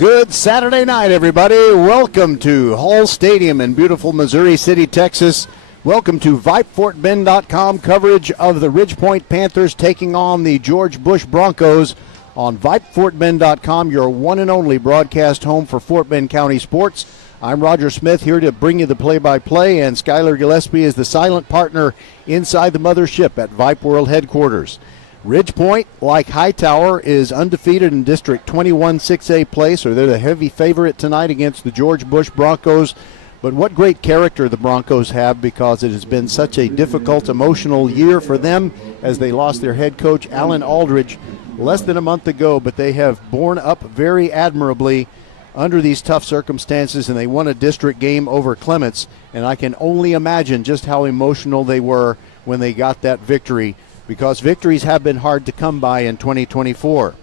Good Saturday night, everybody. Welcome to Hall Stadium in beautiful Missouri City, Texas. Welcome to VypeFortBend.com coverage of the Ridgepoint Panthers taking on the George Bush Broncos on VypeFortBend.com, your one and only broadcast home for Fort Bend County sports. I'm Roger Smith here to bring you the play-by-play, and Skylar Gillespie is the silent partner inside the mothership at Vype World headquarters. Ridgepoint, like Hightower, is undefeated in District 21 6A play, so they're the heavy favorite tonight against the George Bush Broncos. But what great character the Broncos have, because it has been such a difficult, emotional year for them as they lost their head coach, Alan Aldridge, less than a month ago. But they have borne up very admirably under these tough circumstances, and they won a district game over Clements. And I can only imagine just how emotional they were when they got that victory, because victories have been hard to come by in 2024.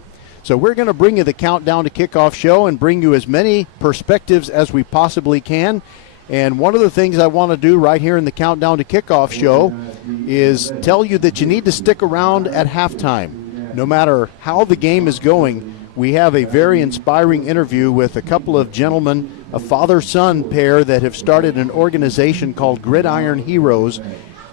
So we're going to bring you the Countdown to Kickoff show and bring you as many perspectives as we possibly can. And one of the things I want to do right here in the Countdown to Kickoff show is tell you that you need to stick around at halftime. No matter how the game is going, we have a very inspiring interview with a couple of gentlemen, a father-son pair that have started an organization called Gridiron Heroes,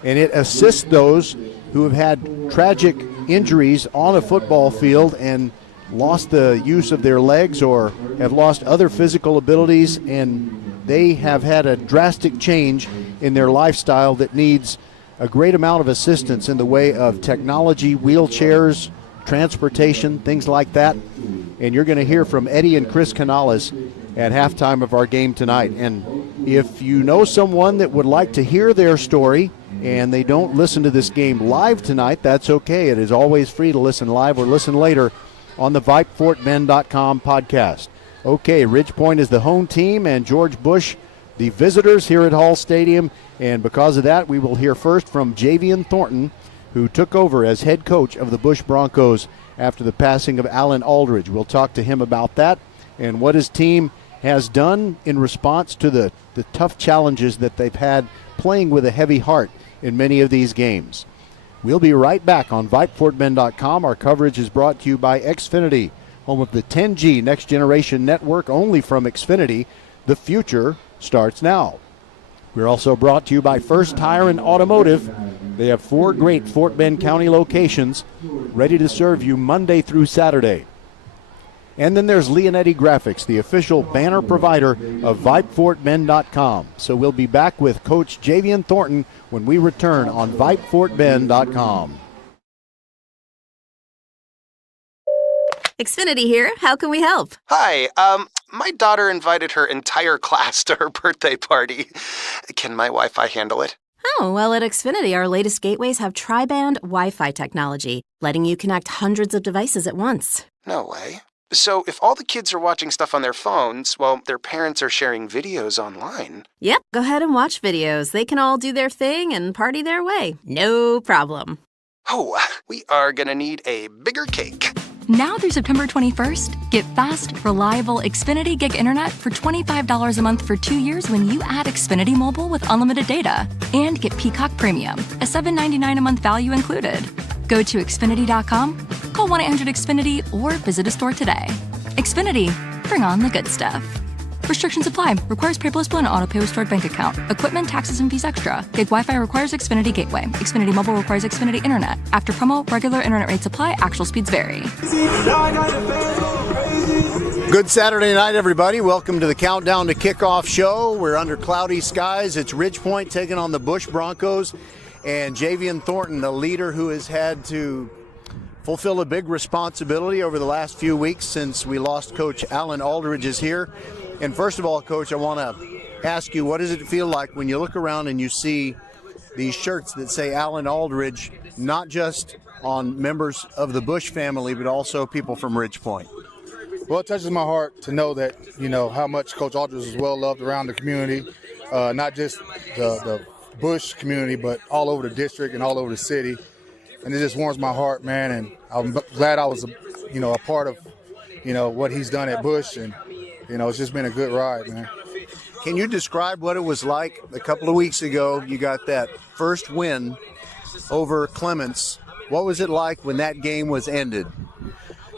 and it assists those who have had tragic injuries on a football field and lost the use of their legs or have lost other physical abilities, and they have had a drastic change in their lifestyle that needs a great amount of assistance in the way of technology, wheelchairs, transportation, things like that. And you're going to hear from Eddie and Chris Canales at halftime of our game tonight. And if you know someone that would like to hear their story and they don't listen to this game live tonight, that's okay. It is always free to listen live or listen later on the VypeFortBend.com podcast. Okay, Ridgepoint is the home team and George Bush the visitors here at Hall Stadium. And because of that, we will hear first from Javian Thornton, who took over as head coach of the Bush Broncos after the passing of Alan Aldridge. We'll talk to him about that and what his team has done in response to the tough challenges that they've had playing with a heavy heart in many of these games. We'll be right back on VypeFortBend.com. Our coverage is brought to you by Xfinity, home of the 10G Next Generation Network, only from Xfinity. The future starts now. We're also brought to you by First Tire and Automotive. They have 4 great Fort Bend County locations ready to serve you Monday through Saturday. And then there's Leonetti Graphics, the official banner provider of VypeFortBend.com. So we'll be back with Coach Javian Thornton when we return on VypeFortBend.com. Xfinity here. How can we help? Hi, my daughter invited her entire class to her birthday party. Can my Wi-Fi handle it? Oh, well, at Xfinity, our latest gateways have tri-band Wi-Fi technology, letting you connect hundreds of devices at once. No way. So if all the kids are watching stuff on their phones, well, their parents are sharing videos online. Yep, go ahead and watch videos. They can all do their thing and party their way. No problem. Oh, we are gonna need a bigger cake. Now through September 21st, get fast, reliable Xfinity Gig Internet for $25 a month for 2 years when you add Xfinity Mobile with unlimited data. And get Peacock Premium, a $7.99 a month value included. Go to Xfinity.com, call 1-800-XFINITY, or visit a store today. Xfinity, bring on the good stuff. Restrictions apply. Requires paperless bill and auto-pay with stored bank account. Equipment, taxes, and fees extra. Gig Wi-Fi requires Xfinity Gateway. Xfinity Mobile requires Xfinity Internet. After promo, regular internet rates apply. Actual speeds vary. Good Saturday night, everybody. Welcome to the Countdown to Kickoff show. We're under cloudy skies. It's Ridgepoint taking on the Bush Broncos. And Javian Thornton, the leader who has had to fulfill a big responsibility over the last few weeks since we lost Coach Alan Aldridge, is here. And first of all, Coach, I want to ask you, what does it feel like when you look around and you see these shirts that say Alan Aldridge, not just on members of the Bush family, but also people from Ridgepoint? Well, it touches my heart to know that, you know, how much Coach Aldridge is well loved around the community, not just the Bush community, but all over the district and all over the city. And it just warms my heart, man. And I'm glad I was, a part of, what he's done at Bush. And, it's just been a good ride, man. Can you describe what it was like a couple of weeks ago? You got that first win over Clements. What was it like when that game was ended?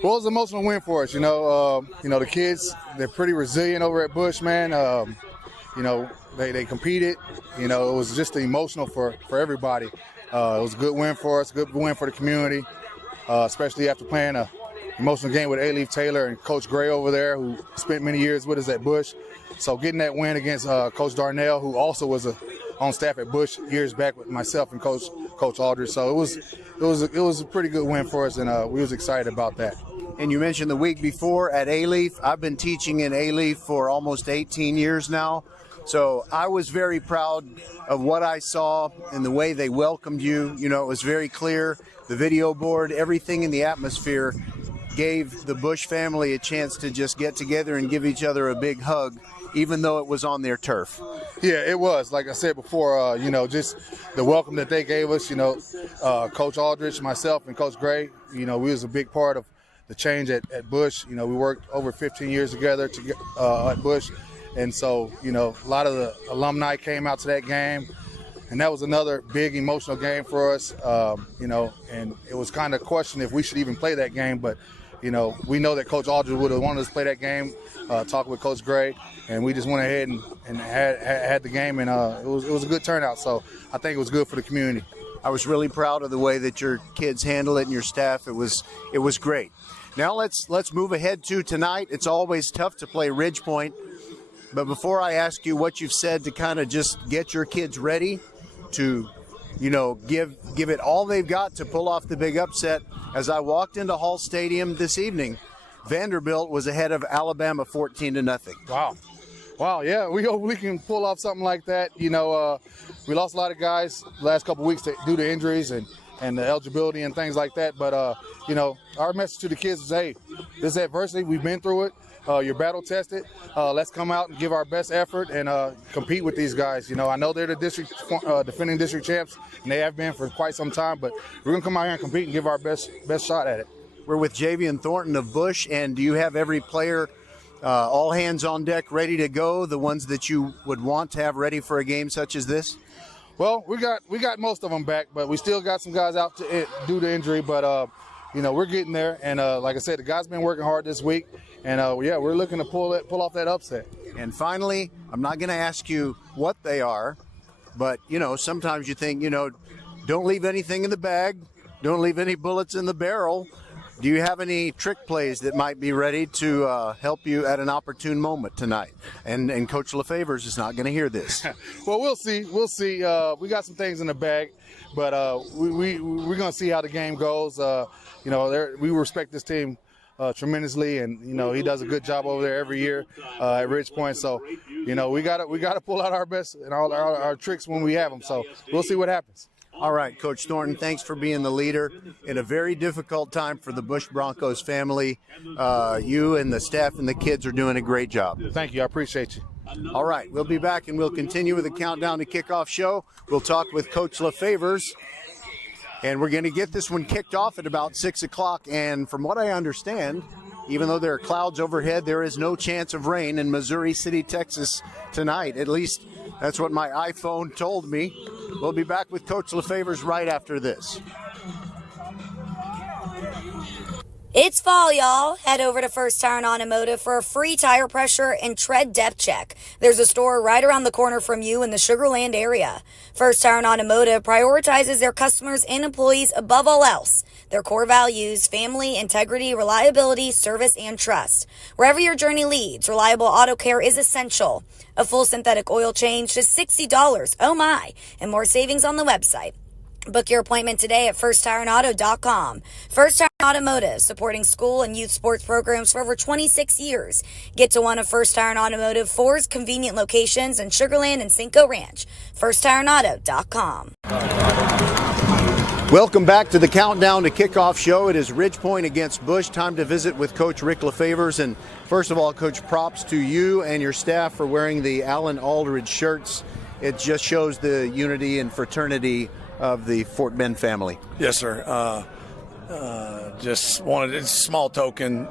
Well, it was an emotional win for us. The kids, they're pretty resilient over at Bush, man. They competed. It was just emotional for everybody. It was a good win for us, good win for the community, especially after playing a emotional game with A-Leaf Taylor and Coach Gray over there, who spent many years with us at Bush. So getting that win against Coach Darnell, who also was on staff at Bush years back with myself and Coach Aldridge. So it was a pretty good win for us, and we was excited about that. And you mentioned the week before at A-Leaf. I've been teaching in A-Leaf for almost 18 years now. So I was very proud of what I saw and the way they welcomed you. It was very clear. The video board, everything in the atmosphere gave the Bush family a chance to just get together and give each other a big hug, even though it was on their turf. Yeah, it was. Like I said before, just the welcome that they gave us, Coach Aldridge, myself, and Coach Gray, we was a big part of the change at Bush. We worked over 15 years together at Bush. And so, a lot of the alumni came out to that game. And that was another big emotional game for us, and it was kind of questioned if we should even play that game. But, we know that Coach Aldridge would have wanted us to play that game, talk with Coach Gray. And we just went ahead and had the game, and it was a good turnout. So I think it was good for the community. I was really proud of the way that your kids handled it and your staff. It was great. Now let's move ahead to tonight. It's always tough to play Ridge Point. But before I ask you what you've said to kind of just get your kids ready to, give it all they've got to pull off the big upset, as I walked into Hall Stadium this evening, Vanderbilt was ahead of Alabama 14-0. Wow, yeah, we hope we can pull off something like that. We lost a lot of guys the last couple of weeks due to injuries and the eligibility and things like that. But, our message to the kids is, hey, this is adversity. We've been through it. You're battle tested. Let's come out and give our best effort and compete with these guys. I know they're the defending district champs, and they have been for quite some time. But we're gonna come out here and compete and give our best shot at it. We're with Javian Thornton of Bush, and do you have every player, all hands on deck, ready to go? The ones that you would want to have ready for a game such as this? Well, we got most of them back, but we still got some guys out due to injury. But we're getting there, and like I said, the guys been working hard this week. And, we're looking to pull off that upset. And finally, I'm not going to ask you what they are, but, sometimes you think, don't leave anything in the bag. Don't leave any bullets in the barrel. Do you have any trick plays that might be ready to help you at an opportune moment tonight? And Coach LaFavors is not going to hear this. Well, we'll see. We got some things in the bag, but we're going to see how the game goes. We respect this team tremendously, and he does a good job over there every year at Ridge Point. So we gotta pull out our best and all our tricks when we have them. So we'll see what happens. All right, Coach Thornton, thanks for being the leader in a very difficult time for the Bush Broncos family. You and the staff and the kids are doing a great job. Thank you. I appreciate you. All right, we'll be back and we'll continue with the Countdown to Kickoff show. We'll talk with Coach LaFavors. And we're going to get this one kicked off at about 6 o'clock. And from what I understand, even though there are clouds overhead, there is no chance of rain in Missouri City, Texas tonight. At least that's what my iPhone told me. We'll be back with Coach LaFavors right after this. It's fall, y'all. Head over to First Tire and Automotive for a free tire pressure and tread depth check. There's a store right around the corner from you in the Sugar Land area. First Tire and Automotive prioritizes their customers and employees above all else. Their core values: family, integrity, reliability, service, and trust. Wherever your journey leads, reliable auto care is essential. A full synthetic oil change, just $60. Oh my! And more savings on the website. Book your appointment today at firsttireandauto.com. First Tire and Automotive, supporting school and youth sports programs for over 26 years. Get to one of First Tire and Automotive 4's convenient locations in Sugar Land and Cinco Ranch. firsttireandauto.com. Welcome back to the Countdown to Kickoff show. It is Ridge Point against Bush. Time to visit with Coach Rick LaFavors. And first of all, Coach, props to you and your staff for wearing the Alan Aldridge shirts. It just shows the unity and fraternity of the Fort Bend family. Yes, sir. Just wanted a small token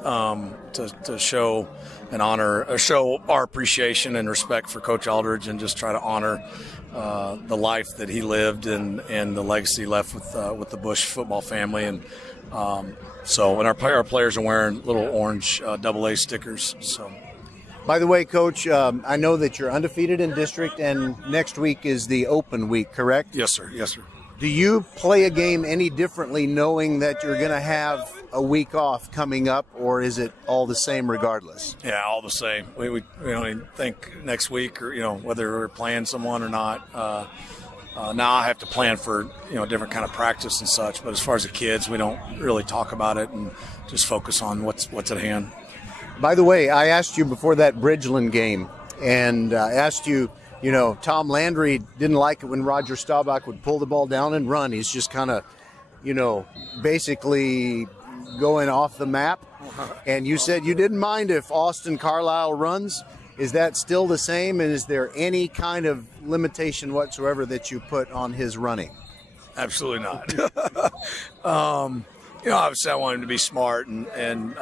to show and honor, or show our appreciation and respect for Coach Aldridge, and just try to honor the life that he lived and the legacy left with the Bush football family. And And our players are wearing little orange AA stickers. So. By the way, Coach, I know that you're undefeated in district, and next week is the open week, correct? Yes, sir. Yes, sir. Do you play a game any differently knowing that you're going to have a week off coming up, or is it all the same regardless? Yeah, all the same. We don't even think next week or, whether we're playing someone or not. Now I have to plan for, different kind of practice and such. But as far as the kids, we don't really talk about it and just focus on what's at hand. By the way, I asked you before that Bridgeland game, and I asked you, Tom Landry didn't like it when Roger Staubach would pull the ball down and run. He's just kind of, basically going off the map. And you said you didn't mind if Austin Carlisle runs. Is that still the same? And is there any kind of limitation whatsoever that you put on his running? Absolutely not. Obviously I want him to be smart and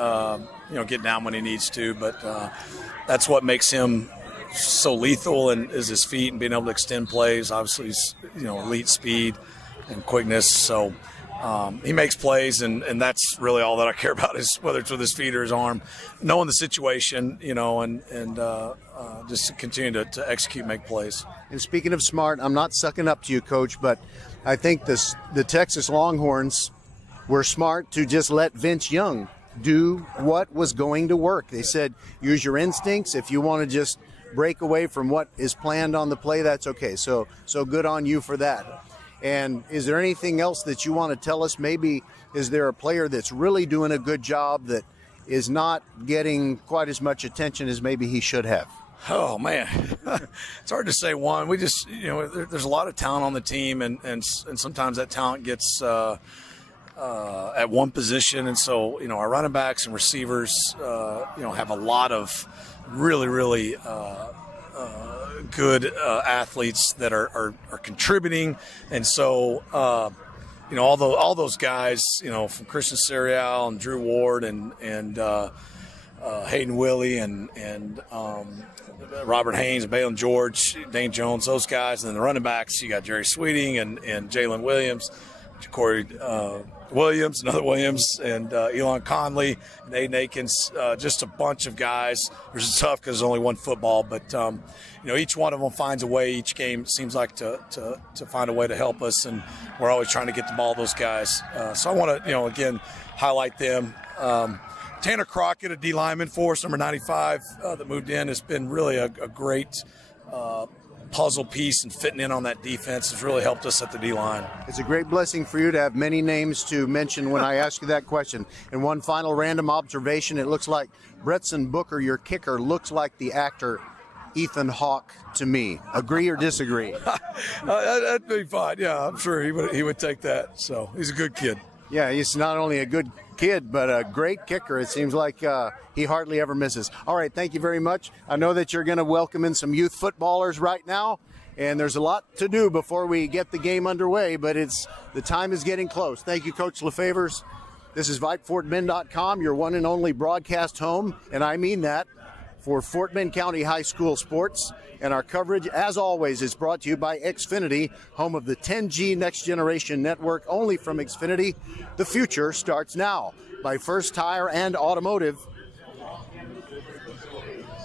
get down when he needs to. But that's what makes him so lethal, and is his feet and being able to extend plays. Obviously, he's elite speed and quickness. So he makes plays, and that's really all that I care about, is whether it's with his feet or his arm, knowing the situation, and just to continue to execute, make plays. And speaking of smart, I'm not sucking up to you, Coach, but I think the Texas Longhorns were smart to just let Vince Young do what was going to work. They said, use your instincts. If you want to just break away from what is planned on the play, that's okay. So good on you for that. And is there anything else that you want to tell us? Maybe is there a player that's really doing a good job that is not getting quite as much attention as maybe he should have? Oh, man. It's hard to say one. We just, there's a lot of talent on the team, and sometimes that talent gets at one position. And so, our running backs and receivers, have a lot of really, really good athletes that are contributing. And so, all those guys, from Christian Serial and Drew Ward and Hayden Willie and Robert Haynes, Balin George, Dane Jones, those guys. And then the running backs, you got Jerry Sweeting and Jalen Williams, Corey Williams, another Williams, and Elon Conley, and Aiden Akins, just a bunch of guys. It's tough because there's only one football, but each one of them finds a way. Each game seems like to find a way to help us, and we're always trying to get the ball to those guys. So I want to, again, highlight them. Tanner Crockett, a D lineman for us, number 95, that moved in, has been really a great puzzle piece, and fitting in on that defense has really helped us at the D-line. It's a great blessing for you to have many names to mention when I ask you that question. And one final random observation, it looks like Bretson Booker, your kicker, looks like the actor Ethan Hawke to me. Agree or disagree? That'd be fine. Yeah, I'm sure he would take that. So he's a good kid. Yeah, he's not only a good kid, but a great kicker. It seems like he hardly ever misses. All right, thank you very much. I know that you're going to welcome in some youth footballers right now, and there's a lot to do before we get the game underway, but the time is getting close. Thank you, Coach LeFavors. This is VypeFortBend.com, your one and only broadcast home, and I mean that, for Fort Bend County High School sports. And our coverage, as always, is brought to you by Xfinity, home of the 10G Next Generation Network, only from Xfinity. The future starts now. By First Tire and Automotive.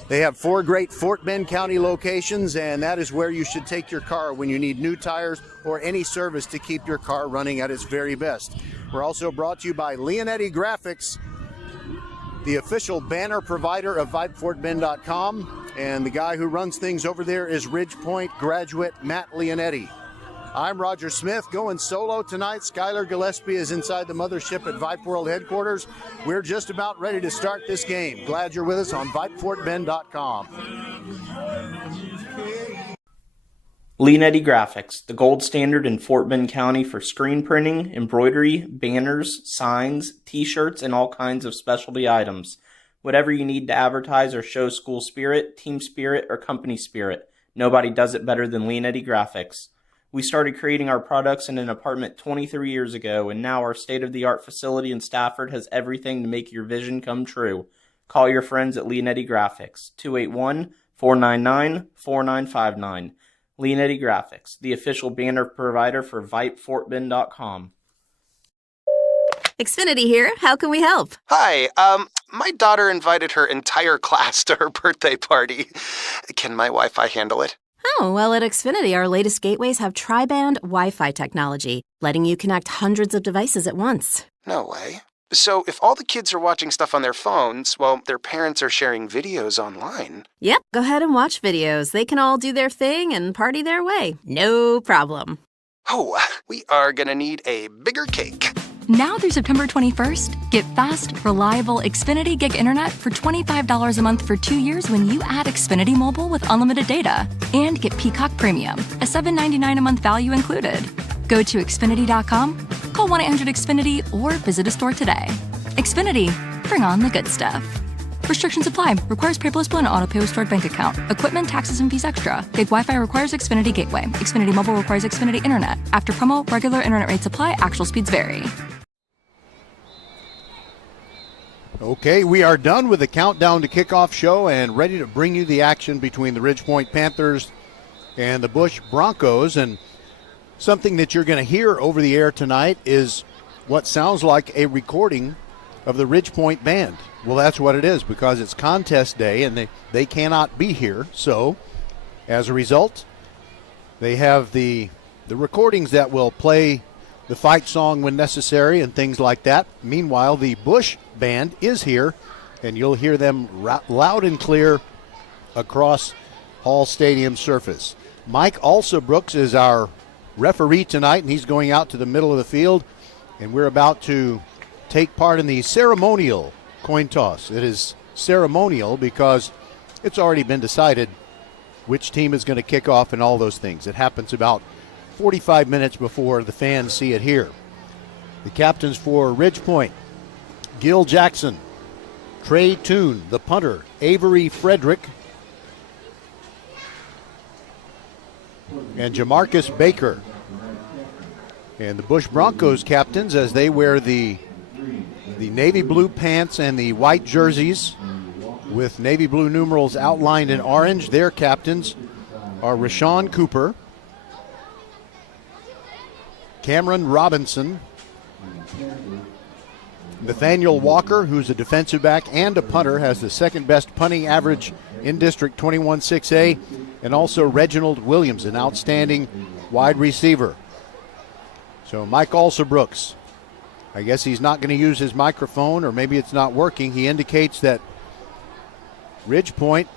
They have 4 great Fort Bend County locations, and that is where you should take your car when you need new tires or any service to keep your car running at its very best. We're also brought to you by Leonetti Graphics, the official banner provider of VypeFortBend.com, and the guy who runs things over there is Ridgepoint graduate Matt Leonetti. I'm Roger Smith, going solo tonight. Skylar Gillespie is inside the mothership at Vype World headquarters. We're just about ready to start this game. Glad you're with us on VypeFortBend.com. Leonetti Graphics, the gold standard in Fort Bend County for screen printing, embroidery, banners, signs, t-shirts, and all kinds of specialty items. Whatever you need to advertise or show school spirit, team spirit, or company spirit, nobody does it better than Leonetti Graphics. We started creating our products in an apartment 23 years ago, and now our state-of-the-art facility in Stafford has everything to make your vision come true. Call your friends at Leonetti Graphics, 281-499-4959. Leonetti Graphics, the official banner provider for VypeFortBend.com. Xfinity here. How can we help? Hi, my daughter invited her entire class to her birthday party. Can my Wi-Fi handle it? Oh, well, at Xfinity, our latest gateways have tri-band Wi-Fi technology, letting you connect hundreds of devices at once. No way. So if all the kids are watching stuff on their phones, well, their parents are sharing videos online. Yep, go ahead and watch videos. They can all do their thing and party their way. No problem. Oh, we are gonna need a bigger cake. Now through September 21st, get fast, reliable Xfinity Gig Internet for $25 a month for 2 years when you add Xfinity Mobile with unlimited data. And get Peacock Premium, a $7.99 a month value included. Go to Xfinity.com, call 1-800-XFINITY, or visit a store today. Xfinity, bring on the good stuff. Restrictions apply. Requires paperless bill and auto-pay with stored bank account. Equipment, taxes, and fees extra. Gig Wi-Fi requires Xfinity Gateway. Xfinity Mobile requires Xfinity Internet. After promo, regular internet rates apply. Actual speeds vary. Okay, we are done with the countdown to kickoff show and ready to bring you the action between the Ridgepoint Panthers and the Bush Broncos. And something that you're going to hear over the air tonight is what sounds like a recording of the Ridgepoint Band. Well, that's what it is, because it's contest day and they cannot be here. So, as a result, they have the recordings that will play the fight song when necessary and things like that. Meanwhile, the Bush Band is here, and you'll hear them loud and clear across Hall Stadium surface. Mike Alsobrooks is our referee tonight, and he's going out to the middle of the field, and we're about to take part in the ceremonial coin toss. It is ceremonial because it's already been decided which team is going to kick off and all those things. It happens about 45 minutes before the fans see it here. The captains for Ridgepoint: Gil Jackson, Trey Toon, the punter, Avery Frederick, and Jamarcus Baker. And the Bush Broncos captains, as they wear the navy blue pants and the white jerseys with navy blue numerals outlined in orange, their captains are Rashawn Cooper, Cameron Robinson, Nathaniel Walker, who's a defensive back and a punter, has the second best punting average in District 21-6A, and also Reginald Williams, an outstanding wide receiver. So Mike Alsobrooks, I guess he's not going to use his microphone, or maybe it's not working. He indicates that Ridgepoint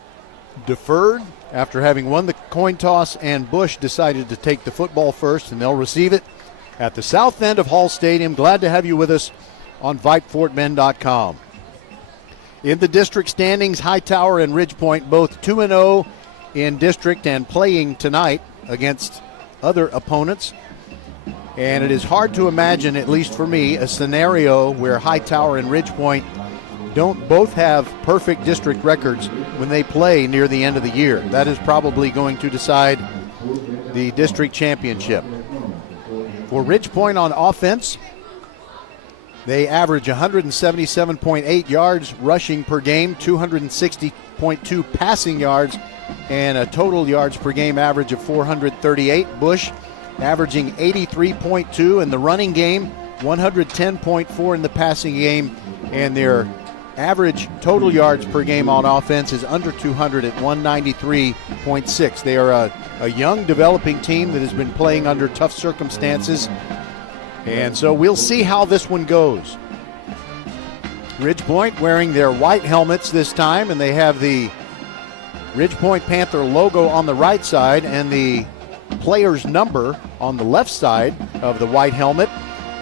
deferred after having won the coin toss, and Bush decided to take the football first, and they'll receive it at the south end of Hall Stadium. Glad to have you with us on VypeFortBend.com. In the district standings, Hightower and Ridgepoint both 2-0 in district and playing tonight against other opponents. And it is hard to imagine, at least for me, a scenario where Hightower and Ridgepoint don't both have perfect district records when they play near the end of the year. That is probably going to decide the district championship. For Ridgepoint on offense, they average 177.8 yards rushing per game, 260.2 passing yards, and a total yards per game average of 438. Bush averaging 83.2 in the running game, 110.4 in the passing game, and their average total yards per game on offense is under 200 at 193.6. They are a young developing team that has been playing under tough circumstances, and so we'll see how this one goes. Ridgepoint wearing their white helmets this time, and they have the Ridgepoint Panther logo on the right side and the player's number on the left side of the white helmet.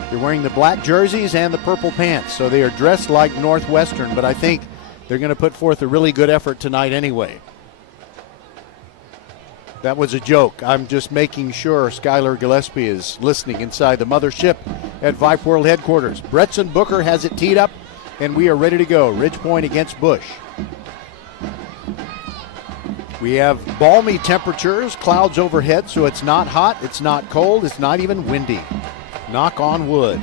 They're wearing the black jerseys and the purple pants, so they are dressed like Northwestern, but I think they're going to put forth a really good effort tonight anyway. That was a joke. I'm just making sure Skylar Gillespie is listening inside the mothership at Vype World headquarters. Bretson Booker has it teed up, and we are ready to go. Ridgepoint against Bush. We have balmy temperatures, clouds overhead, so it's not hot, it's not cold, it's not even windy. Knock on wood.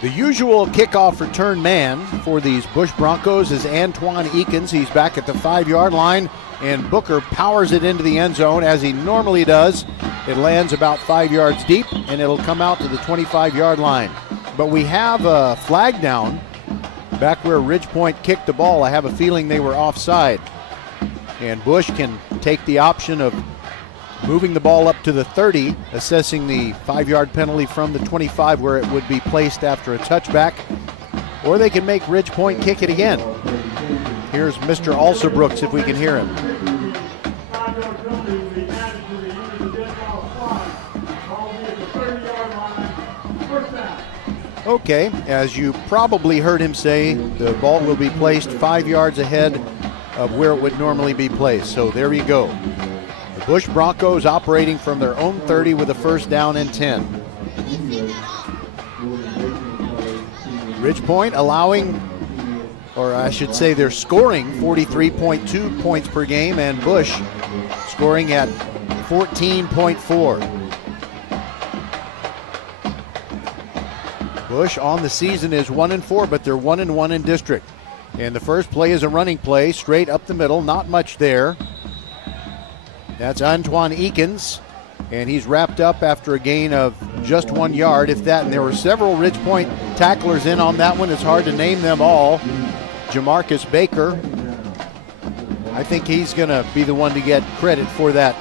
The usual kickoff return man for these Bush Broncos is Antoine Eakins. He's back at the 5-yard line, and Booker powers it into the end zone as he normally does. It lands about 5 yards deep, and it'll come out to the 25-yard line. But we have a flag down back where Ridgepoint kicked the ball. I have a feeling they were offside. And Bush can take the option of moving the ball up to the 30, assessing the 5-yard penalty from the 25 where it would be placed after a touchback. Or they can make Ridgepoint kick it again. Here's Mr. Alsabrooks if we can hear him. Okay, as you probably heard him say, the ball will be placed 5 yards ahead of where it would normally be placed. So there you go. The Bush Broncos operating from their own 30 with a first down and 10. Ridgepoint allowing, or I should say they're scoring 43.2 points per game, and Bush scoring at 14.4. Bush on the season is 1-4, but they're 1-1 in district. And the first play is a running play straight up the middle, not much there. That's Antoine Eakins, and he's wrapped up after a gain of just 1 yard, if that. And there were several Ridgepoint tacklers in on that one. It's hard to name them all. Jamarcus Baker, I think he's going to be the one to get credit for that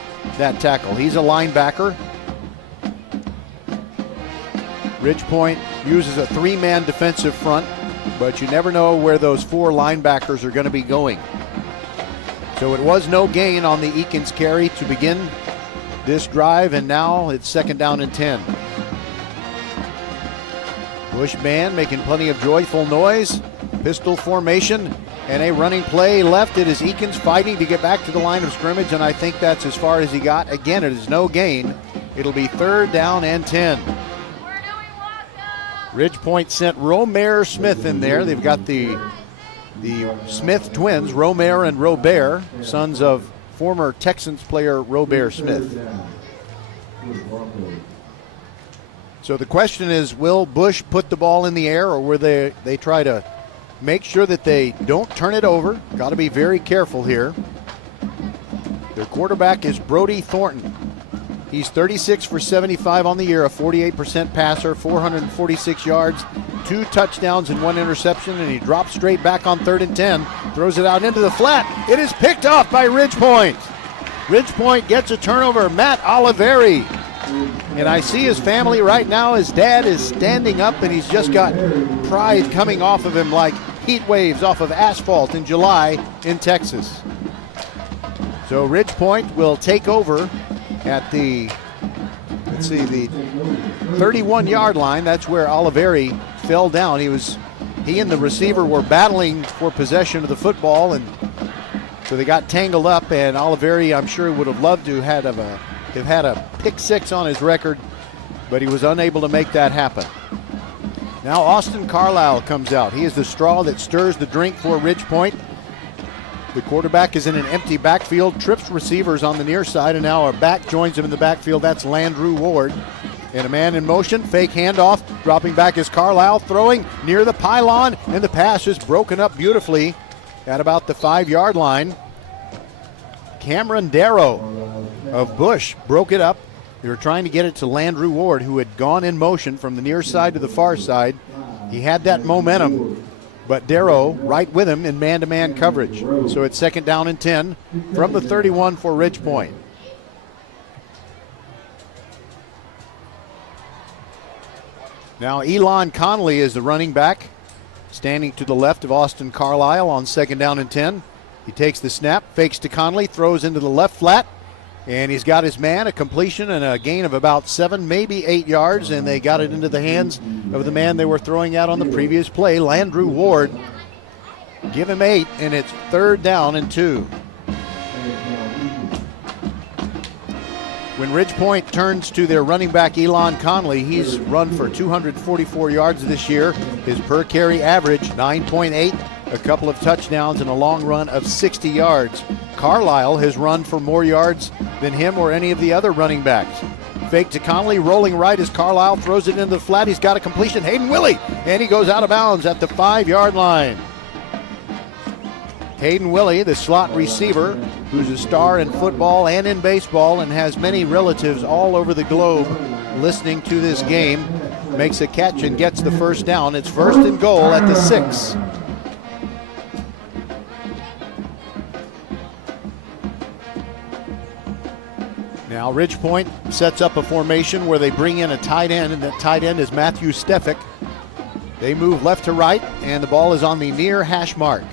tackle. He's a linebacker. Ridgepoint uses a 3-man defensive front, but you never know where those 4 linebackers are going to be going. So it was no gain on the Eakins carry to begin this drive, and now it's second down and 10. Bush band making plenty of joyful noise, pistol formation, and a running play left. It is Eakins fighting to get back to the line of scrimmage, and I think that's as far as he got. Again, it is no gain. It'll be third down and 10. Ridgepoint sent Romare Smith in there. They've got the Smith twins, Romare and Robert, sons of former Texans player Robert Smith. So the question is, will Bush put the ball in the air, or will they try to make sure that they don't turn it over? Got to be very careful here. Their quarterback is Brody Thornton. He's 36 for 75 on the year, a 48% passer, 446 yards, 2 touchdowns and 1 interception, and he drops straight back on 3rd and 10, throws it out into the flat. It is picked off by Ridgepoint. Ridgepoint gets a turnover. Matt Oliveri. And I see his family right now. His dad is standing up, and he's just got pride coming off of him like heat waves off of asphalt in July in Texas. So Ridgepoint will take over at the 31-yard line. That's where Oliveri fell down. He and the receiver were battling for possession of the football, and so they got tangled up, and Oliveri, I'm sure, would have loved to have had a pick 6 on his record, but he was unable to make that happen. Now Austin Carlisle comes out. He is the straw that stirs the drink for Ridgepoint. The quarterback is in an empty backfield, trips receivers on the near side, and now a back joins him in the backfield. That's Landrew Ward. And a man in motion, fake handoff, dropping back is Carlisle, throwing near the pylon, and the pass is broken up beautifully at about the 5-yard line. Cameron Darrow of Bush broke it up. They were trying to get it to Landrew Ward, who had gone in motion from the near side to the far side. He had that momentum, but Darrow right with him in man-to-man coverage. So it's second down and 10 from the 31 for Ridgepoint. Now Elon Conley is the running back, standing to the left of Austin Carlisle on second down and 10. He takes the snap, fakes to Conley, throws into the left flat, and he's got his man, a completion and a gain of about 7, maybe 8 yards, and they got it into the hands of the man they were throwing at on the previous play, Landrew Ward. Give him 8, and it's third down and 2. When Ridgepoint turns to their running back, Elon Conley, he's run for 244 yards this year. His per carry average, 9.8, a couple of touchdowns, and a long run of 60 yards. Carlisle has run for more yards than him or any of the other running backs. Fake to Conley, rolling right as Carlisle throws it into the flat. He's got a completion. Hayden Willie, and he goes out of bounds at the 5-yard line. Hayden Willie, the slot receiver, who's a star in football and in baseball and has many relatives all over the globe listening to this game. makes a catch and gets the first down. It's 1st and goal at the 6. Now Ridgepoint sets up a formation where they bring in a tight end, and that tight end is Matthew Stefik. They move left to right, and the ball is on the near hash mark.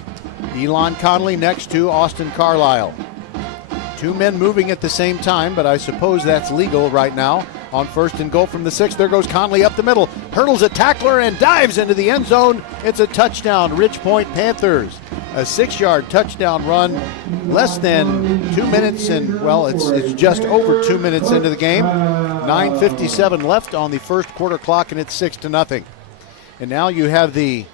Elon Conley next to Austin Carlisle. 2 men moving at the same time, but I suppose that's legal right now. On 1st and goal from the 6, there goes Conley up the middle, hurdles a tackler and dives into the end zone. It's a touchdown, Ridgepoint Panthers. A 6-yard touchdown run, less than 2 minutes, and well, it's just over 2 minutes into the game. 9:57 left on the first quarter clock, and it's 6-0. And now you have the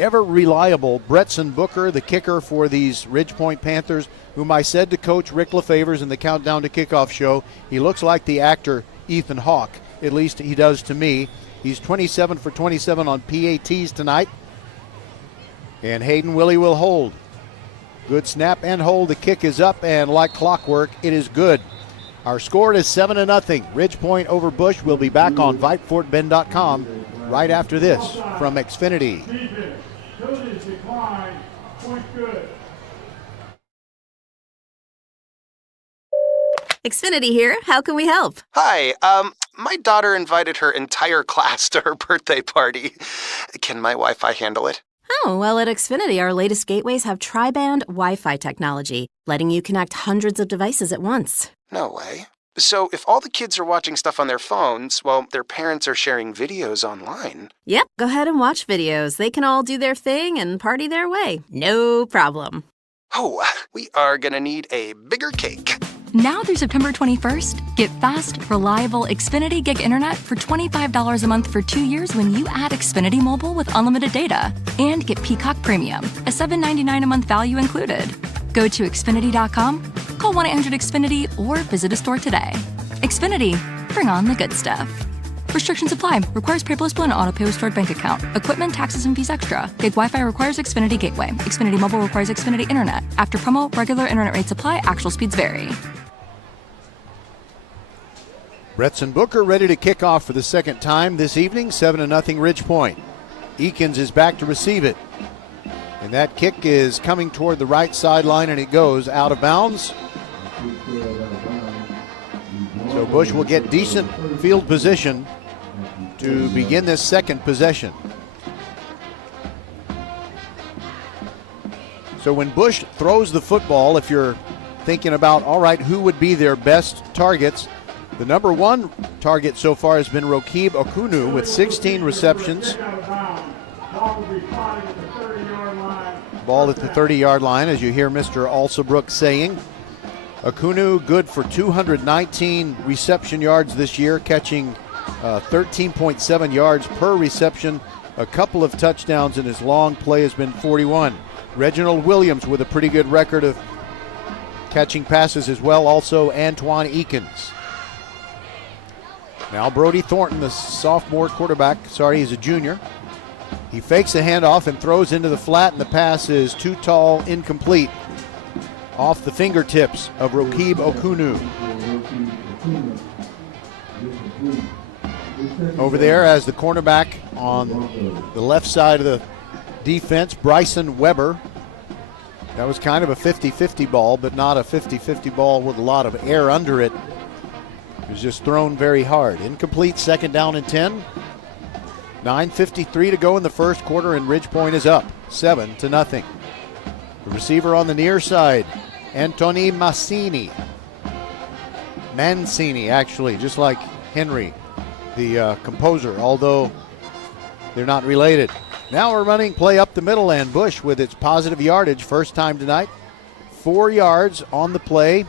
ever reliable Bretson Booker, the kicker for these Ridgepoint Panthers, whom I said to Coach Rick LaFavors in the Countdown to Kickoff show, he looks like the actor Ethan Hawke. At least he does to me. He's 27 for 27 on PATs tonight. And Hayden Willie will hold. Good snap and hold. The kick is up, and like clockwork, it is good. Our score is 7-0. Ridgepoint over Bush. We'll be back on VypeFortBend.com right after this from Xfinity. Xfinity here. How can we help? Hi, my daughter invited her entire class to her birthday party. Can my Wi-Fi handle it? Oh, well, at Xfinity, our latest gateways have tri-band Wi-Fi technology, letting you connect hundreds of devices at once. No way. So if all the kids are watching stuff on their phones, well, their parents are sharing videos online. Yep, go ahead and watch videos. They can all do their thing and party their way. No problem. Oh, we are gonna need a bigger cake. Now through September 21st, get fast, reliable Xfinity Gig Internet for $25 a month for 2 years when you add Xfinity Mobile with unlimited data. And get Peacock Premium, a $7.99 a month value included. Go to Xfinity.com, call 1-800-XFINITY, or visit a store today. Xfinity, bring on the good stuff. Restrictions apply. Requires paperless bill and auto-pay with stored bank account. Equipment, taxes, and fees extra. Gig Wi-Fi requires Xfinity Gateway. Xfinity Mobile requires Xfinity Internet. After promo, regular internet rates apply. Actual speeds vary. Bretson Booker ready to kick off for the second time this evening. 7-0 Ridgepoint. Eakins is back to receive it. And that kick is coming toward the right sideline, and it goes out of bounds. So Bush will get decent field position to begin this second possession. So when Bush throws the football, if you're thinking about, all right, who would be their best targets, the number one target so far has been Rokib Okunu with 16 receptions. Ball at the 30-yard line, as you hear Mr. Alsabrook saying. Okunu good for 219 reception yards this year, catching 13.7 yards per reception. A couple of touchdowns, and his long play has been 41. Reginald Williams with a pretty good record of catching passes as well. Also Antoine Eakins. Now Brody Thornton, the sophomore quarterback. Sorry, he's a junior. He fakes a handoff and throws into the flat, and the pass is too tall, incomplete. Off the fingertips of Rokib Okunu. Over there as the cornerback on the left side of the defense, Bryson Weber. That was kind of a 50-50 ball, but not a 50-50 ball with a lot of air under it. It was just thrown very hard. Incomplete, 2nd down and 10. 9:53 to go in the first quarter, and Ridgepoint is up 7-0. The receiver on the near side, Antoni Mancini, actually, just like Henry, the composer, although they're not related. Now we're running play up the middle, and Bush with its positive yardage, first time tonight. 4 yards on the play,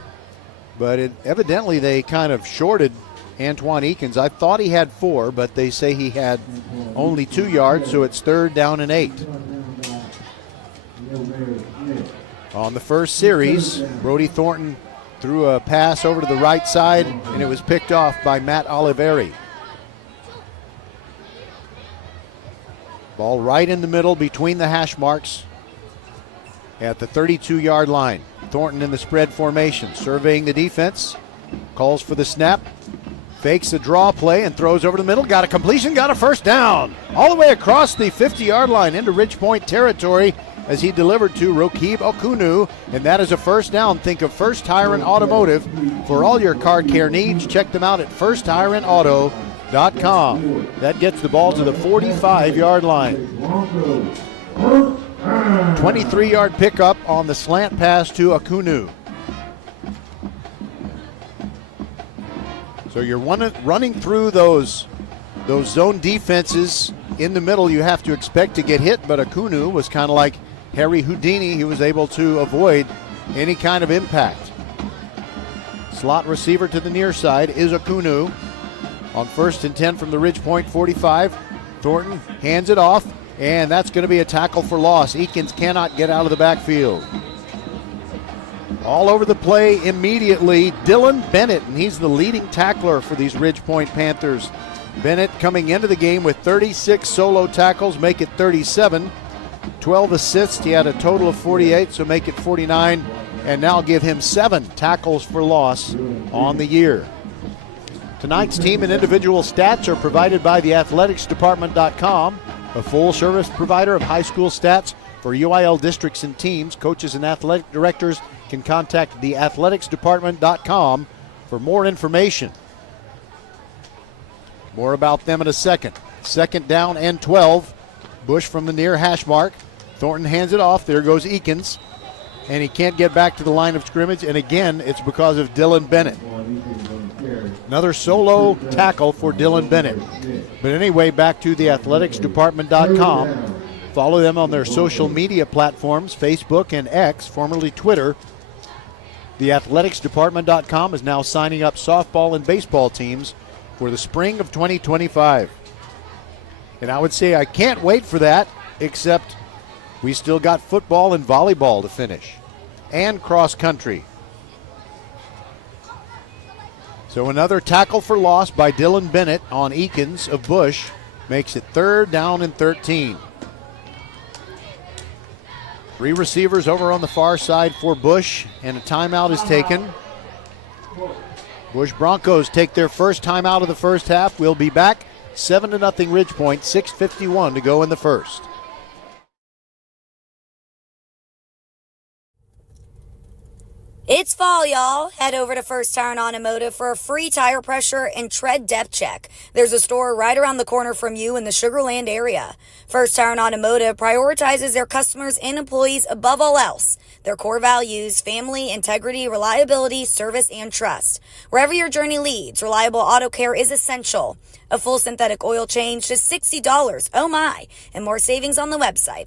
but evidently they kind of shorted Antoine Eakins. I thought he had 4, but they say he had only 2 yards, so it's 3rd down and 8. On the first series, Brody Thornton threw a pass over to the right side, and it was picked off by Matt Oliveri. Ball right in the middle between the hash marks at the 32-yard line. Thornton in the spread formation, surveying the defense, calls for the snap, Fakes a draw play and throws over the middle. Got a completion, got a first down. All the way across the 50-yard line into Ridgepoint territory as he delivered to Rokib Okunu, and that is a first down. Think of First Tire and Automotive for all your car care needs. Check them out at firsttireandauto.com. That gets the ball to the 45-yard line. 23-yard pickup on the slant pass to Okunu. So you're running through those zone defenses in the middle. You have to expect to get hit, but Okunu was kind of like Harry Houdini. He was able to avoid any kind of impact. Slot receiver to the near side is Okunu. On 1st and 10 from the Ridgepoint 45, Thornton hands it off, and that's going to be a tackle for loss. Eakins cannot get out of the backfield. All over the play immediately, Dylan Bennett, and he's the leading tackler for these Ridgepoint Panthers. Bennett coming into the game with 36 solo tackles, make it 37. 12 assists, he had a total of 48, so make it 49, and now give him 7 tackles for loss on the year. Tonight's team and individual stats are provided by theathleticsdepartment.com, a full-service provider of high school stats for UIL districts and teams. Coaches and athletic directors can contact theathleticsdepartment.com for more information. More about them in a second. 2nd down and 12. Bush from the near hash mark. Thornton hands it off. There goes Eakins. And he can't get back to the line of scrimmage. And again, it's because of Dylan Bennett. Another solo tackle for Dylan Bennett. But anyway, back to theathleticsdepartment.com. Follow them on their social media platforms, Facebook and X, formerly Twitter. Theathleticsdepartment.com is now signing up softball and baseball teams for the spring of 2025. And I would say I can't wait for that, except we still got football and volleyball to finish, and cross country. So another tackle for loss by Dylan Bennett on Eakins of Bush makes it 3rd down and 13. 3 receivers over on the far side for Bush, and a timeout is taken. Bush Broncos take their first timeout of the first half. We'll be back. 7-0 Ridgepoint, 6:51 to go in the first. It's fall, y'all. Head over to First Tire and Automotive for a free tire pressure and tread depth check. There's a store right around the corner from you in the Sugar Land area. First Tire and Automotive prioritizes their customers and employees above all else. Their core values: family, integrity, reliability, service, and trust. Wherever your journey leads, reliable auto care is essential. A full synthetic oil change, just $60. Oh my! And more savings on the website.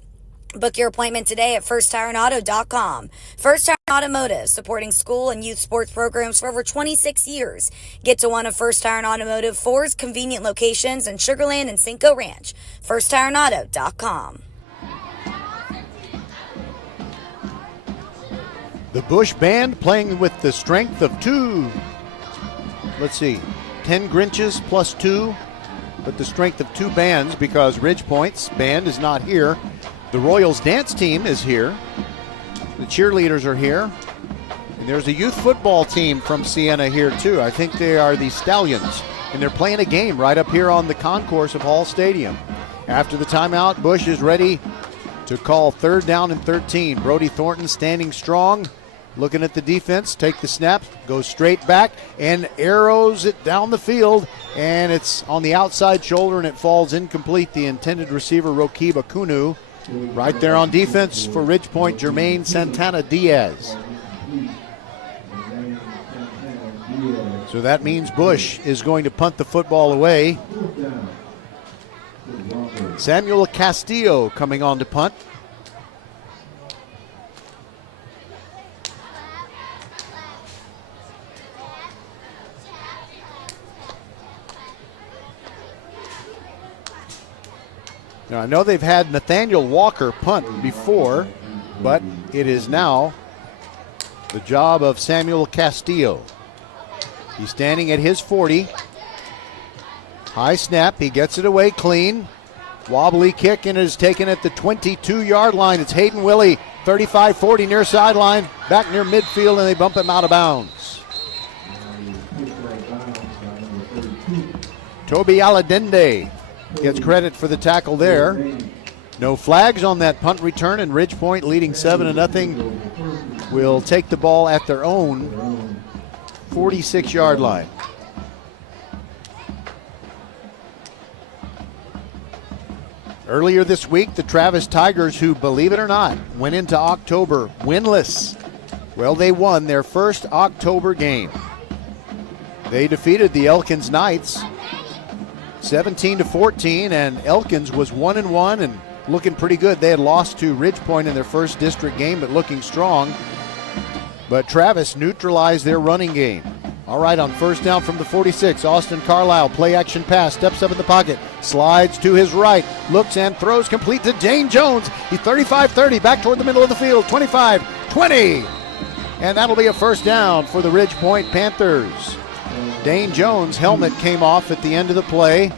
Book your appointment today at firsttireandauto.com. First Tire and Automotive, supporting school and youth sports programs for over 26 years. Get to one of First Tire and Automotive 4's convenient locations in Sugar Land and Cinco Ranch. firsttireandauto.com. The Bush Band playing with the strength of 10 Grinches plus 2, but the strength of 2 bands because Ridgepoint's band is not here. The Royals dance team is here. The cheerleaders are here. And there's a youth football team from Siena here too. I think they are the Stallions. And they're playing a game right up here on the concourse of Hall Stadium. After the timeout, Bush is ready to call 3rd down and 13. Brody Thornton standing strong, looking at the defense, take the snap, goes straight back, and arrows it down the field. And it's on the outside shoulder, and it falls incomplete. The intended receiver, Rokib Okunu. Right there on defense for Ridgepoint, Jermaine Santana Diaz. So that means Bush is going to punt the football away. Samuel Castillo coming on to punt. Now, I know they've had Nathaniel Walker punt before, but it is now the job of Samuel Castillo. He's standing at his 40. High snap, he gets it away clean. Wobbly kick, and it is taken at the 22-yard line. It's Hayden Willie, 35-40 near sideline, back near midfield, and they bump him out of bounds. Toby Aladende gets credit for the tackle there. No flags on that punt return, and Ridgepoint leading 7-0 will take the ball at their own 46-yard line. Earlier this week, the Travis Tigers, who, believe it or not, went into October winless. Well, they won their first October game. They defeated the Elkins Knights 17-14, and Elkins was 1-1 and looking pretty good. They had lost to Ridgepoint in their first district game, but looking strong. But Travis neutralized their running game. All right, on first down from the 46, Austin Carlisle, play action pass, steps up in the pocket, slides to his right, looks and throws complete to Dane Jones. He's 35-30, back toward the middle of the field, 25-20. And that'll be a first down for the Ridgepoint Panthers. Dane Jones' helmet came off at the end of the play,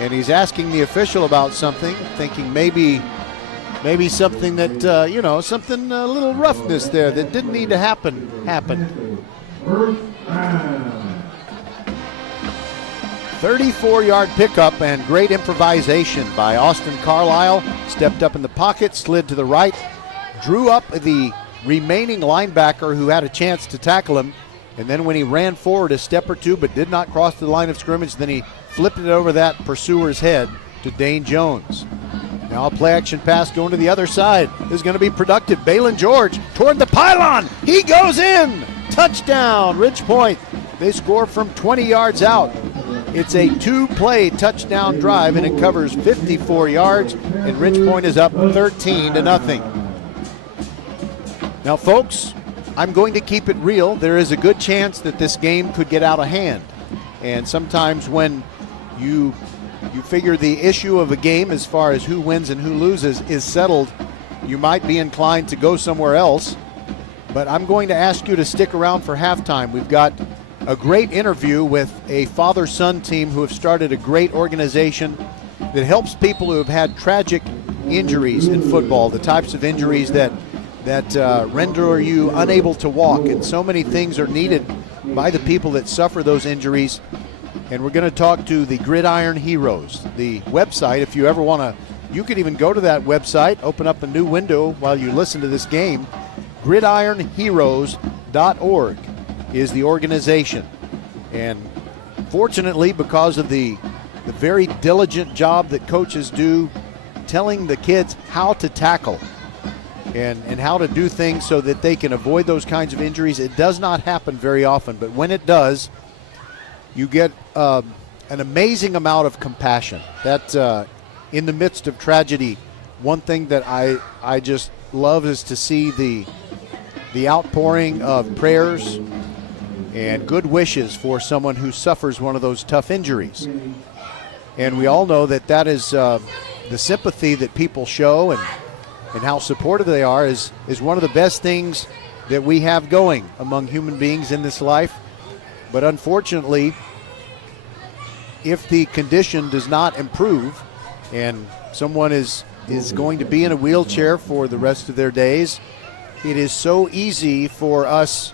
and he's asking the official about something, thinking maybe something that, something, a little roughness there that didn't need to happen, happened. 34-yard pickup and great improvisation by Austin Carlisle. Stepped up in the pocket, slid to the right, drew up the remaining linebacker who had a chance to tackle him, and then when he ran forward a step or two but did not cross the line of scrimmage, then he flipped it over that pursuer's head to Dane Jones. Now a play action pass going to the other side is going to be productive. Balin George toward the pylon. He goes in. Touchdown, Ridgepoint. They score from 20 yards out. It's a two-play touchdown drive, and it covers 54 yards, and Ridgepoint is up 13-0. Now, folks, I'm going to keep it real. There is a good chance that this game could get out of hand. And sometimes when you figure the issue of a game as far as who wins and who loses is settled, you might be inclined to go somewhere else. But I'm going to ask you to stick around for halftime. We've got a great interview with a father-son team who have started a great organization that helps people who have had tragic injuries in football, the types of injuries that render you unable to walk. And so many things are needed by the people that suffer those injuries. And we're going to talk to the Gridiron Heroes, the website. If you ever want to, you can even go to that website, open up a new window while you listen to this game. GridironHeroes.org is the organization. And fortunately, because of the very diligent job that coaches do telling the kids how to tackle and how to do things so that they can avoid those kinds of injuries, it does not happen very often. But when it does, you get an amazing amount of compassion. That in the midst of tragedy, one thing that I just love is to see the outpouring of prayers and good wishes for someone who suffers one of those tough injuries. And we all know that is the sympathy that people show and how supportive they are is one of the best things that we have going among human beings in this life. But unfortunately, if the condition does not improve and someone is going to be in a wheelchair for the rest of their days, it is so easy for us,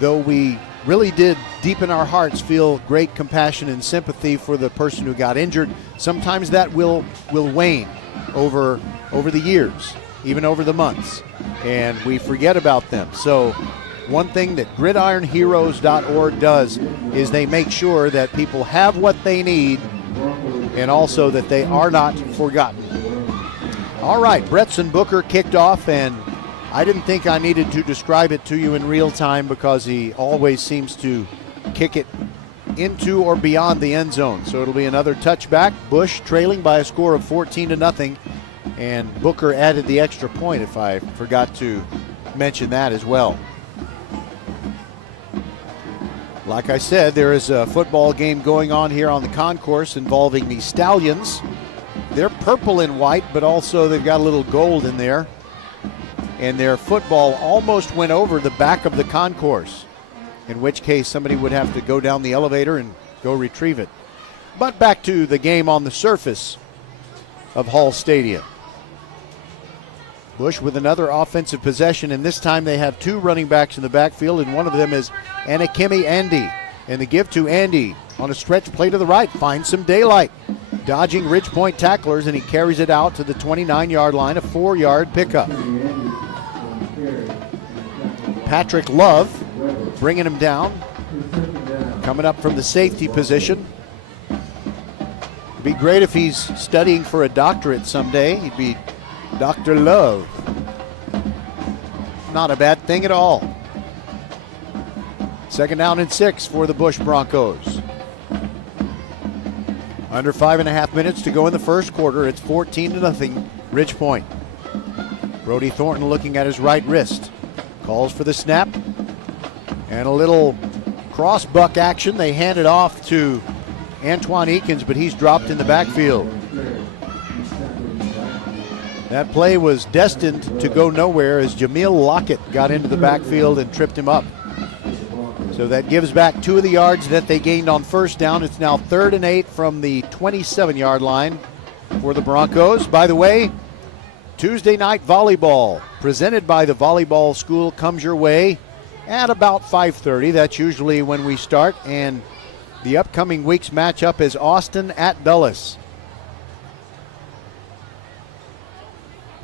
though we really did deep in our hearts feel great compassion and sympathy for the person who got injured, sometimes that will wane over the years, even over the months, and we forget about them. So one thing that GridironHeroes.org does is they make sure that people have what they need and also that they are not forgotten. All right, Bretson Booker kicked off, and I didn't think I needed to describe it to you in real time because he always seems to kick it into or beyond the end zone. So it'll be another touchback. Bush trailing by a score of 14-0, and Booker added the extra point, if I forgot to mention that as well. Like I said, there is a football game going on here on the concourse involving the Stallions. They're purple and white, but also they've got a little gold in there. And their football almost went over the back of the concourse, in which case somebody would have to go down the elevator and go retrieve it. But back to the game on the surface of Hall Stadium. Bush with another offensive possession, and this time they have two running backs in the backfield, and one of them is Anakemi Andy. And the give to Andy on a stretch play to the right. Finds some daylight. Dodging Ridgepoint tacklers, and he carries it out to the 29-yard line, a 4-yard pickup. Patrick Love bringing him down. Coming up from the safety position. It'd be great if he's studying for a doctorate someday. He'd be Dr. Love. Not a bad thing at all. 2nd down and 6 for the Bush Broncos. Under 5.5 minutes to go in the first quarter. It's 14-0, Ridgepoint. Brody Thornton looking at his right wrist. Calls for the snap. And a little cross buck action. They hand it off to Antoine Eakins, but he's dropped in the backfield. That play was destined to go nowhere as Jameel Lockett got into the backfield and tripped him up. So that gives back 2 of the yards that they gained on first down. It's now 3rd and 8 from the 27-yard line for the Broncos. By the way, Tuesday night volleyball presented by the volleyball school comes your way at about 5:30. That's usually when we start. And the upcoming week's matchup is Austin at Dulles.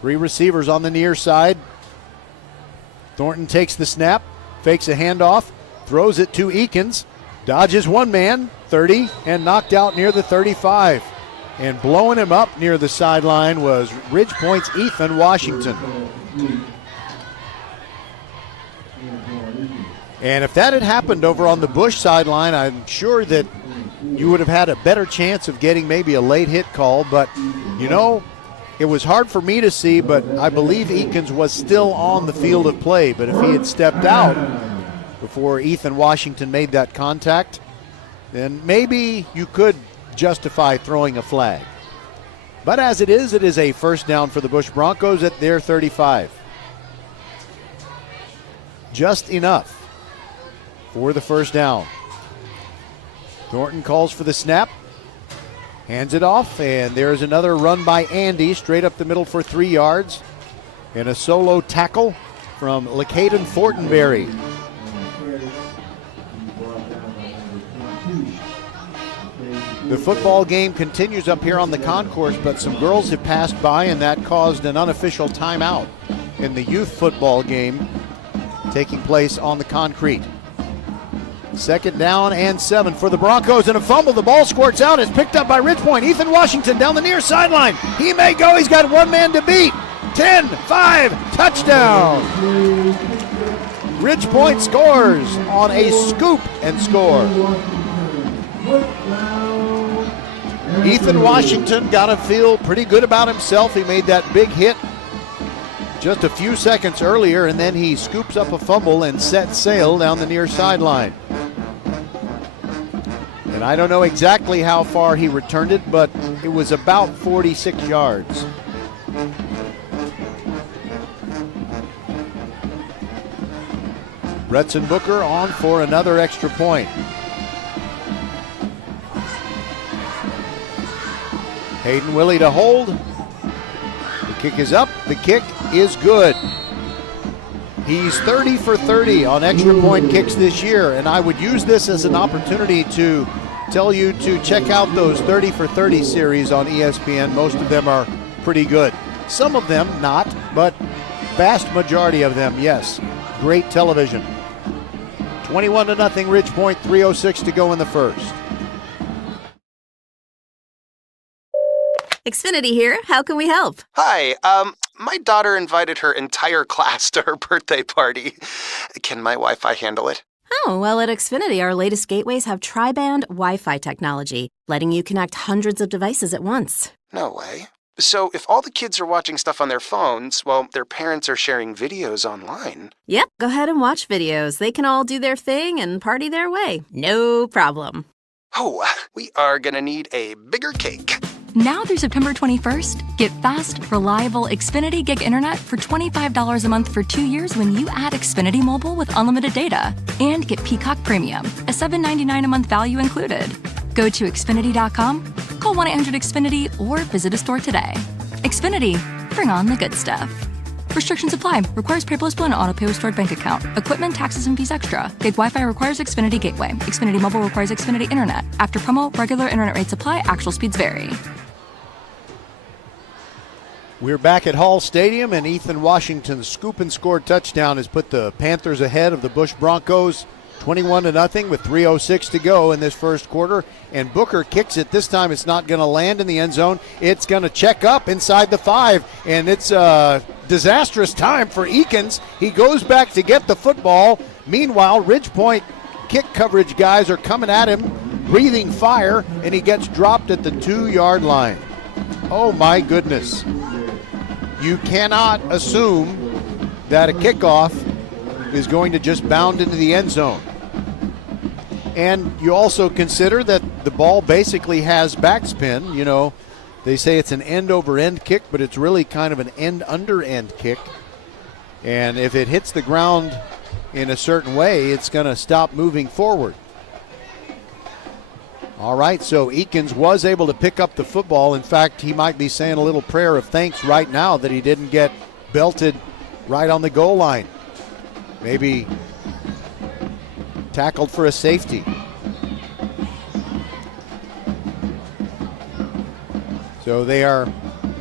3 receivers on the near side. Thornton takes the snap, fakes a handoff, throws it to Eakins, dodges one man, 30, and knocked out near the 35. And blowing him up near the sideline was Ridgepoint's Ethan Washington. And if that had happened over on the Bush sideline, I'm sure that you would have had a better chance of getting maybe a late hit call. But, you know, it was hard for me to see, but I believe Eakins was still on the field of play. But if he had stepped out before Ethan Washington made that contact, then maybe you could justify throwing a flag. But as it is a first down for the Bush Broncos at their 35. Just enough for the first down. Thornton calls for the snap, hands it off, and there's another run by Andy straight up the middle for 3 yards, and a solo tackle from Lacaden Fortenberry. The football game continues up here on the concourse, but some girls have passed by, and that caused an unofficial timeout in the youth football game taking place on the concrete. 2nd down and 7 for the Broncos, and a fumble. The ball squirts out. It's picked up by Ridgepoint. Ethan Washington down the near sideline. He may go. He's got one man to beat. 10-5, touchdown. Ridgepoint scores on a scoop and score. Ethan Washington got to feel pretty good about himself. He made that big hit just a few seconds earlier, and then he scoops up a fumble and sets sail down the near sideline. And I don't know exactly how far he returned it, but it was about 46 yards. Bretson Booker on for another extra point. Hayden Willie to hold. The kick is up. The kick is good. He's 30 for 30 on extra point kicks this year, and I would use this as an opportunity to tell you to check out those 30 for 30 series on ESPN. Most of them are pretty good. Some of them not, but vast majority of them, yes. Great television. 21-0 Ridgepoint, 3:06 to go in the first. Xfinity here. How can we help? Hi, my daughter invited her entire class to her birthday party. Can my Wi-Fi handle it? Oh, well, at Xfinity, our latest gateways have tri-band Wi-Fi technology, letting you connect hundreds of devices at once. No way. So if all the kids are watching stuff on their phones, well, their parents are sharing videos online. Yep, go ahead and watch videos. They can all do their thing and party their way. No problem. Oh, we are gonna need a bigger cake. Now through September 21st, get fast, reliable Xfinity Gig Internet for $25 a month for 2 years when you add Xfinity Mobile with unlimited data. And get Peacock Premium, a $7.99 a month value included. Go to Xfinity.com, call 1-800-XFINITY, or visit a store today. Xfinity, bring on the good stuff. Restrictions apply. Requires paperless bill and auto pay with stored bank account. Equipment, taxes, and fees extra. Gig Wi-Fi requires Xfinity Gateway. Xfinity Mobile requires Xfinity Internet. After promo, regular internet rates apply. Actual speeds vary. We're back at Hall Stadium, and Ethan Washington's scoop and score touchdown has put the Panthers ahead of the Bush Broncos 21-0 with 3:06 to go in this first quarter. And Booker kicks it. This time it's not going to land in the end zone. It's going to check up inside the 5, and it's a disastrous time for Eakins. He goes back to get the football. Meanwhile, Ridgepoint kick coverage guys are coming at him, breathing fire, and he gets dropped at the 2-yard line. Oh, my goodness. You cannot assume that a kickoff is going to just bound into the end zone. And you also consider that the ball basically has backspin. You know, they say it's an end-over-end kick, but it's really kind of an end-under-end kick. And if it hits the ground in a certain way, it's going to stop moving forward. All right, so Eakins was able to pick up the football. In fact, he might be saying a little prayer of thanks right now that he didn't get belted right on the goal line. Maybe tackled for a safety. So they are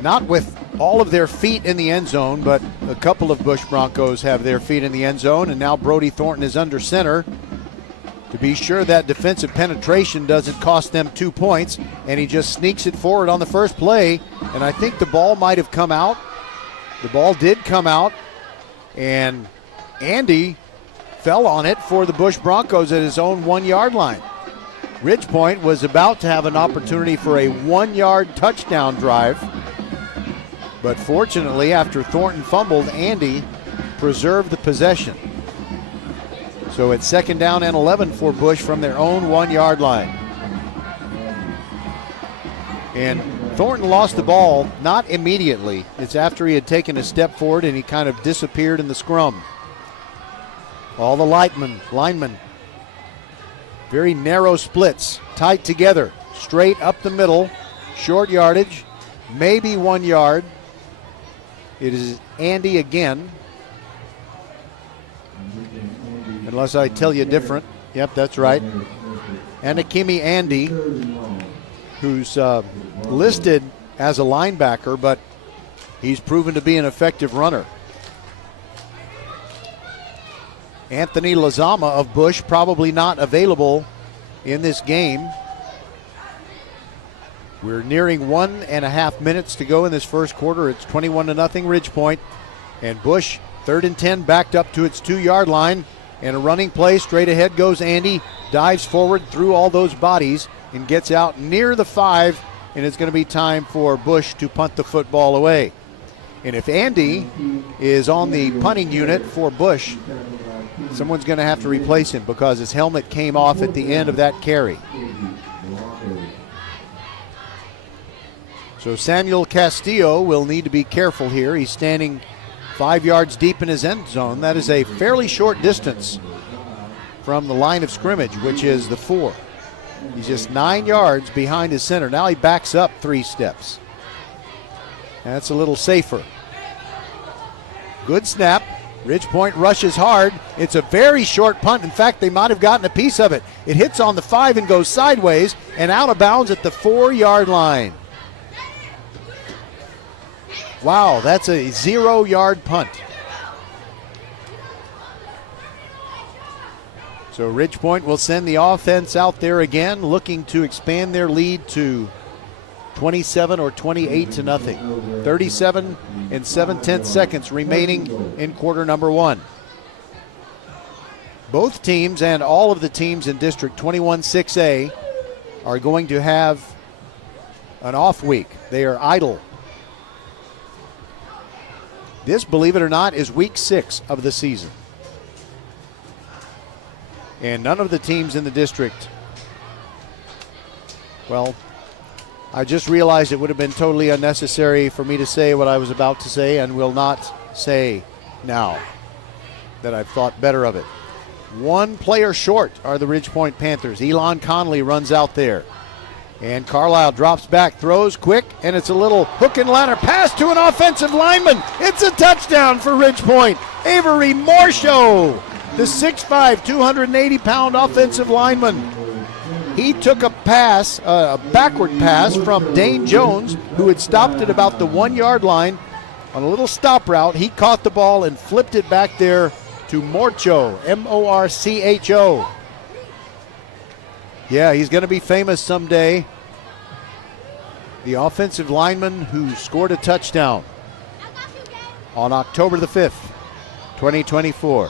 not with all of their feet in the end zone, but a couple of Bush Broncos have their feet in the end zone, and now Brody Thornton is under center to be sure that defensive penetration doesn't cost them 2 points, and he just sneaks it forward on the first play, and I think the ball might have come out. The ball did come out, and Andy fell on it for the Bush Broncos at his own 1-yard line. Ridgepoint was about to have an opportunity for a 1-yard touchdown drive, but fortunately, after Thornton fumbled, Andy preserved the possession. So it's 2nd down and 11 for Bush from their own 1-yard line. And Thornton lost the ball not immediately. It's after he had taken a step forward and he kind of disappeared in the scrum. All the linemen, very narrow splits, tight together, straight up the middle, short yardage, maybe 1 yard. It is Andy again. Unless I tell you different. Yep, that's right. Anakimi Andy, who's listed as a linebacker, but he's proven to be an effective runner. Anthony Lazama of Bush probably not available in this game. We're nearing 1.5 minutes to go in this first quarter. It's 21-0 Ridgepoint. And Bush, 3rd and 10, backed up to its 2-yard line. And a running play, straight ahead goes Andy, dives forward through all those bodies and gets out near the 5, and it's going to be time for Bush to punt the football away. And if Andy is on the punting unit for Bush, someone's going to have to replace him because his helmet came off at the end of that carry. So Samuel Castillo will need to be careful here. He's standing 5 yards deep in his end zone. That is a fairly short distance from the line of scrimmage, which is the 4. He's just 9 yards behind his center. Now he backs up 3 steps. That's a little safer. Good snap. Ridgepoint rushes hard. It's a very short punt. In fact, they might have gotten a piece of it. It hits on the 5 and goes sideways and out of bounds at the 4-yard line. Wow, that's a 0-yard punt. So Ridgepoint will send the offense out there again, looking to expand their lead to 27 or 28-0. 37 and 7/10 seconds remaining in quarter number 1. Both teams and all of the teams in District 21-6A are going to have an off week. They are idle. This, believe it or not, is week 6 of the season. And none of the teams in the district, well, I just realized it would have been totally unnecessary for me to say what I was about to say and will not say now that I've thought better of it. 1 player short are the Ridgepoint Panthers. Elon Conley runs out there. And Carlisle drops back, throws quick, and it's a little hook and ladder pass to an offensive lineman. It's a touchdown for Ridge Point. Avery Morshow, the 6'5", 280-pound offensive lineman. He took a pass, a backward pass from Dane Jones, who had stopped at about the 1-yard line on a little stop route. He caught the ball and flipped it back there to Morcho, M-O-R-C-H-O. Yeah, he's going to be famous someday. The offensive lineman who scored a touchdown on October the 5th, 2024.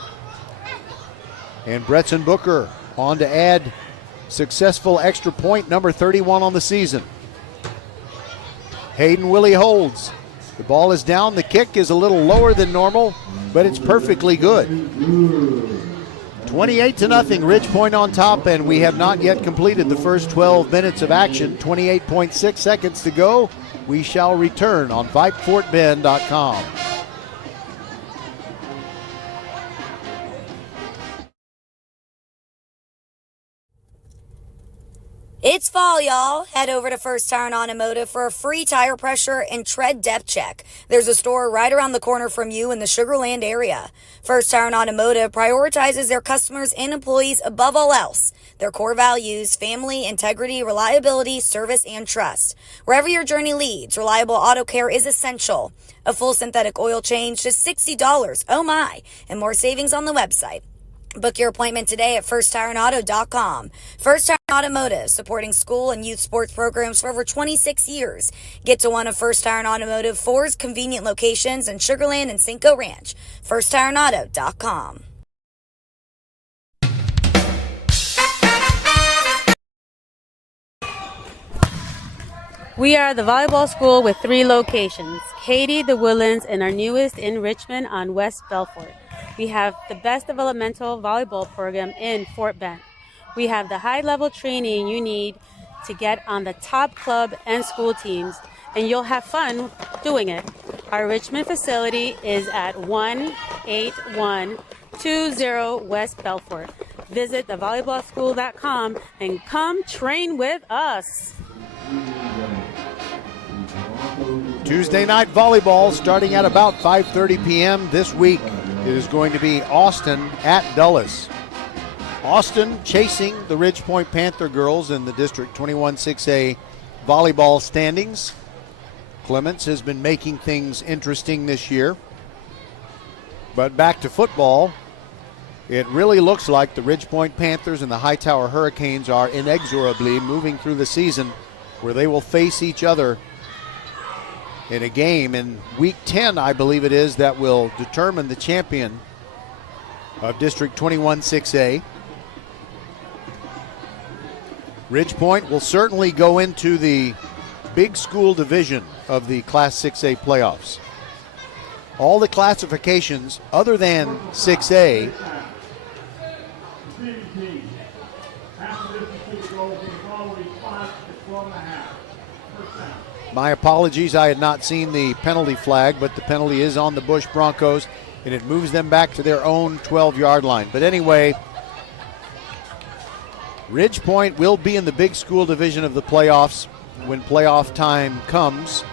And Bretson Booker on to add successful extra point, number 31 on the season. Hayden Willie holds. The ball is down. The kick is a little lower than normal, but it's perfectly good. 28-0, Ridge Point on top, and we have not yet completed the first 12 minutes of action. 28.6 seconds to go. We shall return on VypeFortBend.com. It's fall, y'all. Head over to First Tire and Automotive for a free tire pressure and tread depth check. There's a store right around the corner from you in the Sugar Land area. First Tire and Automotive prioritizes their customers and employees above all else. Their core values: family, integrity, reliability, service, and trust. Wherever your journey leads, reliable auto care is essential. A full synthetic oil change, just $60. Oh my! And more savings on the website. Book your appointment today at firsttireandauto.com. First Tire and Automotive, supporting school and youth sports programs for over 26 years. Get to one of First Tire and Automotive 4's convenient locations in Sugar Land and Cinco Ranch. firsttireandauto.com. We are the volleyball school with 3 locations: Katy, the Woodlands, and our newest in Richmond on West Belfort. We have the best developmental volleyball program in Fort Bend. We have the high-level training you need to get on the top club and school teams, and you'll have fun doing it. Our Richmond facility is at 18120 West Belfort. Visit thevolleyballschool.com and come train with us. Tuesday night volleyball starting at about 5:30 p.m. this week. It is going to be Austin at Dulles. Austin chasing the Ridge Point Panther girls in the District 21-6A volleyball standings. Clements has been making things interesting this year. But back to football, it really looks like the Ridge Point Panthers and the Hightower Hurricanes are inexorably moving through the season, where they will face each other in a game in week 10, I believe it is, that will determine the champion of District 21-6A. Ridge Point will certainly go into the big school division of the Class 6A playoffs. All the classifications other than 6A My apologies, I had not seen the penalty flag, but the penalty is on the Bush Broncos, and it moves them back to their own 12-yard line. But anyway, Ridge Point will be in the big school division of the playoffs when playoff time comes,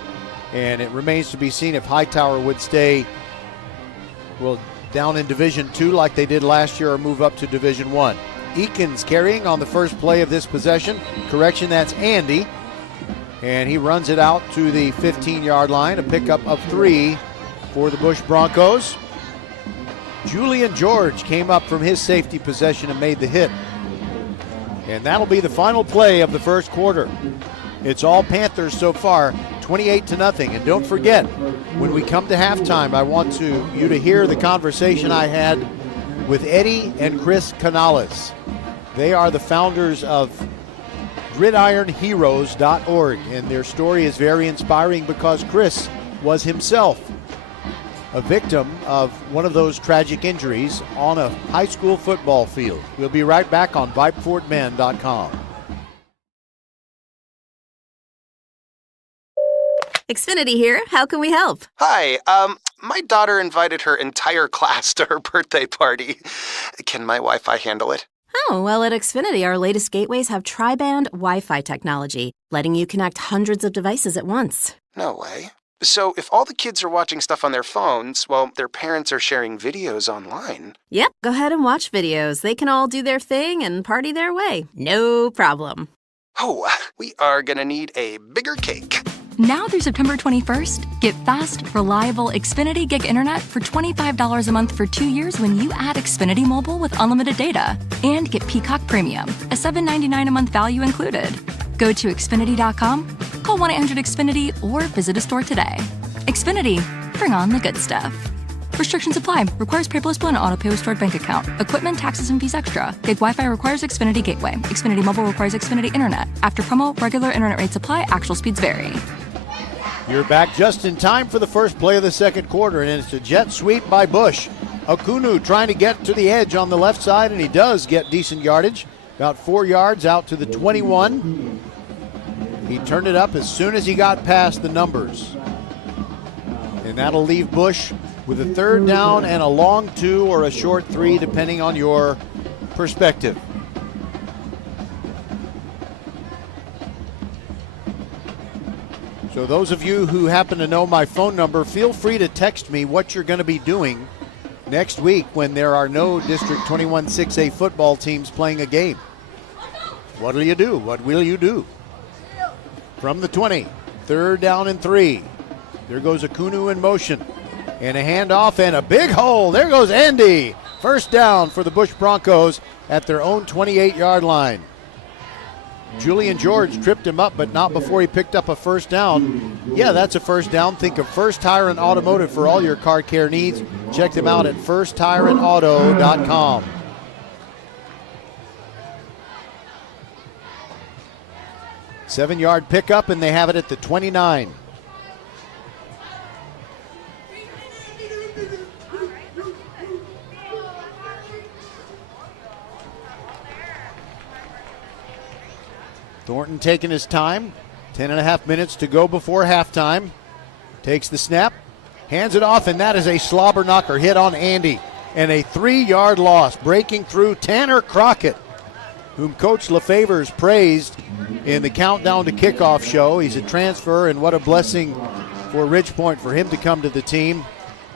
and it remains to be seen if Hightower would stay down in Division 2 like they did last year or move up to Division 1. Eakins carrying on the first play of this possession. Correction, that's Andy. And he runs it out to the 15-yard line, a pickup of 3 for the Bush Broncos. Julian George came up from his safety possession and made the hit. And that'll be the final play of the first quarter. It's all Panthers so far, 28-0. And don't forget, when we come to halftime, I want you to hear the conversation I had with Eddie and Chris Canales. They are the founders of GridironHeroes.org, and their story is very inspiring because Chris was himself a victim of one of those tragic injuries on a high school football field. We'll be right back on VypeFortBend.com. Xfinity here. How can we help? Hi, my daughter invited her entire class to her birthday party. Can my Wi-Fi handle it? Oh, well, at Xfinity, our latest gateways have tri-band Wi-Fi technology, letting you connect hundreds of devices at once. No way. So if all the kids are watching stuff on their phones, well, their parents are sharing videos online. Yep, go ahead and watch videos. They can all do their thing and party their way. No problem. Oh, we are gonna need a bigger cake. Now through September 21st, get fast, reliable Xfinity Gig Internet for $25 a month for 2 years when you add Xfinity Mobile with unlimited data. And get Peacock Premium, a $7.99 a month value included. Go to Xfinity.com, call 1-800-XFINITY, or visit a store today. Xfinity, bring on the good stuff. Restrictions apply. Requires paperless bill and auto-pay with stored bank account. Equipment, taxes, and fees extra. Gig Wi-Fi requires Xfinity Gateway. Xfinity Mobile requires Xfinity Internet. After promo, regular internet rates apply. Actual speeds vary. You're back just in time for the first play of the second quarter, and it's a jet sweep by Bush. Okunu trying to get to the edge on the left side, and he does get decent yardage. About 4 yards out to the 21. He turned it up as soon as he got past the numbers. And that'll leave Bush with a third down and a long 2 or a short 3, depending on your perspective. So those of you who happen to know my phone number, feel free to text me what you're going to be doing next week when there are no District 21 6A football teams playing a game. What will you do? What will you do? From the 20, third down and 3. There goes Okunu in motion. And a handoff and a big hole. There goes Andy. First down for the Bush Broncos at their own 28-yard line. Julian George tripped him up, but not before he picked up a first down. Yeah, that's a first down. Think of First Tire and Automotive for all your car care needs. Check them out at firsttireandauto.com. Seven-yard pickup, and they have it at the 29. Thornton taking his time. 10.5 minutes to go before halftime. Takes the snap, hands it off, and that is a slobber knocker hit on Andy. And a 3-yard loss, breaking through Tanner Crockett, whom Coach LeFavors praised in the Countdown to Kickoff show. He's a transfer, and what a blessing for Ridgepoint for him to come to the team.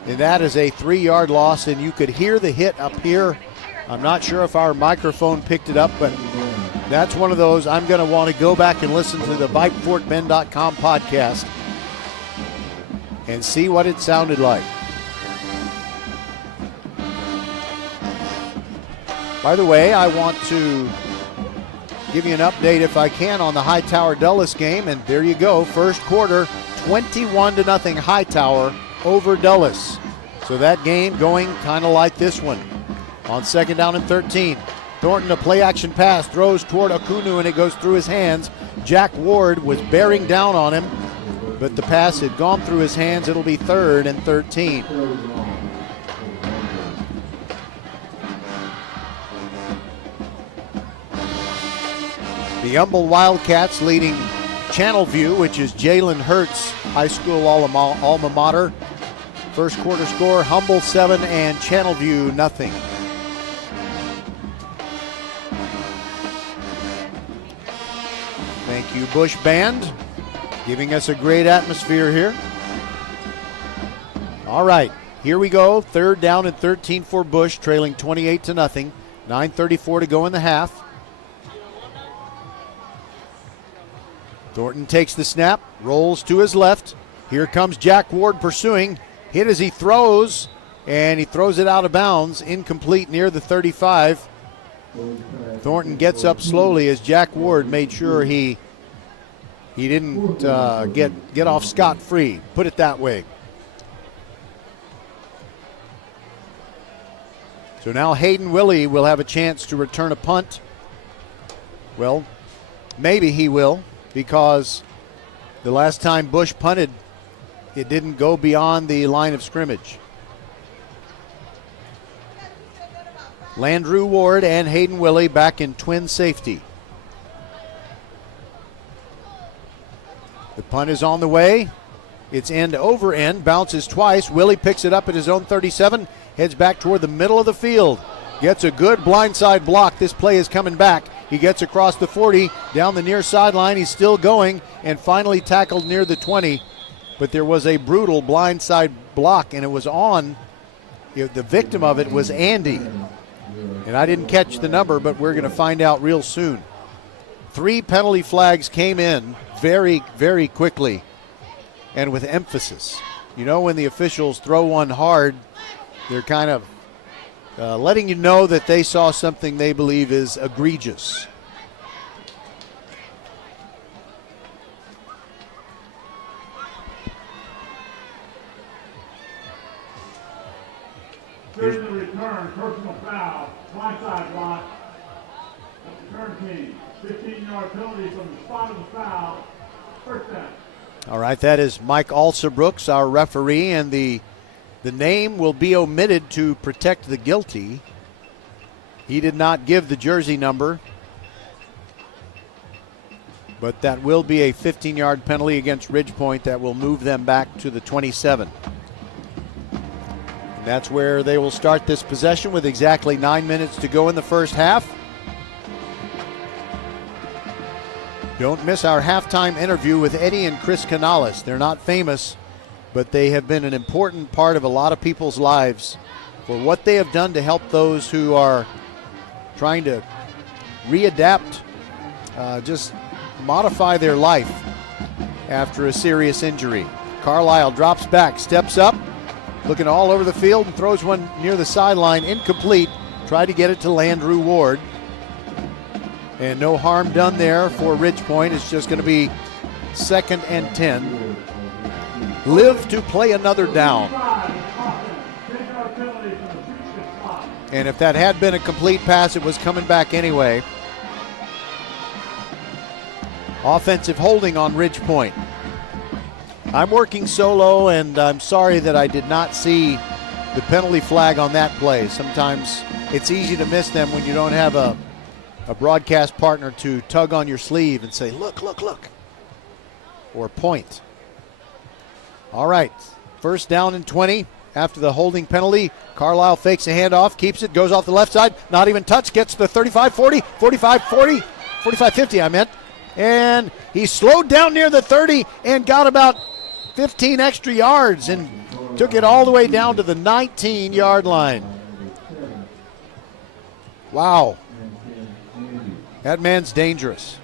And that is a 3-yard loss, and you could hear the hit up here. I'm not sure if our picked it up, but that's one of those I'm going to want to go back and listen to the VypeFortBend.com podcast and see what it sounded like. By the way, I want to give you an update if I can on the Hightower Dulles game, and there you go. First quarter, 21-0 Hightower over Dulles. So that game going kind of like this one. On second down and 13. Thornton, a play-action pass, throws toward Okunu, and it goes through his hands. Jack Ward was bearing down on him, but the pass had gone through his hands. It'll be 3rd and 13. The Humble Wildcats leading Channelview, which is Jalen Hurts' high school alma mater. First quarter score, Humble 7 and Channelview nothing. Thank you, Bush Band, giving us a great atmosphere here. All right, here we go. Third down and 13 for Bush, trailing 28-0. 9:34 to go in the half. Thornton takes the snap, rolls to his left. Here comes Jack Ward pursuing. Hit as he throws, and he throws it out of bounds, incomplete near the 35. Thornton gets up slowly as Jack Ward made sure he didn't get off scot-free, put it that way. So now Hayden Willie will have a chance to return a punt. Well, maybe he will, because the last time Bush punted, it didn't go beyond the line of scrimmage. Landrew Ward and Hayden Willie back in twin safety. The punt is on the way. It's end over end, bounces twice. Willie picks it up at his own 37, heads back toward the middle of the field. gets a good blindside block. This play is coming back. He gets across the 40, down the near sideline. He's still going and finally tackled near the 20. But there was a brutal blindside block, and it was on. The victim of it was Andy. And I didn't catch the number, but we're going to find out real soon. 3 penalty flags came in very, very quickly and with emphasis. You know, when the officials throw one hard, they're kind of letting you know that they saw something they believe is egregious. During the return, personal foul, blindside block, return team, 15-yard penalty from the spot of the foul, first down. All right, that is Mike Alsabrooks, our referee, and the name will be omitted to protect the guilty. He did not give the jersey number, but that will be a 15-yard penalty against Ridgepoint that will move them back to the 27. And that's where they will start this possession with exactly 9 minutes to go in the first half. Don't miss our halftime interview with Eddie and Chris Canales. They're not famous, but they have been an important part of a lot of people's lives for what they have done to help those who are trying to readapt, just modify their life after a serious injury. Carlisle drops back, steps up, looking all over the field and throws one near the sideline, incomplete. Tried to get it to Landrew Ward. And no harm done there for Ridgepoint. It's just going to be 2nd and 10. Live to play another down. And if that had been a complete pass, it was coming back anyway. Offensive holding on Ridgepoint. I'm working solo, and I'm sorry that I did not see the penalty flag on that play. Sometimes it's easy to miss them when you don't have a broadcast partner to tug on your sleeve and say, look, look, look, or point. All right, first down and 20 after the holding penalty. Carlisle fakes a handoff, keeps it, goes off the left side, not even touched, gets to the 35-40, 45-40, 45-50 I meant, and he slowed down near the 30 and got about 15 extra yards and took it all the way down to the 19-yard line. Wow. That man's dangerous.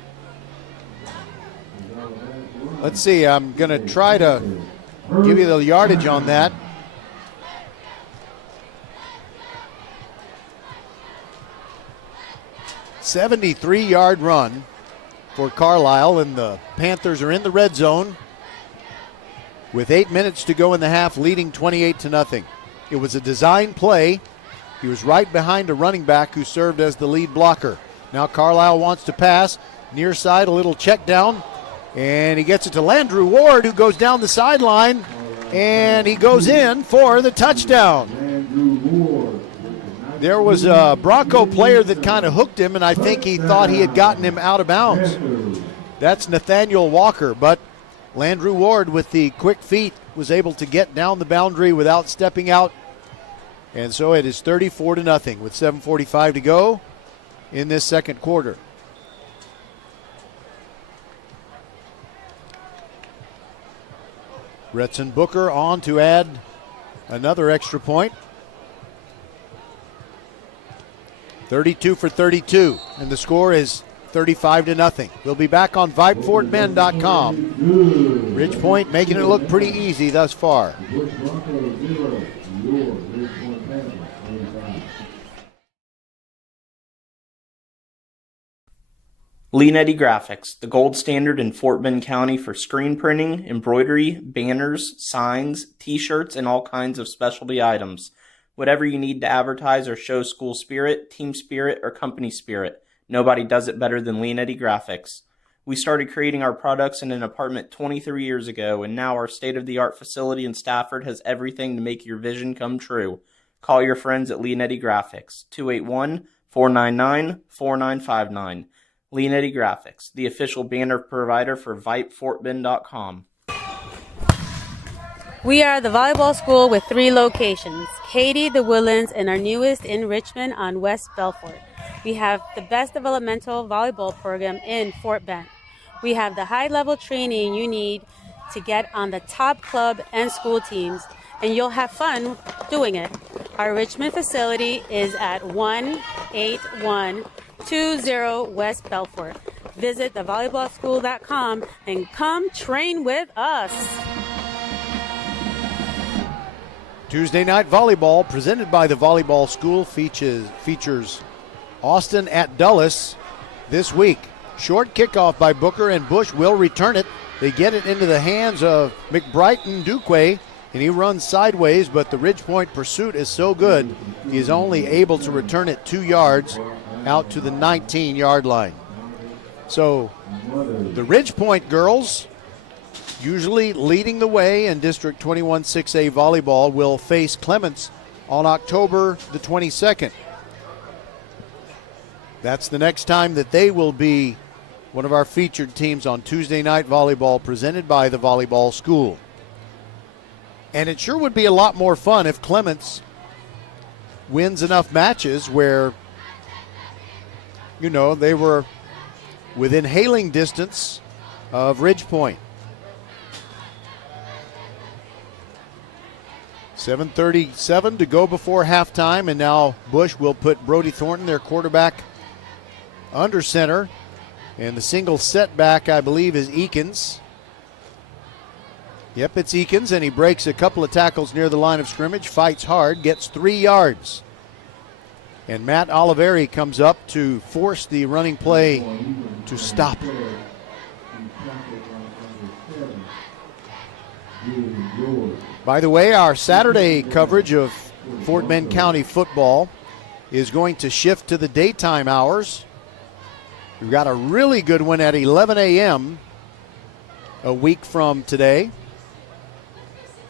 Let's see, I'm going to try to give you the yardage on that. $73-yard run for Carlisle, and the Panthers are in the red zone with 8 minutes to go in the half, leading 28-0. It was a design play. He was right behind a running back who served as the lead blocker. Now Carlisle wants to pass. Near side, a little check down. And he gets it to Landrew Ward, who goes down the sideline. And he goes in for the touchdown. There was a Bronco player that kind of hooked him, and I think he thought he had gotten him out of bounds. That's Nathaniel Walker. But Landrew Ward, with the quick feet, was able to get down the boundary without stepping out. And so it is 34-0 with 7:45 to go in this second quarter. Retson Booker on to add another extra point. 32 for 32, and the score is 35-0. We'll be back on VypeFortBend.com. Ridgepoint making it look pretty easy thus far. Leanetti Graphics, the gold standard in Fort Bend County for screen printing, embroidery, banners, signs, t-shirts, and all kinds of specialty items. Whatever you need to advertise or show school spirit, team spirit, or company spirit, nobody does it better than Leanetti Graphics. We started creating our products in an apartment 23 years ago, and now our state-of-the-art facility in Stafford has everything to make your vision come true. Call your friends at Leanetti Graphics, 281-499-4959. Leanetti Graphics, the official banner provider for VypeFortBend.com. We are the volleyball school with 3 locations, Katy, the Woodlands, and our newest in Richmond on West Belfort. We have the best developmental volleyball program in Fort Bend. We have the high-level training you need to get on the top club and school teams, and you'll have fun doing it. Our Richmond facility is at 18120 West Belfort. Visit thevolleyballschool.com and come train with us. Tuesday night volleyball presented by the Volleyball School features Austin at Dulles this week. Short kickoff by Booker, and Bush will return it. They get it into the hands of McBrighton Duque, and he runs sideways, but the Ridgepoint pursuit is so good, he is only able to return it 2 yards out to the 19-yard line. So the Ridgepoint girls, usually leading the way in District 21 6A volleyball, will face Clements on October the 22nd. That's the next time that they will be one of our featured teams on Tuesday night volleyball presented by the Volleyball School. And it sure would be a lot more fun if Clements wins enough matches where, you know, they were within hailing distance of Ridgepoint. 7:37 to go before halftime, and now Bush will put Brody Thornton, their quarterback, under center. And the single setback, I believe, is Eakins. Yep, it's Eakins, and he breaks a couple of tackles near the line of scrimmage, fights hard, gets 3 yards. And Matt Oliveri comes up to force the running play to stop. By the way, our Saturday coverage of Fort Bend County football is going to shift to the daytime hours. We've got a really good one at 11 a.m. a week from today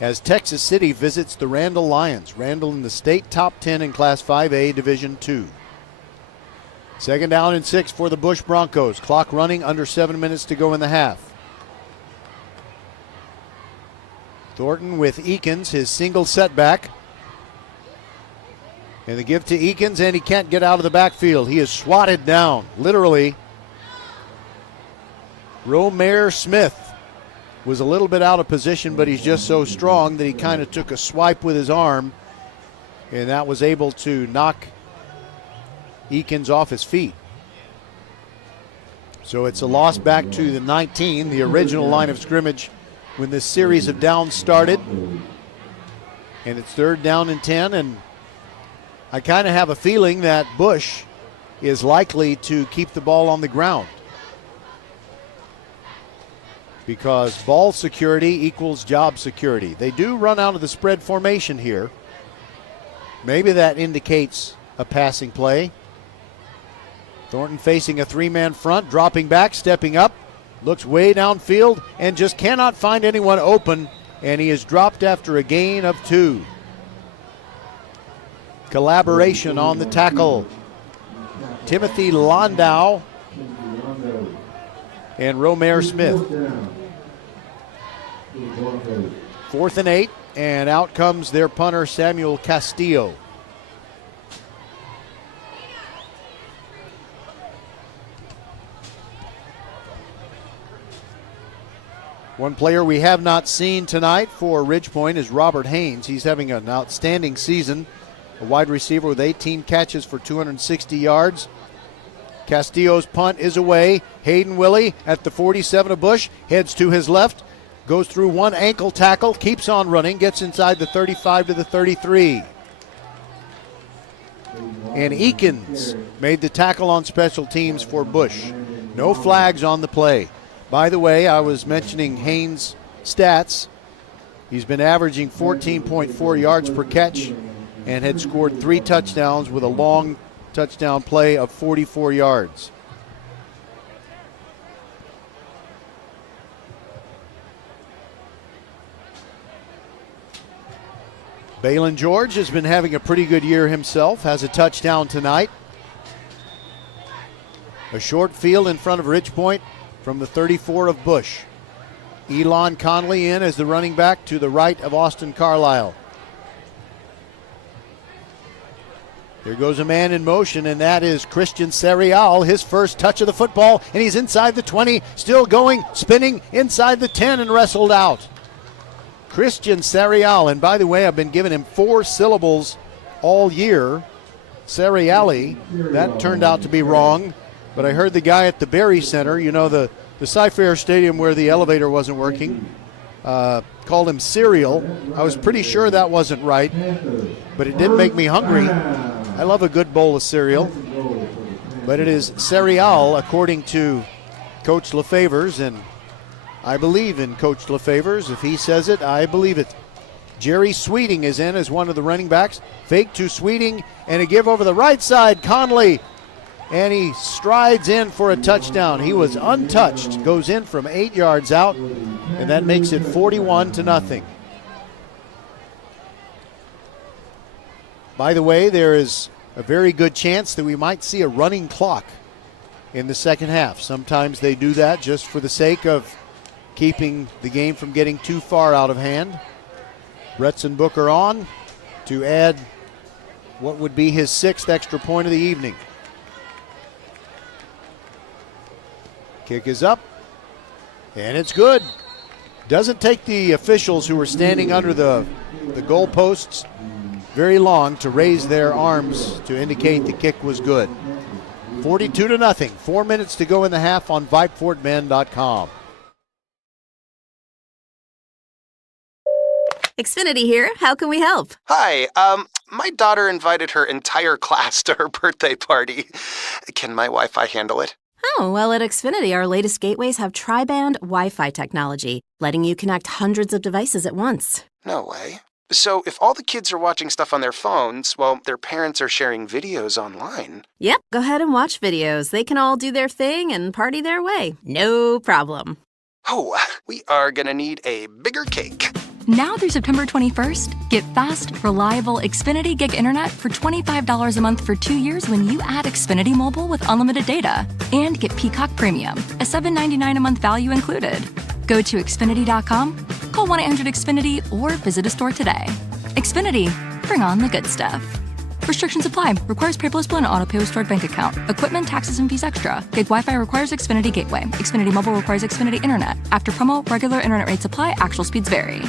as Texas City visits the Randall Lions. Randall in the state top 10 in Class 5A Division II. 2nd down and 6 for the Bush Broncos. Clock running, under 7 minutes to go in the half. Thornton with Eakins, his single setback. And the give to Eakins, and he can't get out of the backfield. He is swatted down, literally. Romare Smith was a little bit out of position, but he's just so strong that he kind of took a swipe with his arm, and that was able to knock Eakins off his feet. So it's a loss back to the 19, the original line of scrimmage when this series of downs started. And it's 3rd down and 10, and I kind of have a feeling that Bush is likely to keep the ball on the ground, because ball security equals job security. They do run out of the spread formation here. Maybe that indicates a passing play. Thornton facing a 3-man front, dropping back, stepping up, looks way downfield and just cannot find anyone open, and he is dropped after a gain of 2. Collaboration on the tackle. Timothy Landau and Romare Smith. 4th and 8, and out comes their punter, Samuel Castillo. One player we have not seen tonight for Ridgepoint is Robert Haynes. He's having an outstanding season, a wide receiver with 18 catches for 260 yards. Castillo's punt is away. Hayden Willie at the 47 of Bush, heads to his left, goes through one ankle tackle, keeps on running, gets inside the 35 to the 33. And Eakins made the tackle on special teams for Bush. No flags on the play. By the way, I was mentioning Haynes' stats. He's been averaging 14.4 yards per catch and had scored 3 touchdowns with a long touchdown play of 44 yards. Balin George has been having a pretty good year himself, has a touchdown tonight. A short field in front of Ridgepoint from the 34 of Bush. Elon Conley in as the running back to the right of Austin Carlisle. Here goes a man in motion, and that is Christian Serial, his first touch of the football, and he's inside the 20, still going, spinning inside the 10 and wrestled out. Christian Serial, and by the way, I've been giving him 4 syllables all year. Seriali, that turned out to be wrong, but I heard the guy at the Berry Center, the Cy-Fair Stadium where the elevator wasn't working, called him cereal. I was pretty sure that wasn't right, but it did make me hungry. I love a good bowl of cereal, but it is cereal according to Coach LaFavors, and I believe in Coach LaFavors. If he says it, I believe it. Jerry Sweeting is in as one of the running backs. Fake to Sweeting, and a give over the right side. Conley, and he strides in for a touchdown. He was untouched, goes in from 8 yards out, and that makes it 41-0. By the way, there is a very good chance that we might see a running clock in the second half. Sometimes they do that just for the sake of keeping the game from getting too far out of hand. Bretson Booker on to add what would be his 6th extra point of the evening. Kick is up, and it's good. Doesn't take the officials who were standing under the goalposts very long to raise their arms to indicate the kick was good. 42-0. 4 minutes to go in the half on VypeFortBend.com. Xfinity here. How can we help? Hi, my daughter invited her entire class to her birthday party. Can my Wi-Fi handle it? Oh, well, at Xfinity, our latest gateways have tri-band Wi-Fi technology, letting you connect hundreds of devices at once. No way. So if all the kids are watching stuff on their phones, well, their parents are sharing videos online. Yep, go ahead and watch videos. They can all do their thing and party their way. No problem. Oh, we are gonna need a bigger cake. Now through September 21st, get fast, reliable Xfinity Gig Internet for $25 a month for 2 years when you add Xfinity Mobile with unlimited data. And get Peacock Premium, a $7.99 a month value included. Go to Xfinity.com, call 1-800-XFINITY, or visit a store today. Xfinity, bring on the good stuff. Restrictions apply. Requires paperless bill and auto-pay with stored bank account. Equipment, taxes, and fees extra. Gig Wi-Fi requires Xfinity Gateway. Xfinity Mobile requires Xfinity Internet. After promo, regular internet rates apply. Actual speeds vary.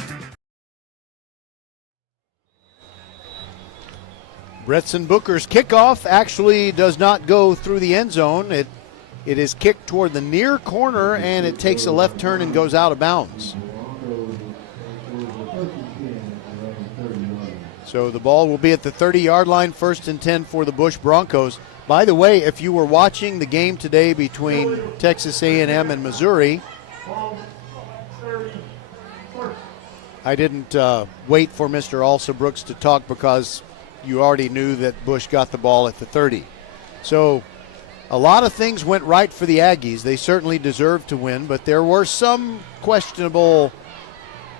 Bretson Booker's kickoff actually does not go through the end zone. It is kicked toward the near corner, and it takes a left turn and goes out of bounds. So the ball will be at the 30-yard line, 1st and 10 for the Bush Broncos. By the way, if you were watching the game today between Texas A&M and Missouri, I didn't wait for Mr. Alsabrooks to talk because you already knew that Bush got the ball at the 30. So a lot of things went right for the Aggies. They certainly deserved to win, but there were some questionable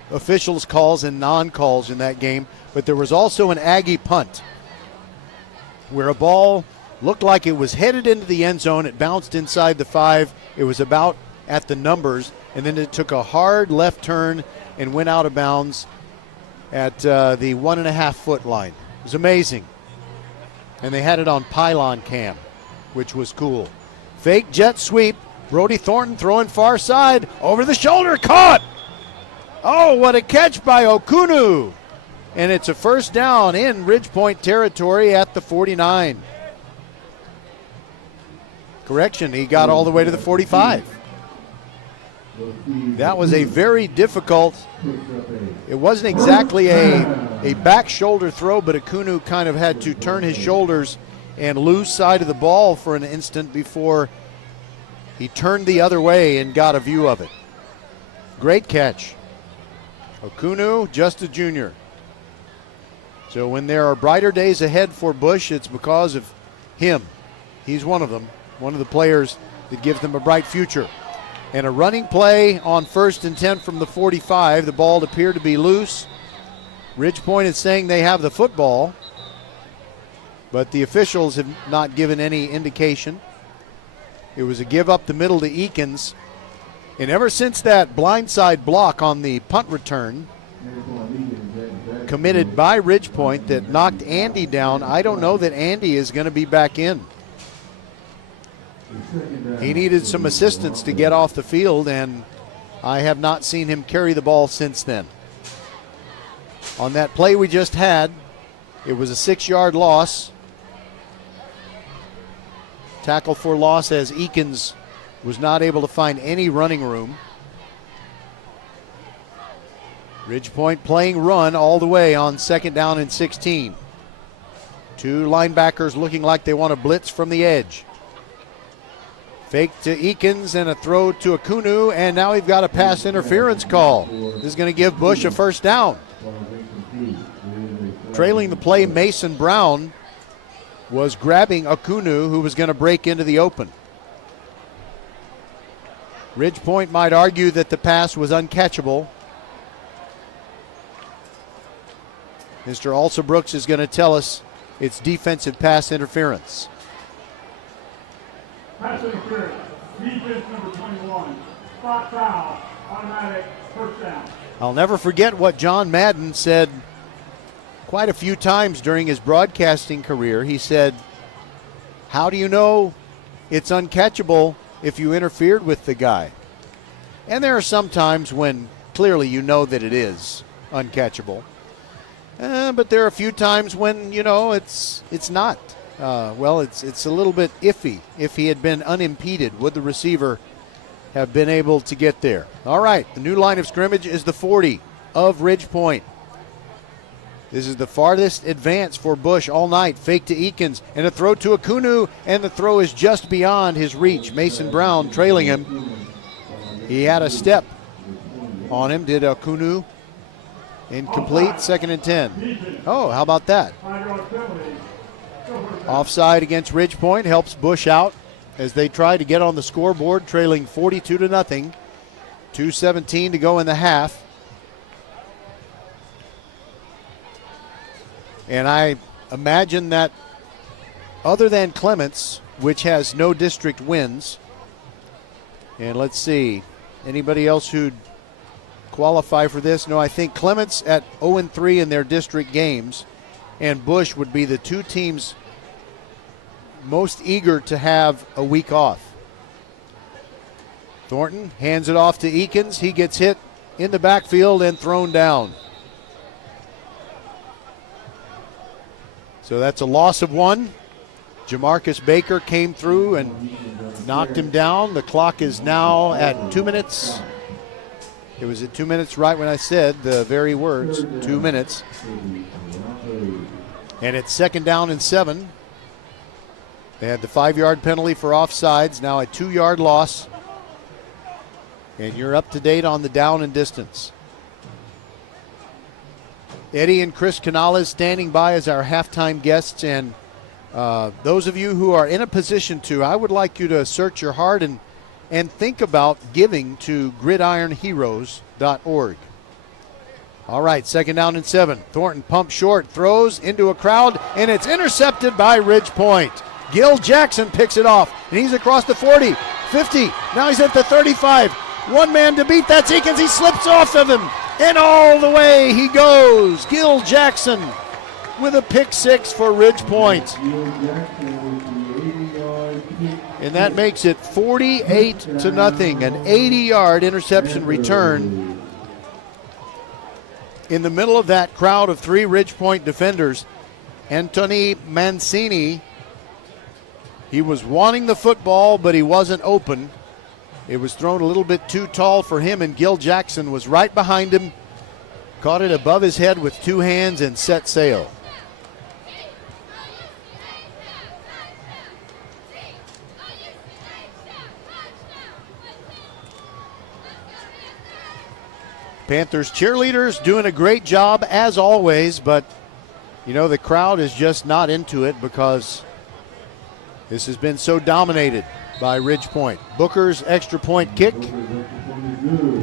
officials' calls and non-calls in that game. But there was also an Aggie punt where a ball looked like it was headed into the end zone. It bounced inside the 5. It was about at the numbers, and then it took a hard left turn and went out of bounds at the 1.5-foot line. It was amazing. And they had it on pylon cam, which was cool. Fake jet sweep. Brody Thornton throwing far side. Over the shoulder. Caught. Oh, what a catch by Okunu. And it's a first down in Ridgepoint territory at the 49. Correction, he got all the way to the 45. That was a very difficult, it wasn't exactly a back shoulder throw, but Okunu kind of had to turn his shoulders and lose sight of the ball for an instant before he turned the other way and got a view of it. Great catch. Okunu, just a junior. So when there are brighter days ahead for Bush, it's because of him. He's one of them, one of the players that gives them a bright future. And a running play on 1st and 10 from the 45. The ball appeared to be loose. Ridgepoint is saying they have the football, but the officials have not given any indication. It was a give up the middle to Eakins, And ever since that blindside block on the punt return committed by Ridgepoint that knocked Andy down, I don't know that Andy is going to be back in. He needed some assistance to get off the field, and I have not seen him carry the ball since then. On that play we just had, it was a 6-yard loss. Tackle for loss as Eakins was not able to find any running room. Ridgepoint playing run all the way on 2nd down and 16. Two linebackers looking like they want to blitz from the edge. Fake to Eakins and a throw to Akunu, and now we've got a pass interference call. This is going to give Bush a first down. Trailing the play, Mason Brown was grabbing Akunu, who was going to break into the open. Ridgepoint might argue that the pass was uncatchable. Mr. Alsabrooks is going to tell us it's defensive pass interference. Pass interference. Defense number 21. Spot foul. Automatic first down. I'll never forget what John Madden said quite a few times during his broadcasting career. He said, how do you know it's uncatchable if you interfered with the guy? And there are some times when clearly you know that it is uncatchable. But there are a few times when, it's not. It's a little bit iffy. If he had been unimpeded, would the receiver have been able to get there? All right, the new line of scrimmage is the 40 of Ridgepoint. This is the farthest advance for Bush all night. Fake to Eakins and a throw to Akunu, and the throw is just beyond his reach. Mason Brown trailing him. He had a step on him, did Akunu. Incomplete, 2nd and 10. Oh, how about that? Offside against Ridgepoint helps Bush out as they try to get on the scoreboard, trailing 42-0. 2:17 to go in the half. And I imagine that other than Clements, which has no district wins, and let's see, anybody else who'd qualify for this? No, I think Clements at 0-3 in their district games, and Bush would be the two teams most eager to have a week off. Thornton hands it off to Eakins. He gets hit in the backfield and thrown down. So that's a loss of 1. Jamarcus Baker came through and knocked him down. The clock is now at 2 minutes. It was at 2 minutes right when I said the very words, 2 minutes. And it's 2nd down and 7. They had the 5-yard penalty for offsides, now a 2-yard loss. And you're up to date on the down and distance. Eddie and Chris Canales standing by as our halftime guests. And those of you who are in a position to, I would like you to search your heart and think about giving to gridironheroes.org. All right, 2nd down and 7. Thornton pumps short, throws into a crowd, and it's intercepted by Ridgepoint. Gil Jackson picks it off, and he's across the 40, 50. Now he's at the 35. One man to beat. That's Eakins. He slips off of him, and all the way he goes. Gil Jackson with a pick 6 for Ridgepoint. And that makes it 48-0, an 80-yard interception return. In the middle of that crowd of 3 Ridgepoint defenders, Anthony Mancini, he was wanting the football, but he wasn't open. It was thrown a little bit too tall for him, and Gil Jackson was right behind him, caught it above his head with 2 hands and set sail. Panthers cheerleaders doing a great job as always, but the crowd is just not into it because this has been so dominated by Ridgepoint. Booker's extra point kick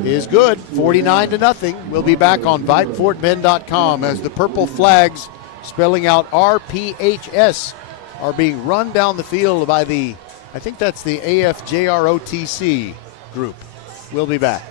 is good, 49-0. We'll be back on VypeFortBend.com as the purple flags spelling out RPHS are being run down the field by I think that's the AFJROTC group. We'll be back.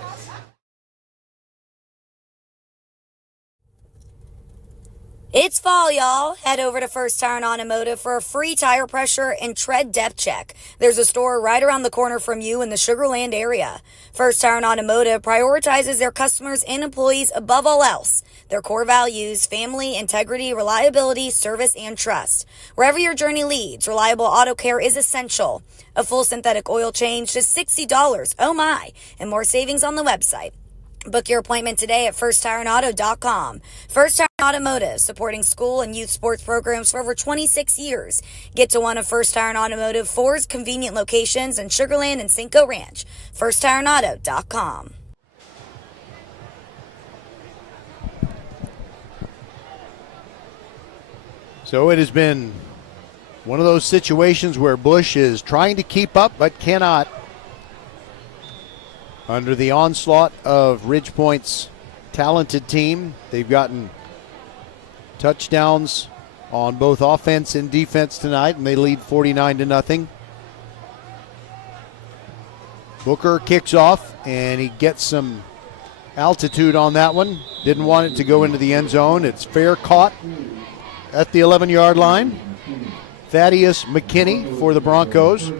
It's fall, y'all. Head over to First Tire and Automotive for a free tire pressure and tread depth check. There's a store right around the corner from you in the Sugar Land area. First Tire and Automotive prioritizes their customers and employees above all else. Their core values: family, integrity, reliability, service, and trust. Wherever your journey leads, reliable auto care is essential. A full synthetic oil change, just $60. Oh my! And more savings on the website. Book your appointment today at firsttireandauto.com. First Tire and Automotive, supporting school and youth sports programs for over 26 years. Get to one of First Tire and Automotive 4's convenient locations in Sugar Land and Cinco Ranch. firsttireandauto.com. So it has been one of those situations where Bush is trying to keep up but cannot. Under the onslaught of Ridgepoint's talented team, they've gotten touchdowns on both offense and defense tonight, and they lead 49-0. Booker kicks off, and he gets some altitude on that one. Didn't want it to go into the end zone. It's fair caught at the 11-yard line. Thaddeus McKinney for the Broncos.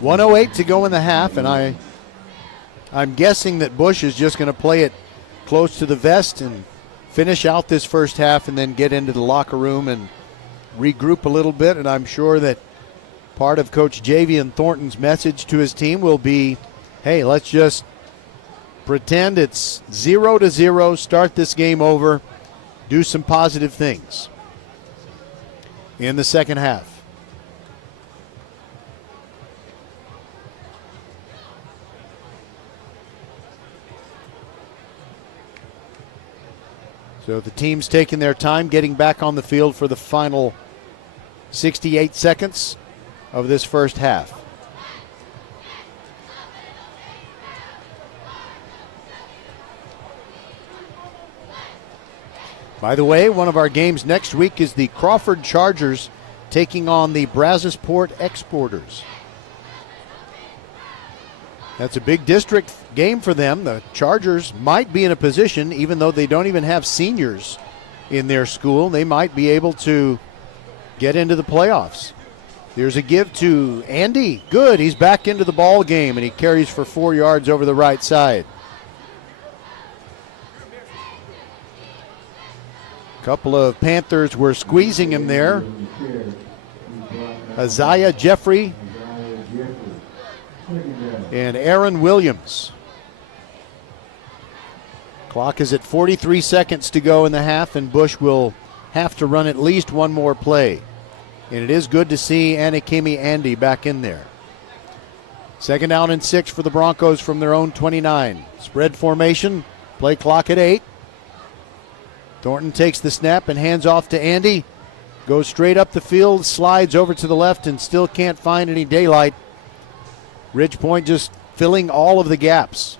1:08 to go in the half, and I'm guessing that Bush is just going to play it close to the vest and finish out this first half and then get into the locker room and regroup a little bit. And I'm sure that part of Coach Javian Thornton's message to his team will be, hey, let's just pretend it's 0-0, start this game over, do some positive things in the second half. So the team's taking their time getting back on the field for the final 68 seconds of this first half. By the way, one of our games next week is the Crawford Chargers taking on the Brazosport Exporters. That's a big district game for them. The Chargers might be in a position, even though they don't even have seniors in their school, they might be able to get into the playoffs. There's a give to Andy. Good. He's back into the ball game, and he carries for 4 yards over the right side. A couple of Panthers were squeezing him there. Isaiah Jeffrey and Aaron Williams. Clock is at 43 seconds to go in the half, and Bush will have to run at least one more play. And it is good to see Anakimi Andy back in there. Second down and 6 for the Broncos from their own 29. Spread formation, play clock at 8. Thornton takes the snap and hands off to Andy. Goes straight up the field, slides over to the left, and still can't find any daylight. Ridgepoint just filling all of the gaps.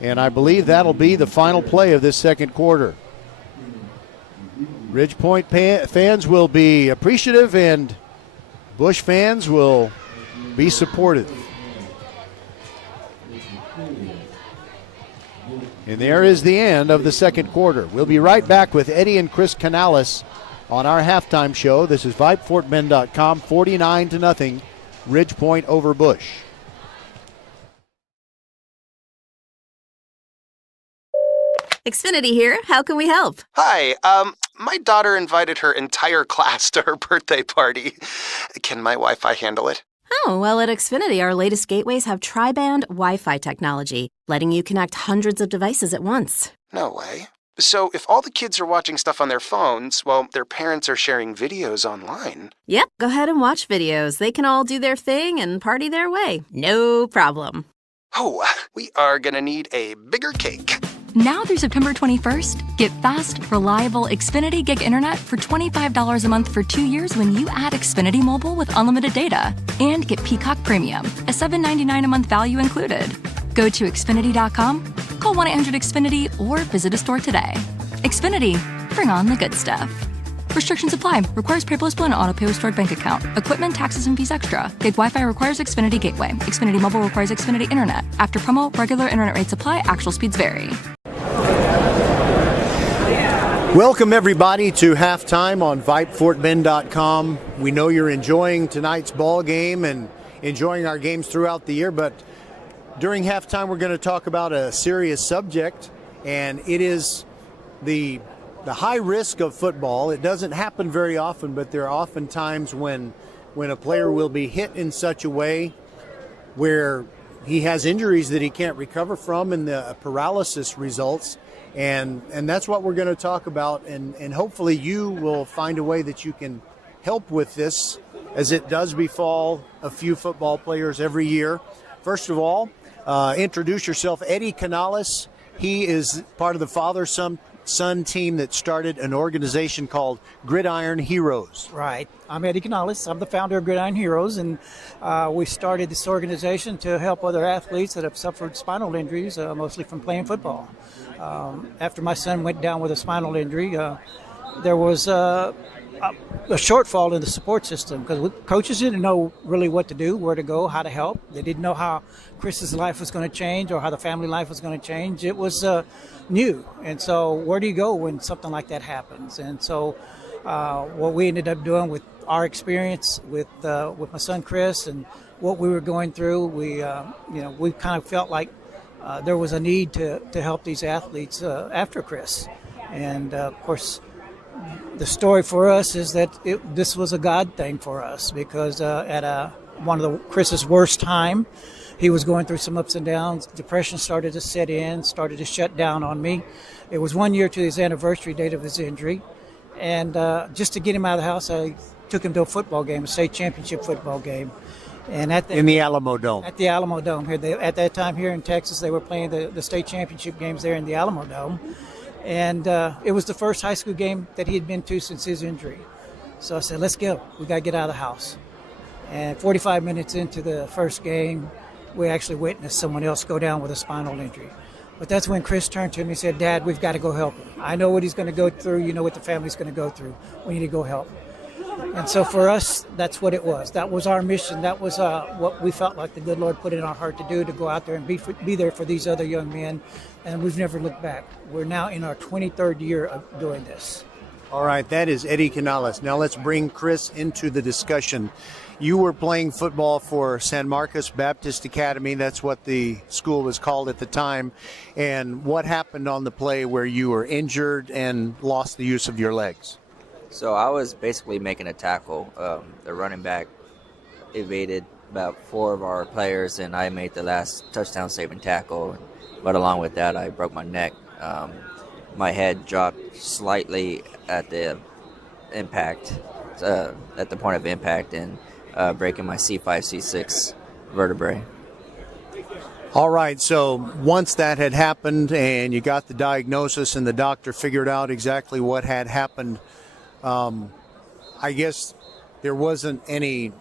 And I believe that'll be the final play of this second quarter. Ridgepoint fans will be appreciative, and Bush fans will be supportive. And there is the end of the second quarter. We'll be right back with Eddie and Chris Canales on our halftime show. This is VypeFortBend.com, 49-0, Ridgepoint over Bush. Xfinity here. How can we help? Hi, my daughter invited her entire class to her birthday party. Can my Wi-Fi handle it? Oh, well, at Xfinity, our latest gateways have tri-band Wi-Fi technology, letting you connect hundreds of devices at once. No way. So if all the kids are watching stuff on their phones, well, their parents are sharing videos online. Yep, go ahead and watch videos. They can all do their thing and party their way. No problem. Oh, we are gonna need a bigger cake. Now through September 21st, get fast, reliable Xfinity Gig Internet for $25 a month for 2 years when you add Xfinity Mobile with unlimited data. And get Peacock Premium, a $7.99 a month value included. Go to Xfinity.com, call 1-800-XFINITY, or visit a store today. Xfinity, bring on the good stuff. Restrictions apply. Requires paperless bill and auto pay with stored bank account. Equipment, taxes, and fees extra. Gig Wi-Fi requires Xfinity Gateway. Xfinity Mobile requires Xfinity Internet. After promo, regular internet rates apply. Actual speeds vary. Welcome, everybody, to halftime on VypeFortBend.com. We know you're enjoying tonight's ball game and enjoying our games throughout the year, but during halftime, we're going to talk about a serious subject, and it is the high risk of football. It doesn't happen very often, but there are often times when a player will be hit in such a way where he has injuries that he can't recover from, and the paralysis results. And that's what we're going to talk about, and hopefully you will find a way that you can help with this, as it does befall a few football players every year. First of all, introduce yourself. Eddie Canales. He is part of the father-son team that started an organization called Gridiron Heroes. Right. I'm Eddie Canales. I'm the founder of Gridiron Heroes, and we started this organization to help other athletes that have suffered spinal injuries, mostly from playing football. After my son went down with a spinal injury, there was a shortfall in the support system because coaches didn't know really what to do, where to go, how to help. They didn't know how Chris's life was going to change or how the family life was going to change. It was new. And so where do you go when something like that happens? And so what we ended up doing with our experience with my son Chris and what we were going through, we kind of felt like there was a need to help these athletes after Chris. And of course, the story for us is that this was a God thing for us because at one of Chris's worst time, he was going through some ups and downs. Depression started to set in, started to shut down on me. It was 1 year to his anniversary date of his injury. And just to get him out of the house, I took him to a football game, a state championship football game. And in the Alamo Dome. At the Alamo Dome. At that time here in Texas, they were playing the state championship games there in the Alamo Dome. And it was the first high school game that he had been to since his injury. So I said, let's go. We got to get out of the house. And 45 minutes into the first game, we actually witnessed someone else go down with a spinal injury. But that's when Chris turned to me and said, Dad, we've got to go help him. I know what he's going to go through. You know what the family's going to go through. We need to go help. And so for us, that's what it was. That was our mission. That was what we felt like the good Lord put in our heart to do, to go out there and be there for these other young men. And we've never looked back. We're now in our 23rd year of doing this. All right, that is Eddie Canales. Now let's bring Chris into the discussion. You were playing football for San Marcos Baptist Academy. That's what the school was called at the time. And what happened on the play where you were injured and lost the use of your legs? So I was basically making a tackle. The running back evaded about 4 of our players, and I made the last touchdown-saving tackle. But along with that, I broke my neck. My head dropped slightly at the impact, at the point of impact, and breaking my C5, C6 vertebrae. All right, so once that had happened and you got the diagnosis and the doctor figured out exactly what had happened, I guess there wasn't any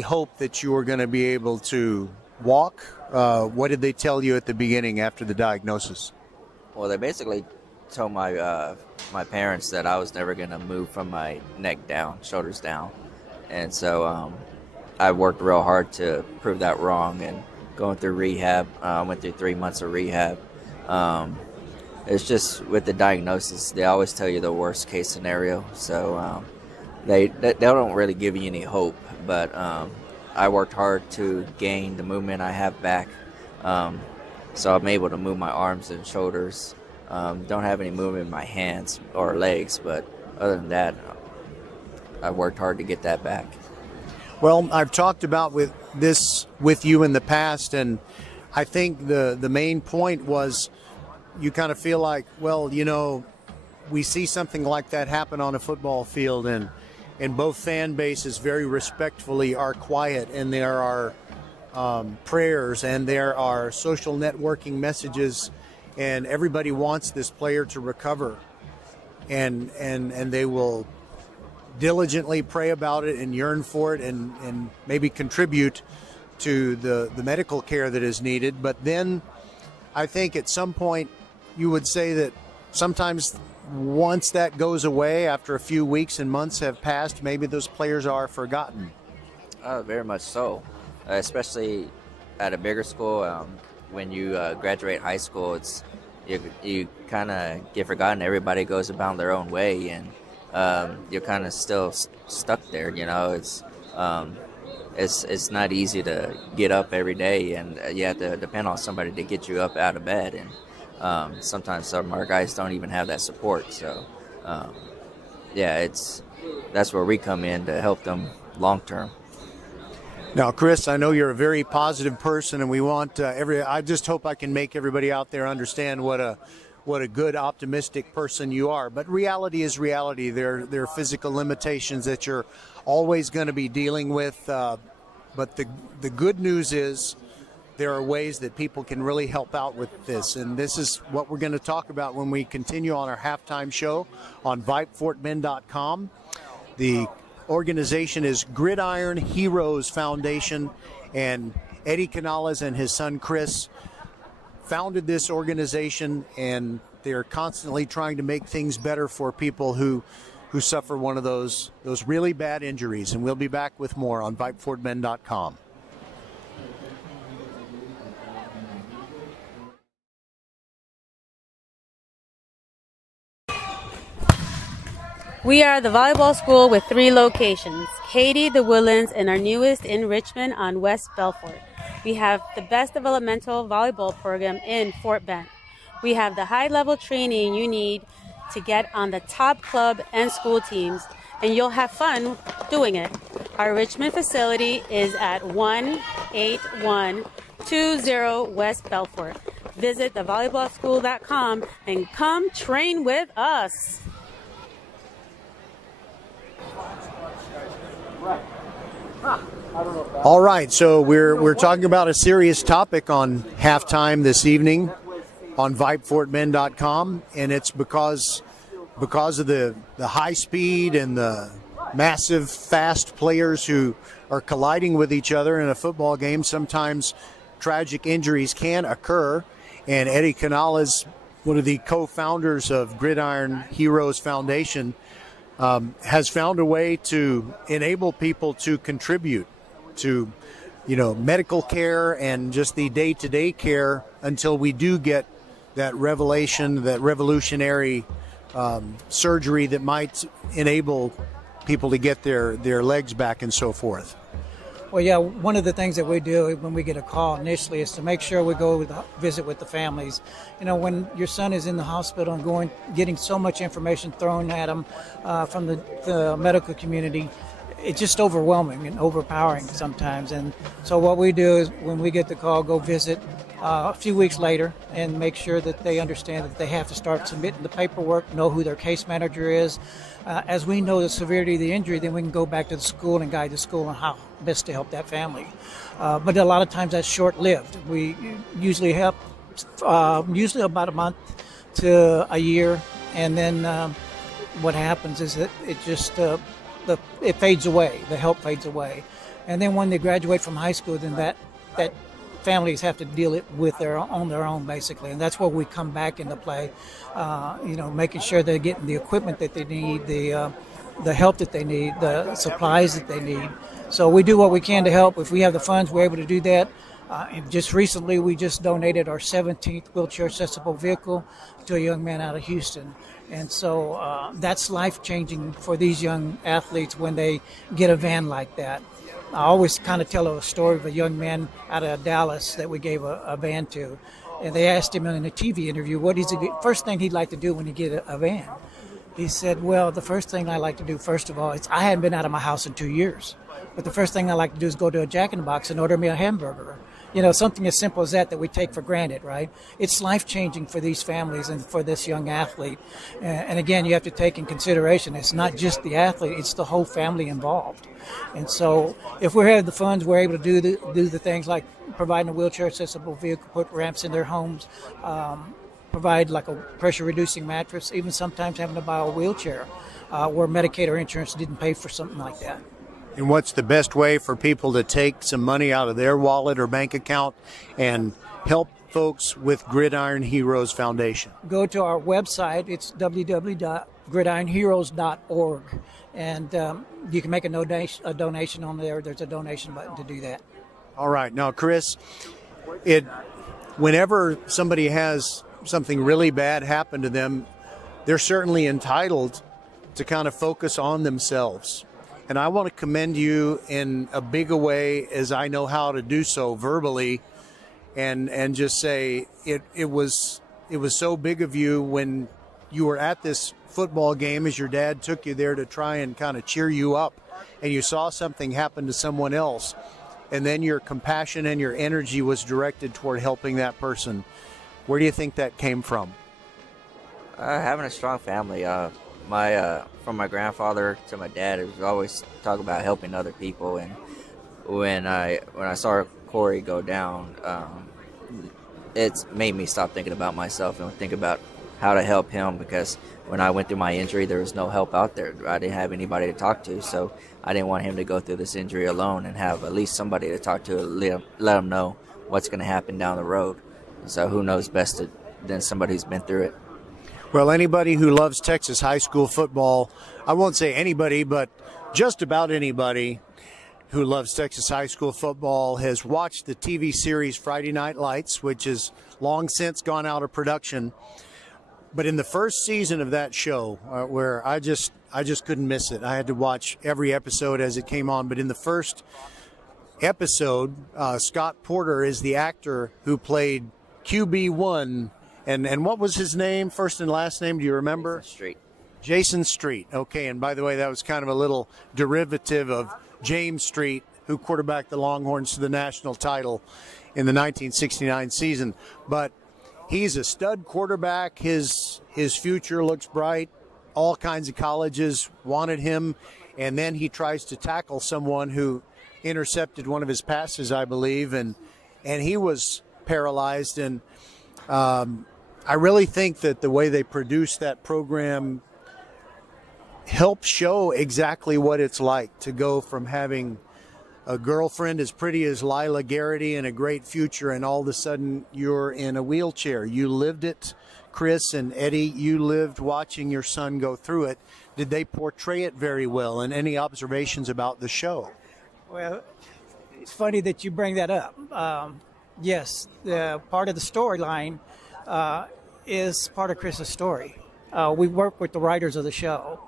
hope that you were going to be able to walk. What did they tell you at the beginning after the diagnosis? Well, they basically told my parents that I was never going to move from my neck down, shoulders down. And so I worked real hard to prove that wrong, and going through rehab. I went through 3 months of rehab. It's just with the diagnosis, they always tell you the worst case scenario. So they don't really give you any hope. But I worked hard to gain the movement I have back. So I'm able to move my arms and shoulders. Don't have any movement in my hands or legs, but other than that, I worked hard to get that back. Well, I've talked about this with you in the past, and I think the main point was you kind of feel like, well, you know, we see something like that happen on a football field, and both fan bases very respectfully are quiet, and there are prayers and there are social networking messages, and everybody wants this player to recover, and they will diligently pray about it and yearn for it and maybe contribute to the medical care that is needed. But then I think at some point you would say that sometimes once that goes away, after a few weeks and months have passed, maybe those players are forgotten. Very much so, especially at a bigger school. When you graduate high school, you kind of get forgotten. Everybody goes about their own way, and you're kind of still stuck there. It's not easy to get up every day, and you have to depend on somebody to get you up out of bed. And sometimes some of our guys don't even have that support. So, that's where we come in to help them long term. Now, Chris, I know you're a very positive person, and we want I just hope I can make everybody out there understand what a good, optimistic person you are. But reality is reality. There are physical limitations that you're always going to be dealing with. But the good news is there are ways that people can really help out with this. And this is what we're going to talk about when we continue on our halftime show on VypeFortBend.com. The organization is Gridiron Heroes Foundation, and Eddie Canales and his son Chris founded this organization, and they're constantly trying to make things better for people who suffer one of those really bad injuries. And we'll be back with more on VypeFortBend.com. We are the volleyball school with 3 locations, Katy, the Woodlands, and our newest in Richmond on West Belfort. We have the best developmental volleyball program in Fort Bend. We have the high-level training you need to get on the top club and school teams, and you'll have fun doing it. Our Richmond facility is at 18120 West Belfort. Visit thevolleyballschool.com and come train with us. All right, so we're talking about a serious topic on halftime this evening on VypeFortBend.com, and it's because of the high speed and the massive fast players who are colliding with each other in a football game. Sometimes tragic injuries can occur, and Eddie Canales, one of the co-founders of Gridiron Heroes Foundation, has found a way to enable people to contribute to, medical care and just the day-to-day care until we do get that revolutionary surgery that might enable people to get their legs back and so forth. Well, yeah, one of the things that we do when we get a call initially is to make sure we go visit with the families. When your son is in the hospital and getting so much information thrown at him from the medical community, it's just overwhelming and overpowering sometimes. And so what we do is when we get the call, go visit a few weeks later and make sure that they understand that they have to start submitting the paperwork, know who their case manager is. As we know the severity of the injury, then we can go back to the school and guide the school on how best to help that family. But a lot of times that's short-lived. We usually help about a month to a year, and then what happens is that it just it fades away. The help fades away, and then when they graduate from high school, then that families have to deal it with on their own basically, and that's where we come back into play. Making sure they're getting the equipment that they need, the help that they need, the supplies that they need. So we do what we can to help. If we have the funds, we're able to do that. And just recently, we just donated our 17th wheelchair accessible vehicle to a young man out of Houston. And so that's life-changing for these young athletes when they get a van like that. I always kind of tell a story of a young man out of Dallas that we gave a van to. And they asked him in a TV interview, what is the first thing he'd like to do when he get a van? He said, well, the first thing I like to do, first of all, I hadn't been out of my house in 2 years. But the first thing I like to do is go to a Jack in the Box and order me a hamburger. Something as simple as that we take for granted, right? It's life-changing for these families and for this young athlete. And again, you have to take in consideration, it's not just the athlete, it's the whole family involved. And so if we have the funds, we're able to do the things like providing a wheelchair-accessible vehicle, put ramps in their homes, provide like a pressure-reducing mattress, even sometimes having to buy a wheelchair where Medicaid or insurance didn't pay for something like that. And what's the best way for people to take some money out of their wallet or bank account and help folks with Gridiron Heroes Foundation? Go to our website. It's www.gridironheroes.org. And you can make a donation on there. There's a donation button to do that. All right. Now, Chris, whenever somebody has something really bad happen to them, they're certainly entitled to kind of focus on themselves. And I want to commend you in a big a way as I know how to do so verbally, and just say it was so big of you when you were at this football game as your dad took you there to try and kind of cheer you up, and you saw something happen to someone else, and then your compassion and your energy was directed toward helping that person. Where do you think that came from? Having a strong family. From my grandfather to my dad, it was always talk about helping other people. And when I saw Corey go down, it's made me stop thinking about myself and think about how to help him, because when I went through my injury, there was no help out there. I didn't have anybody to talk to, so I didn't want him to go through this injury alone and have at least somebody to talk to, let him know what's going to happen down the road. So who knows best than somebody who's been through it. Well, anybody who loves Texas high school football, I won't say anybody, but just about anybody who loves Texas high school football has watched the TV series Friday Night Lights, which has long since gone out of production. But in the first season of that show, where I just couldn't miss it. I had to watch every episode as it came on. But in the first episode, Scott Porter is the actor who played QB1. And what was his name, first and last name? Do you remember? Jason Street. Okay, and by the way, that was kind of a little derivative of James Street, who quarterbacked the Longhorns to the national title in the 1969 season. But he's a stud quarterback. His future looks bright. All kinds of colleges wanted him. And then he tries to tackle someone who intercepted one of his passes, I believe, and he was paralyzed. And I really think that the way they produced that program helps show exactly what it's like to go from having a girlfriend as pretty as Lila Garrity and a great future, and all of a sudden you're in a wheelchair. You lived it, Chris and Eddie. You lived watching your son go through it. Did they portray it very well? And any observations about the show? Well, it's funny that you bring that up. Yes, the part of the storyline is part of Chris's story. We work with the writers of the show.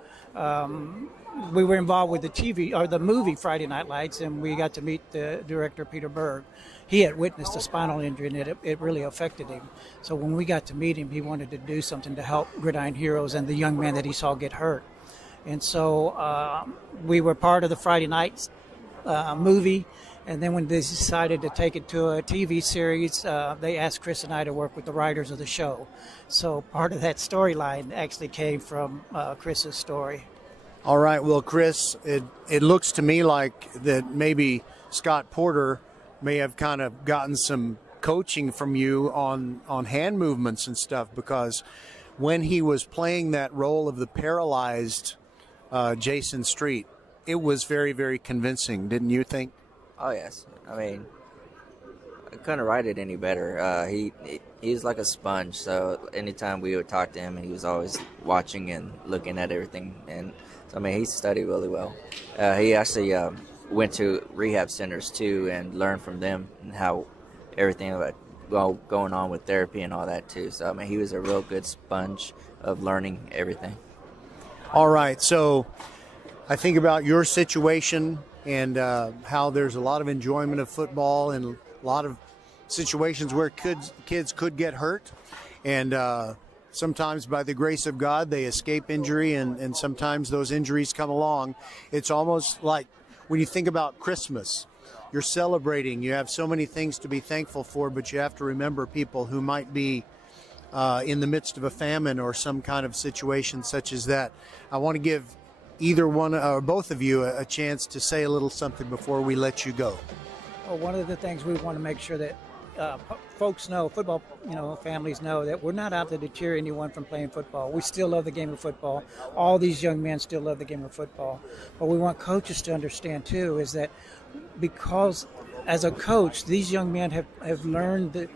We were involved with the movie Friday Night Lights, and we got to meet the director, Peter Berg. He had witnessed a spinal injury, and it really affected him. So when we got to meet him, he wanted to do something to help Gridiron Heroes and the young man that he saw get hurt. And so we were part of the Friday Nights movie. And then when they decided to take it to a TV series, they asked Chris and I to work with the writers of the show. So part of that storyline actually came from Chris's story. All right. Well, Chris, it looks to me like that maybe Scott Porter may have kind of gotten some coaching from you on hand movements and stuff, because when he was playing that role of the paralyzed Jason Street, it was very, very convincing, didn't you think? Oh, yes. I mean, I couldn't write it any better. He's like a sponge, so anytime we would talk to him, he was always watching and looking at everything. And so, I mean, he studied really well. He actually went to rehab centers, too, and learned from them and how everything going on with therapy and all that, too. So, I mean, he was a real good sponge of learning everything. All right. So I think about your situation and how there's a lot of enjoyment of football and a lot of situations where kids could get hurt. And sometimes by the grace of God, they escape injury, and sometimes those injuries come along. It's almost like when you think about Christmas, you're celebrating. You have so many things to be thankful for, but you have to remember people who might be in the midst of a famine or some kind of situation such as that. I want to give either one or both of you a chance to say a little something before we let you go. Well, one of the things we want to make sure that folks know, football, families know, that we're not out to deter anyone from playing football. We still love the game of football. All these young men still love the game of football. But we want coaches to understand, too, is that because as a coach, these young men have learned the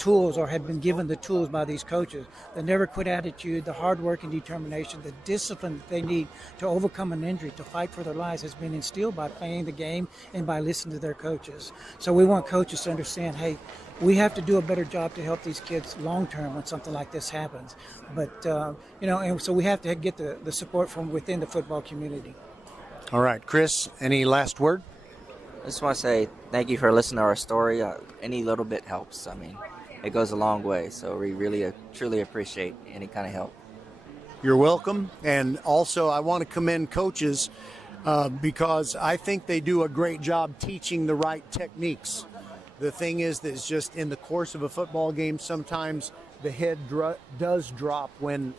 tools, or have been given the tools by these coaches. The never quit attitude, the hard work and determination, the discipline that they need to overcome an injury, to fight for their lives, has been instilled by playing the game and by listening to their coaches. So we want coaches to understand, hey, we have to do a better job to help these kids long term when something like this happens. But, and so we have to get the support from within the football community. All right, Chris, any last word? I just want to say thank you for listening to our story. Any little bit helps. I mean, it goes a long way. So we really, truly appreciate any kind of help. You're welcome. And also, I want to commend coaches because I think they do a great job teaching the right techniques. The thing is that it's just in the course of a football game, sometimes the head does drop when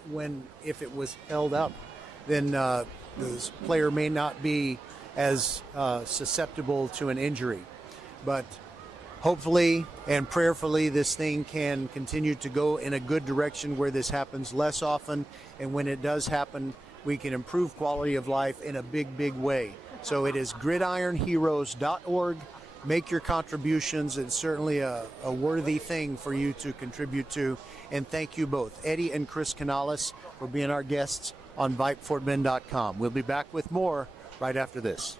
if it was held up, then the player may not be as susceptible to an injury. But hopefully and prayerfully this thing can continue to go in a good direction where this happens less often, and when it does happen, we can improve quality of life in a big way. So it is gridironheroes.org. Make your contributions. It's certainly a worthy thing for you to contribute to. And thank you both, Eddie and Chris Canales, for being our guests on VypeFortBend.com. We'll be back with more right after this.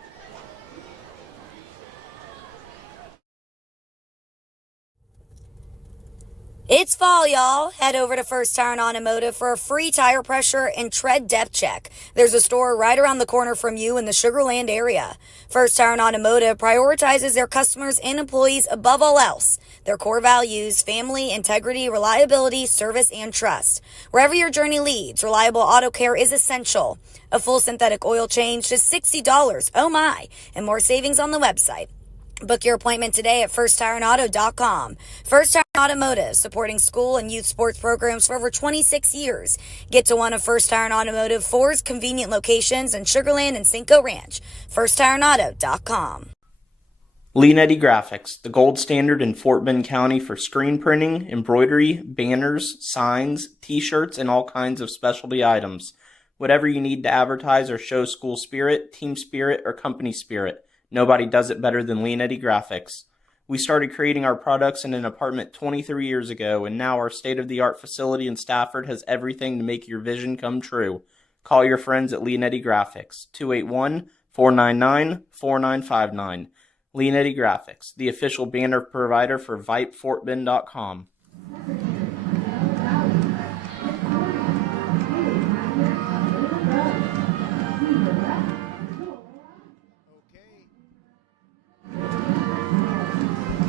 It's fall, y'all. Head over to First Tire and Automotive for a free tire pressure and tread depth check. There's a store right around the corner from you in the Sugar Land area. First Tire and Automotive prioritizes their customers and employees above all else. Their core values: family, integrity, reliability, service, and trust. Wherever your journey leads, reliable auto care is essential. A full synthetic oil change, just $60. Oh my! And more savings on the website. Book your appointment today at firsttireandauto.com. First Tire and Automotive, supporting school and youth sports programs for over 26 years. Get to one of First Tire and Automotive 4's convenient locations in Sugar Land and Cinco Ranch. firsttireandauto.com. Leanetti Graphics, the gold standard in Fort Bend County for screen printing, embroidery, banners, signs, t-shirts, and all kinds of specialty items. Whatever you need to advertise or show school spirit, team spirit, or company spirit, nobody does it better than Leanetti Graphics. We started creating our products in an apartment 23 years ago, and now our state-of-the-art facility in Stafford has everything to make your vision come true. Call your friends at Leanetti Graphics, 281-499-4959. Leanetti Graphics, the official banner provider for VypeFortBend.com.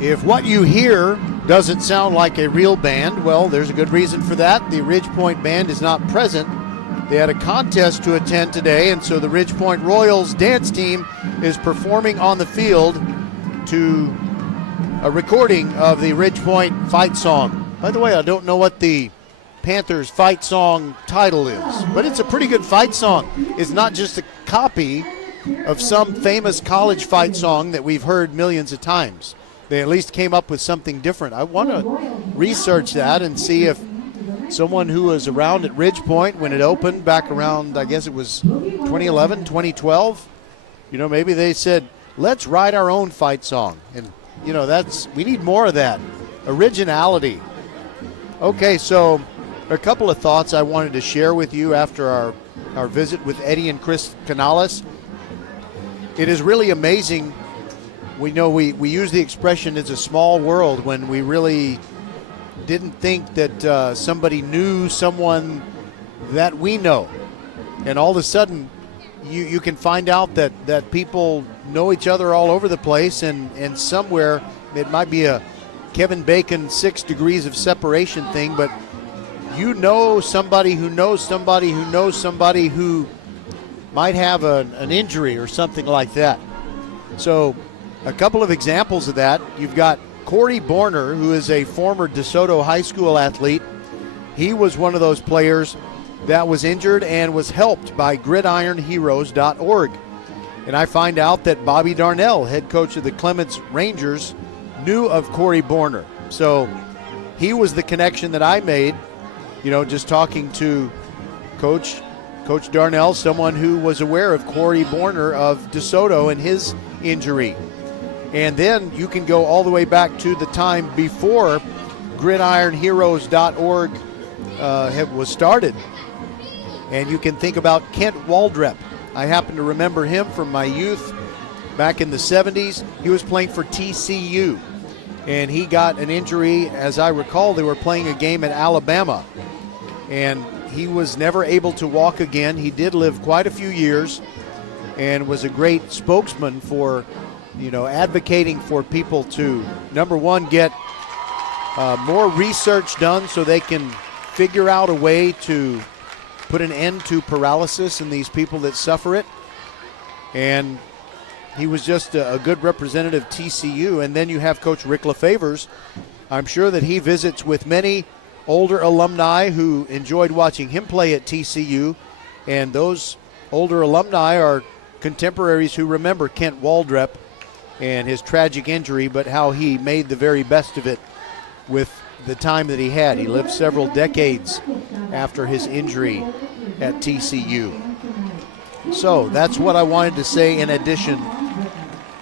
If what you hear doesn't sound like a real band, well, there's a good reason for that. The Ridgepoint Band is not present. They had a contest to attend today, and so the Ridgepoint Royals dance team is performing on the field to a recording of the Ridgepoint fight song. By the way, I don't know what the Panthers fight song title is, but it's a pretty good fight song. It's not just a copy of some famous college fight song that we've heard millions of times. They at least came up with something different. I want to research that and see if someone who was around at Ridgepoint when it opened back around, I guess it was 2011, 2012, maybe they said, let's write our own fight song. And, we need more of that. Originality. Okay, so a couple of thoughts I wanted to share with you after our visit with Eddie and Chris Canales. It is really amazing. We know we use the expression, it's a small world, when we really didn't think that somebody knew someone that we know. And all of a sudden, you can find out that people know each other all over the place, and somewhere it might be a Kevin Bacon 6 degrees of separation thing, but you know somebody who knows somebody who knows somebody who might have an injury or something like that. So a couple of examples of that. You've got Corey Borner, who is a former DeSoto High School athlete. He was one of those players that was injured and was helped by gridironheroes.org. And I find out that Bobby Darnell, head coach of the Clements Rangers, knew of Corey Borner. So he was the connection that I made, just talking to Coach Darnell, someone who was aware of Corey Borner of DeSoto and his injury. And then you can go all the way back to the time before gridironheroes.org was started. And you can think about Kent Waldrep. I happen to remember him from my youth back in the 70s. He was playing for TCU, and he got an injury. As I recall, they were playing a game at Alabama, and he was never able to walk again. He did live quite a few years and was a great spokesman for, advocating for people to, number one, get more research done so they can figure out a way to put an end to paralysis in these people that suffer it. And he was just a good representative of TCU. And then you have Coach Rick LaFavors. I'm sure that he visits with many older alumni who enjoyed watching him play at TCU. And those older alumni are contemporaries who remember Kent Waldrep and his tragic injury, but how he made the very best of it with the time that he had. He lived several decades after his injury at TCU. So that's what I wanted to say in addition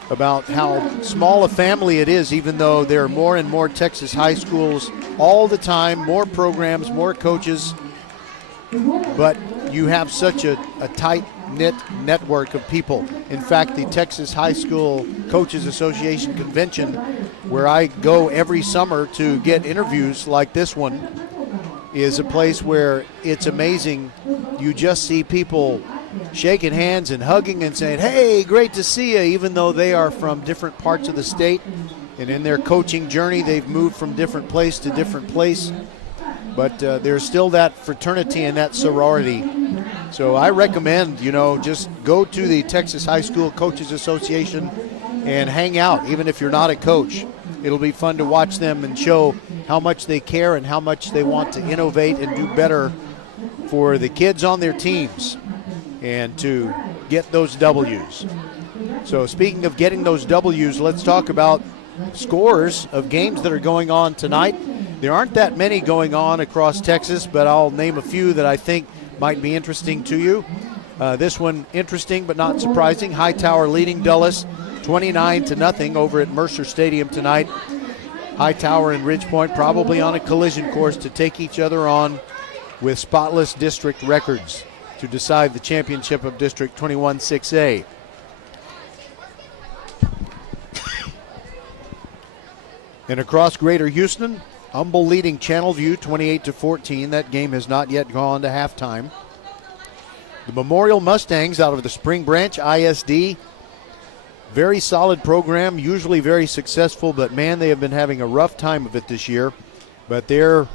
about how small a family it is, even though there are more and more Texas high schools all the time, more programs, more coaches. But you have such a tight-knit network of people. In fact, the Texas High School Coaches Association Convention, where I go every summer to get interviews like this one, is a place where it's amazing. You just see people shaking hands and hugging and saying, hey, great to see you, even though they are from different parts of the state. And in their coaching journey, they've moved from different place to different place. But there's still that fraternity and that sorority. So I recommend, just go to the Texas High School Coaches Association and hang out, even if you're not a coach. It'll be fun to watch them and show how much they care and how much they want to innovate and do better for the kids on their teams and to get those W's. So speaking of getting those W's, let's talk about scores of games that are going on tonight. There aren't that many going on across Texas, but I'll name a few that I think might be interesting to you. This one interesting but not surprising. Hightower leading Dulles 29-0 over at Mercer Stadium tonight. Hightower and Ridgepoint probably on a collision course to take each other on with spotless district records to decide the championship of District 21-6A. And across Greater Houston, Humble leading Channelview 28-14. That game has not yet gone to halftime. The Memorial Mustangs out of the Spring Branch ISD. Very solid program, usually very successful, but man, they have been having a rough time of it this year. But they're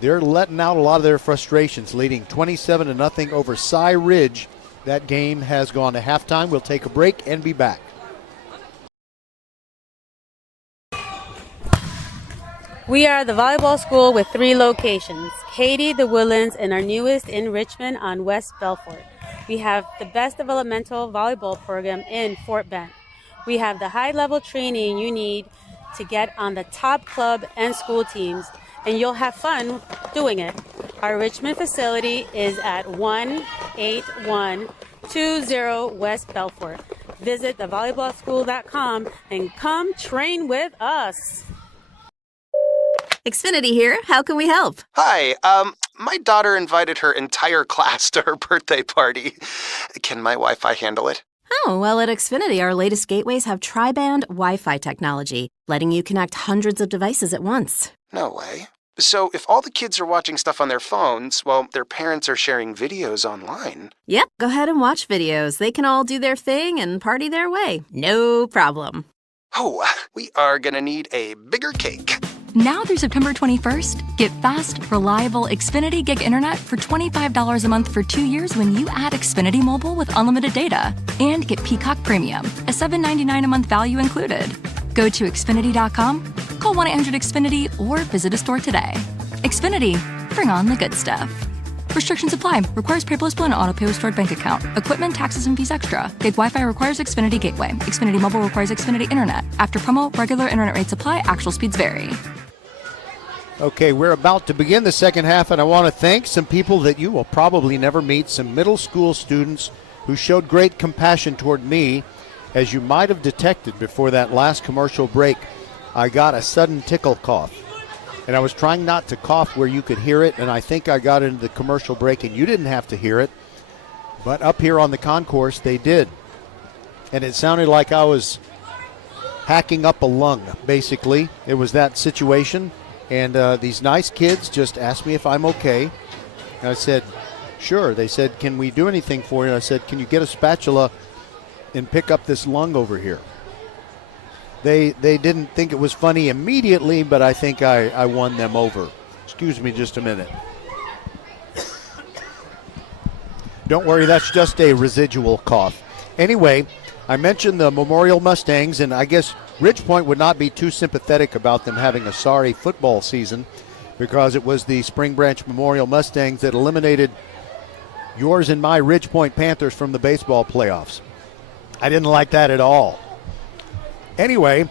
letting out a lot of their frustrations, leading 27-0 over Cy Ridge. That game has gone to halftime. We'll take a break and be back. We are the volleyball school with 3 locations, Katy, The Woodlands, and our newest in Richmond on West Belfort. We have the best developmental volleyball program in Fort Bend. We have the high-level training you need to get on the top club and school teams, and you'll have fun doing it. Our Richmond facility is at 18120 West Belfort. Visit thevolleyballschool.com and come train with us. Xfinity here. How can we help? Hi, my daughter invited her entire class to her birthday party. Can my Wi-Fi handle it? Oh, well, at Xfinity, our latest gateways have tri-band Wi-Fi technology, letting you connect hundreds of devices at once. No way. So if all the kids are watching stuff on their phones, well, their parents are sharing videos online. Yep, go ahead and watch videos. They can all do their thing and party their way. No problem. Oh, we are gonna need a bigger cake. Now through September 21st, get fast, reliable Xfinity Gig Internet for $25 a month for 2 years when you add Xfinity Mobile with unlimited data. And get Peacock Premium, a $7.99 a month value included. Go to Xfinity.com, call 1-800-XFINITY, or visit a store today. Xfinity, bring on the good stuff. Restrictions apply. Requires paperless bill and auto-pay with stored bank account. Equipment, taxes, and fees extra. Gig Wi-Fi requires Xfinity Gateway. Xfinity Mobile requires Xfinity Internet. After promo, regular internet rates apply. Actual speeds vary. Okay, we're about to begin the second half, and I want to thank some people that you will probably never meet, some middle school students who showed great compassion toward me as you might have detected before that last commercial break, I got a sudden tickle cough. And I was trying not to cough where you could hear it, and I think I got into the commercial break and you didn't have to hear it. But up here on the concourse, they did. And it sounded like I was hacking up a lung, basically. It was that situation. And these nice kids just asked me if I'm okay. And I said, sure. They said, can we do anything for you? And I said, can you get a spatula and pick up this lung over here? They didn't think it was funny immediately, but I think I won them over. Excuse me just a minute. Don't worry, that's just a residual cough. Anyway, I mentioned the Memorial Mustangs, and I guess Ridgepoint would not be too sympathetic about them having a sorry football season, because it was the Spring Branch Memorial Mustangs that eliminated yours and my Ridgepoint Panthers from the baseball playoffs. I didn't like that at all. Anyway,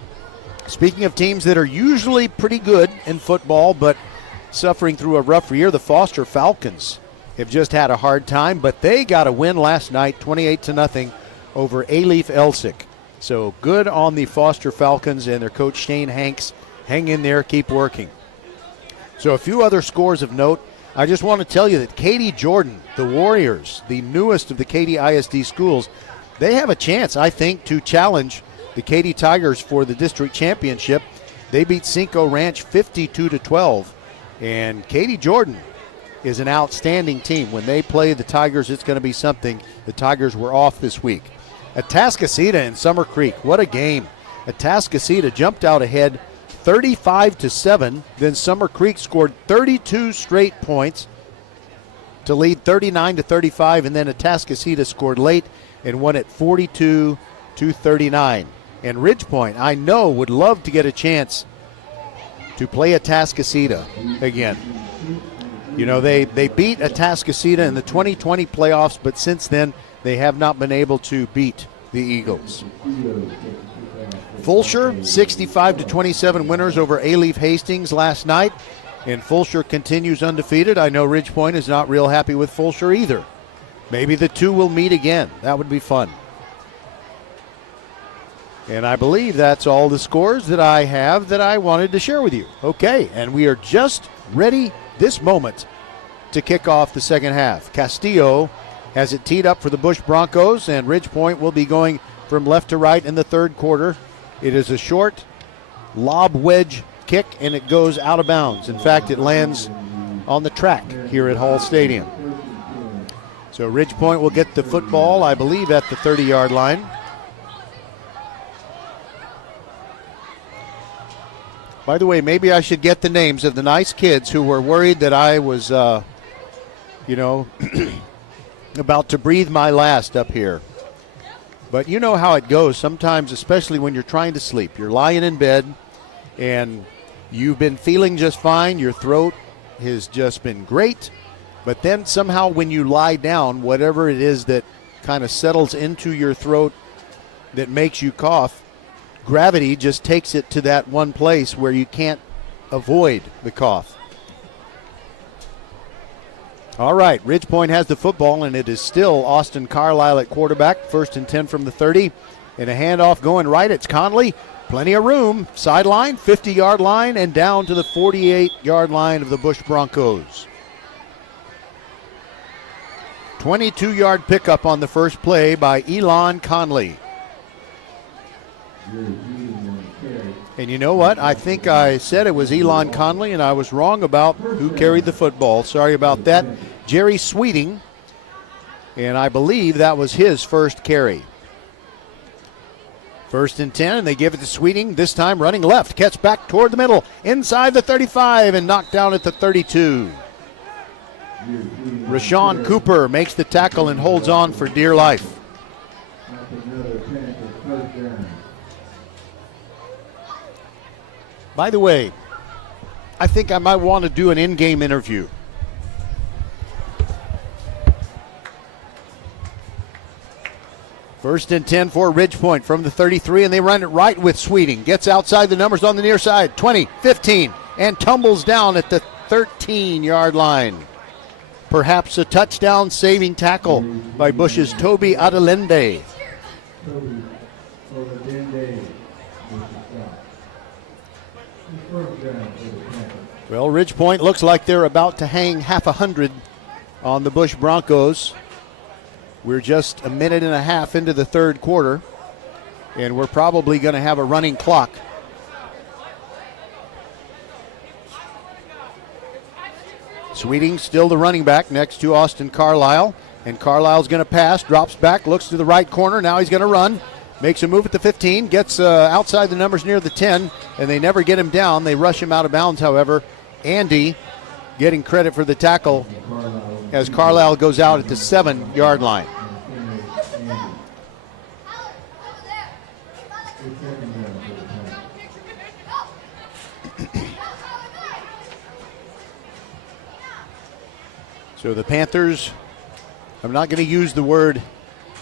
speaking of teams that are usually pretty good in football but suffering through a rough year, the Foster Falcons have just had a hard time, but they got a win last night, 28-0 over A-Leaf Elsick. So good on the Foster Falcons and their coach Shane Hanks. Hang in there, keep working. So a few other scores of note. I just want to tell you that Katy Jordan, the Warriors, the newest of the Katy ISD schools, they have a chance, I think, to challenge the Katy Tigers for the district championship. They beat Cinco Ranch 52-12. And Katy Jordan is an outstanding team. When they play the Tigers, it's going to be something. The Tigers were off this week. Atascocita and Summer Creek, what a game. Atascocita jumped out ahead 35-7. Then Summer Creek scored 32 straight points to lead 39-35. And then Atascocita scored late and won at 42-39. And Ridgepoint, I know, would love to get a chance to play Atascocita again. You know, they beat Atascocita in the 2020 playoffs, but since then they have not been able to beat the Eagles. Fulshire, 65-27 winners over A-Leaf Hastings last night, and Fulshire continues undefeated. I know Ridgepoint is not real happy with Fulshire either. Maybe the two will meet again. That would be fun. And I believe that's all the scores that I have that I wanted to share with you. Okay, and we are just ready this moment to kick off the second half. Castillo has it teed up for the Bush Broncos, and Ridgepoint will be going from left to right in the third quarter. It is a short lob wedge kick, and it goes out of bounds. In fact, it lands on the track here at Hall Stadium. So Ridgepoint will get the football, I believe, at the 30-yard line. By the way, maybe I should get the names of the nice kids who were worried that I was, about to breathe my last up here. But you know how it goes sometimes, especially when you're trying to sleep. You're lying in bed, and you've been feeling just fine. Your throat has just been great. But then somehow when you lie down, whatever it is that kind of settles into your throat that makes you cough, gravity just takes it to that one place where you can't avoid the cough. All right, Ridgepoint has the football, and it is still Austin Carlisle at quarterback. 1st and 10 from the 30. And a handoff going right. It's Conley. Plenty of room. Sideline, 50-yard line, and down to the 48-yard line of the Bush Broncos. 22-yard pickup on the first play by Elon Conley. And you know what? I think I said it was Elon Conley, and I was wrong about who carried the football. Sorry about that. Jerry Sweeting, and I believe that was his first carry. 1st and 10, and they give it to Sweeting, this time running left. Catch back toward the middle, inside the 35, and knocked down at the 32. Rashawn Cooper makes the tackle and holds on for dear life. By the way, I think I might want to do an in-game interview. First and 10 for Ridgepoint from the 33, and they run it right with Sweeting. Gets outside the numbers on the near side, 20, 15, and tumbles down at the 13-yard line. Perhaps a touchdown-saving tackle by Bush's Toby Adelende. Well, Ridge Point looks like they're about to hang half 100 on the Bush Broncos. We're just a minute and a half into the third quarter, and we're probably going to have a running clock. Sweeting still the running back next to Austin Carlisle, and Carlisle's going to pass, drops back, looks to the right corner. Now he's going to run, makes a move at the 15, gets outside the numbers near the 10, and they never get him down. They rush him out of bounds, however. Andy getting credit for the tackle as Carlisle goes out at the 7-yard line. So the Panthers, I'm not going to use the word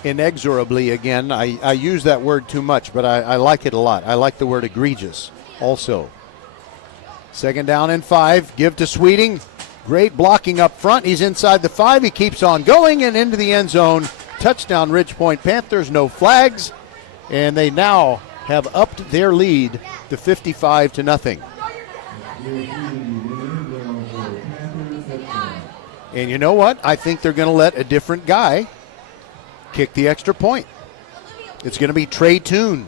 inexorably again. I use that word too much, but I like it a lot. I like the word egregious also. 2nd down and 5. Give to Sweeting. Great blocking up front. He's inside the 5. He keeps on going and into the end zone. Touchdown, Ridge Point Panthers. No flags. And they now have upped their lead to 55-0. And you know what? I think they're going to let a different guy kick the extra point. It's going to be Trey Toon.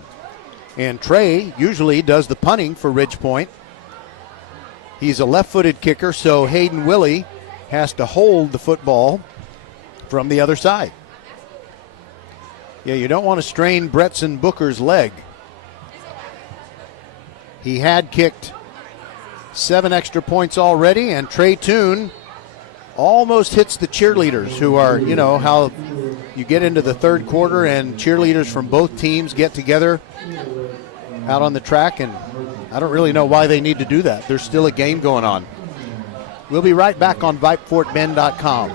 And Trey usually does the punting for Ridge Point. He's a left-footed kicker, so Hayden Willie has to hold the football from the other side. Yeah, you don't want to strain Bretson Booker's leg. He had kicked 7 extra points already, and Trey Toon almost hits the cheerleaders, who are, you know, how you get into the third quarter and cheerleaders from both teams get together out on the track, and I don't really know why they need to do that. There's still a game going on. We'll be right back on VypeFortBend.com.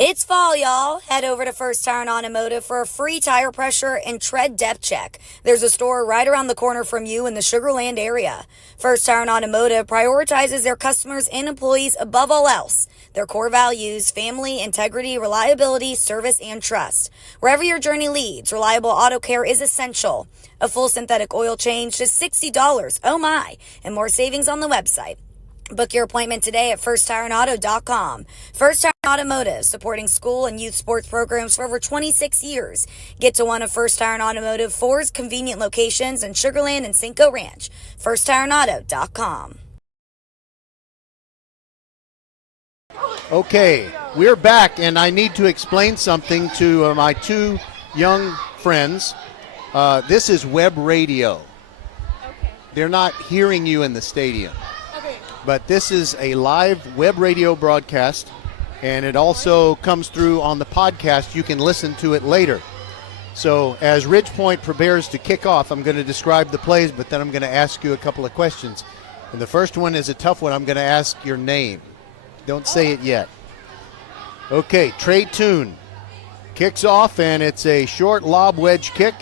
It's fall, y'all. Head over to First Tire and Automotive for a free tire pressure and tread depth check. There's a store right around the corner from you in the Sugar Land area. First Tire and Automotive prioritizes their customers and employees above all else. Their core values: family, integrity, reliability, service, and trust. Wherever your journey leads, reliable auto care is essential. A full synthetic oil change, just $60. Oh my! And more savings on the website. Book your appointment today at firsttireandauto.com. First Tire and Automotive, supporting school and youth sports programs for over 26 years. Get to one of First Tire and Automotive 4's convenient locations in Sugar Land and Cinco Ranch. firsttireandauto.com. Okay, we're back, and I need to explain something to my 2 young friends. This is web radio. Okay. They're not hearing you in the stadium. Okay. But this is a live web radio broadcast, and it also comes through on the podcast. You can listen to it later. So as Ridge Point prepares to kick off, I'm going to describe the plays, but then I'm going to ask you a couple of questions. And the first one is a tough one. I'm going to ask your name. Don't say it yet. Okay, Trey Toon kicks off, and it's a short lob wedge kick.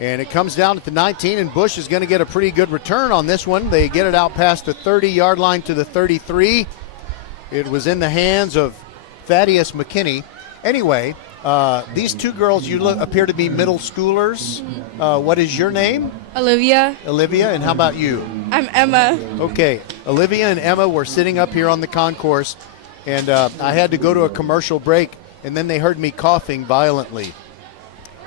And it comes down at the 19, and Bush is going to get a pretty good return on this one. They get it out past the 30-yard line to the 33. It was in the hands of Thaddeus McKinney. Anyway, these 2 girls, you appear to be middle schoolers. What is your name? Olivia. Olivia, and how about you? I'm Emma. Okay, Olivia and Emma were sitting up here on the concourse, and I had to go to a commercial break, and then they heard me coughing violently.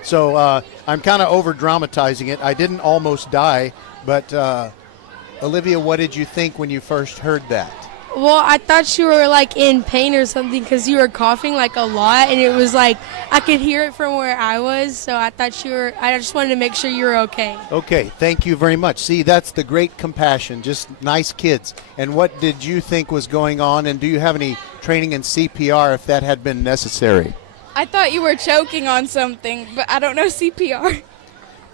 So I'm kind of over-dramatizing it. I didn't almost die, but Olivia, what did you think when you first heard that? Well, I thought you were like in pain or something because you were coughing like a lot, and it was like I could hear it from where I was. So I thought I just wanted to make sure you were okay. Okay, thank you very much. See, that's the great compassion, just nice kids. And what did you think was going on, and do you have any training in CPR if that had been necessary? I thought you were choking on something, but I don't know CPR.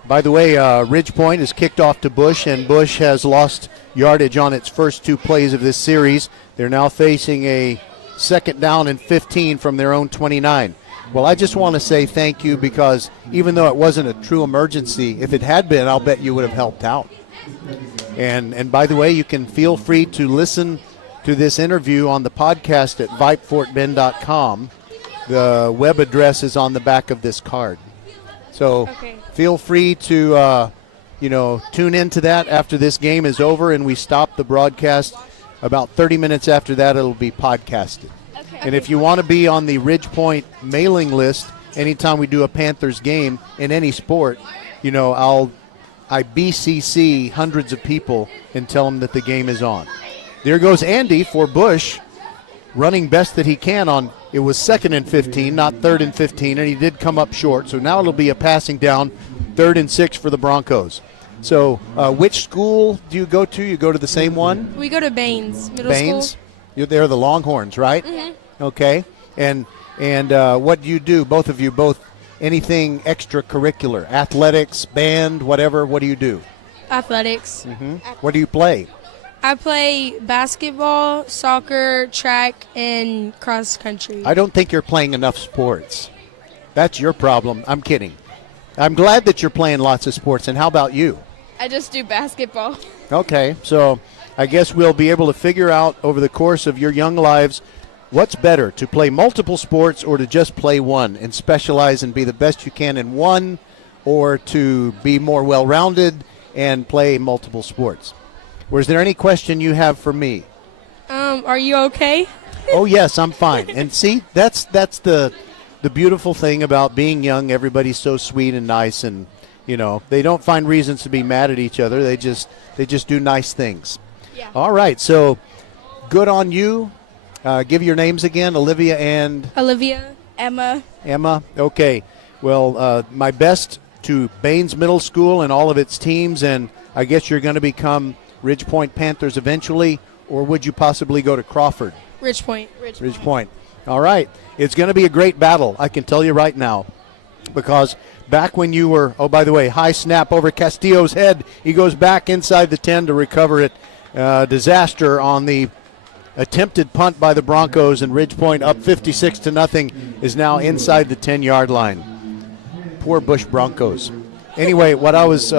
By the way, Ridge Point is kicked off to Bush, and Bush has lost yardage on its first 2 plays of this series. They're now facing a 2nd down and 15 from their own 29. Well, I just want to say thank you, because even though it wasn't a true emergency, if it had been, I'll bet you would have helped out. And by the way, you can feel free to listen to this interview on the podcast at VypeFortBend.com. The web address is on the back of this card. So feel free to, tune into that after this game is over and we stop the broadcast. About 30 minutes after that, it'll be podcasted. And if you want to be on the Ridge Point mailing list anytime we do a Panthers game in any sport, I BCC hundreds of people and tell them that the game is on. There goes Andy for Bush, running best that he can on. It was 2nd and 15, not 3rd and 15, and he did come up short. So now it'll be a passing down, 3rd and 6 for the Broncos. So which school do you go to? You go to the same one? We go to Baines Middle School. You're there, the Longhorns, right? Mm-hmm. Okay. And what do you do, both of you, anything extracurricular, athletics, band, whatever, what do you do? Athletics. Mm-hmm. What do you play? I play basketball, soccer, track, and cross country. I don't think you're playing enough sports. That's your problem. I'm kidding. I'm glad that you're playing lots of sports. And how about you? I just do basketball. Okay, so I guess we'll be able to figure out over the course of your young lives what's better, to play multiple sports or to just play one and specialize and be the best you can in one, or to be more well-rounded and play multiple sports. Was there any question you have for me? Are you okay? Oh, yes, I'm fine. And see, that's the beautiful thing about being young. Everybody's so sweet and nice, and they don't find reasons to be mad at each other. They just do nice things. Yeah. All right, so good on you. Give your names again, Olivia and Emma. Emma. Okay. Well, my best to Baines Middle School and all of its teams, and I guess you're going to become Ridge Point Panthers eventually, or would you possibly go to Crawford? Ridge Point. Ridge Point. All right. It's going to be a great battle, I can tell you right now, because back when you were, oh, by the way, high snap over Castillo's head. He goes back inside the 10 to recover it. Disaster on the attempted punt by the Broncos, and Ridge Point up 56-0 is now inside the 10-yard line. Poor Bush Broncos. Anyway, what I was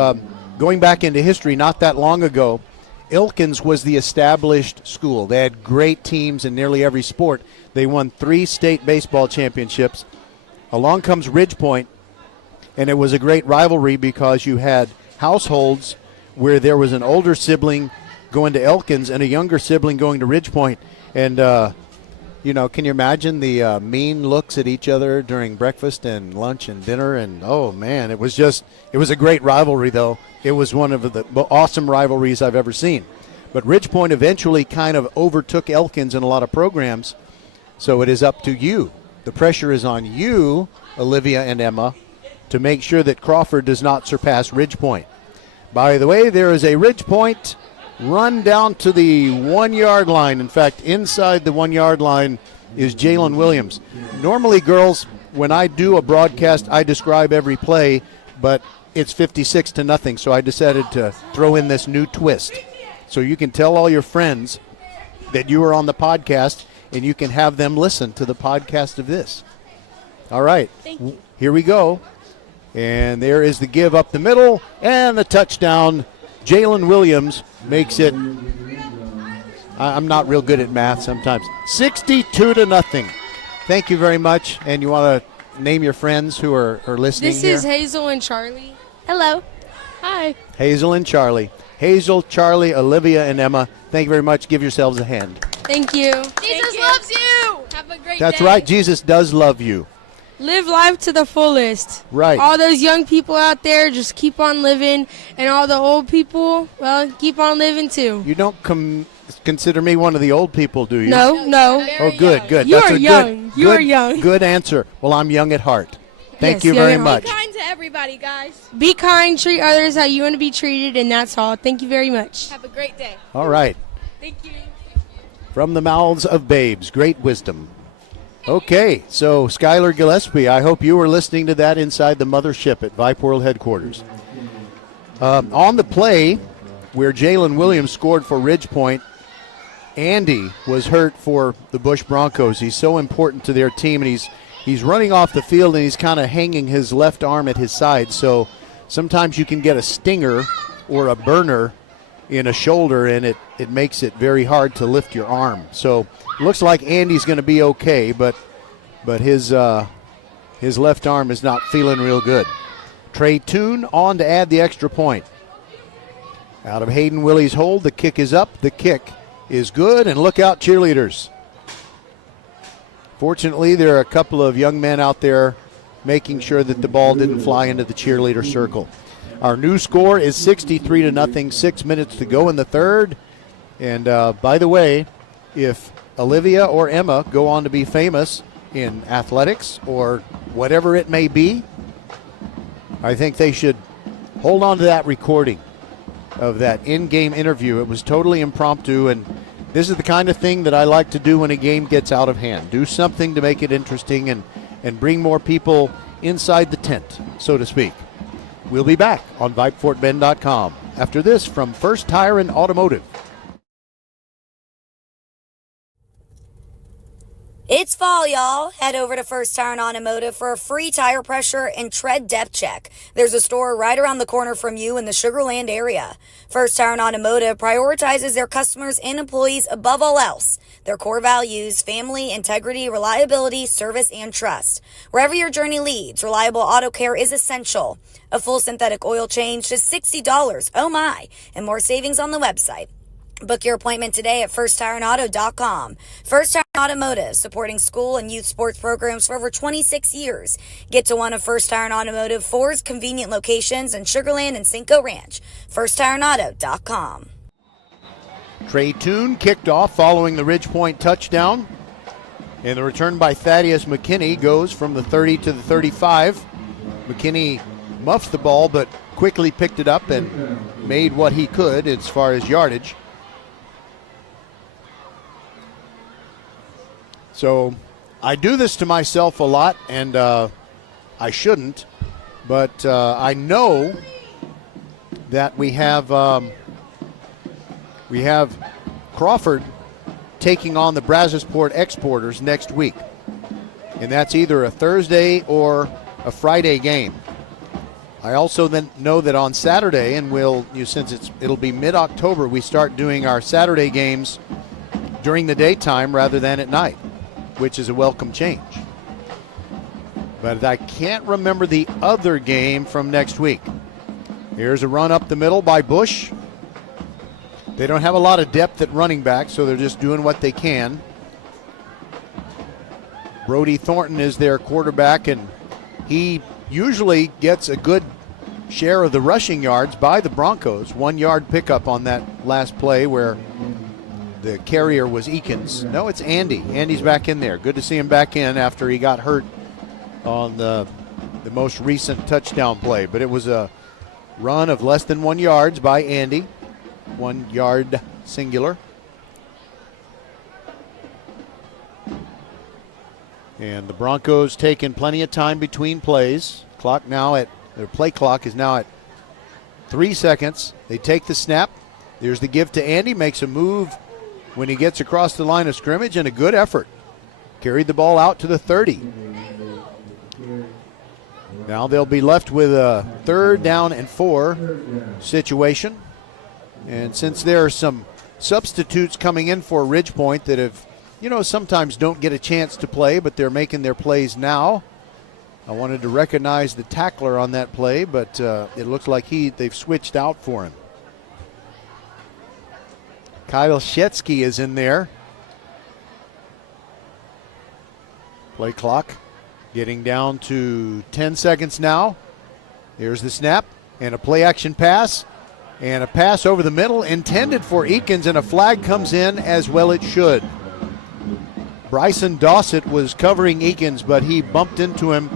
going back into history not that long ago, Elkins was the established school. They had great teams in nearly every sport. They won 3 state baseball championships. Along comes Ridge Point, and it was a great rivalry because you had households where there was an older sibling going to Elkins and a younger sibling going to Ridge Point. And, can you imagine the mean looks at each other during breakfast and lunch and dinner? And, oh, man, it was a great rivalry, though. It was one of the awesome rivalries I've ever seen. But Ridge Point eventually kind of overtook Elkins in a lot of programs, so it is up to you. The pressure is on you, Olivia and Emma, to make sure that Crawford does not surpass Ridge Point. By the way, there is a Ridge Point run down to the 1-yard line. In fact, inside the 1-yard line is Jalen Williams. Normally, girls, when I do a broadcast, I describe every play, but it's 56-0, so I decided to throw in this new twist. So you can tell all your friends that you are on the podcast, and you can have them listen to the podcast of this. All right, here we go. And there is the give up the middle, and the touchdown. Jalen Williams makes it, I'm not real good at math sometimes, 62-0. Thank you very much. And you want to name your friends who are listening This here? is Hazel and Charlie. Hello. Hi. Hazel and Charlie. Hazel, Charlie, Olivia, and Emma. Thank you very much. Give yourselves a hand. Thank you. Jesus loves you. Have a great day. That's right. Jesus does love you. Live life to the fullest. Right. All those young people out there, just keep on living. And all the old people, well, keep on living too. You don't consider me one of the old people, do you? No. Oh, good. You are young. You are young. Good answer. Well, I'm young at heart. Thank you Yes, very young. much. Be kind to everybody, guys. Be kind, treat others how you want to be treated, and that's all. Thank you very much. Have a great day. All right. Thank you. From the mouths of babes, great wisdom. Okay, so Skylar Gillespie, I hope you were listening to that inside the mothership at Vype World headquarters. On the play where Jalen Williams scored for Ridge Point, Andy was hurt for the Bush Broncos. He's so important to their team, and he's running off the field, and he's kind of hanging his left arm at his side. So sometimes you can get a stinger or a burner in a shoulder, and it makes it very hard to lift your arm. So it looks like Andy's going to be okay, but but his left arm is not feeling real good. Trey Toon on to add the extra point. Out of Hayden Willie's hold, the kick is up. The kick is good, and look out, cheerleaders. Fortunately, there are a couple of young men out there making sure that the ball didn't fly into the cheerleader circle. Our new score is 63-0, 6 minutes to go in the third. And by the way, if Olivia or Emma go on to be famous in athletics or whatever it may be, I think they should hold on to that recording of that in-game interview. It was totally impromptu, and this is the kind of thing that I like to do when a game gets out of hand. Do something to make it interesting and bring more people inside the tent, so to speak. We'll be back on VypeFortBend.com after this from First Tire and Automotive. It's fall, y'all. Head over to First Tire and Automotive for a free tire pressure and tread depth check. There's a store right around the corner from you in the Sugar Land area. First Tire and Automotive prioritizes their customers and employees above all else. Their core values: family, integrity, reliability, service, and trust. Wherever your journey leads, reliable auto care is essential. A full synthetic oil change, just $60. Oh my! And more savings on the website. Book your appointment today at firsttireandauto.com. First Tire and Automotive, supporting school and youth sports programs for over 26 years. Get to one of First Tire and Automotive 4's convenient locations in Sugar Land and Cinco Ranch. firsttireandauto.com. Trey Toon kicked off following the Ridge Point touchdown. And the return by Thaddeus McKinney goes from the 30 to the 35. McKinney muffed the ball but quickly picked it up and made what he could as far as yardage. So I do this to myself a lot, and I shouldn't, but I know that we have Crawford taking on the Brazosport Exporters next week, and that's either a Thursday or a Friday game. I also then know that on Saturday, and it'll be mid-October, we start doing our Saturday games during the daytime rather than at night, which is a welcome change. But I can't remember the other game from next week. Here's a run up the middle by Bush. They don't have a lot of depth at running back, so they're just doing what they can. Brody Thornton is their quarterback, and he usually gets a good share of the rushing yards by the Broncos. 1 yard pickup on that last play where the carrier was Eakins. No, it's Andy. Andy's back in there. Good to see him back in after he got hurt on the most recent touchdown play. But it was a run of less than 1 yard by Andy. 1 yard singular. And the Broncos taking plenty of time between plays. Their play clock is now at 3 seconds. They take the snap. There's the give to Andy. Makes a move when he gets across the line of scrimmage, and a good effort. Carried the ball out to the 30. Now they'll be left with a 3rd down and 4 situation. And since there are some substitutes coming in for Ridge Point that have, sometimes don't get a chance to play, but they're making their plays now. I wanted to recognize the tackler on that play, but it looks like they've switched out for him. Kyle Shetsky is in there. Play clock getting down to 10 seconds now. Here's the snap and a play action pass and a pass over the middle intended for Eakins, and a flag comes in, as well it should. Bryson Dossett was covering Eakins, but he bumped into him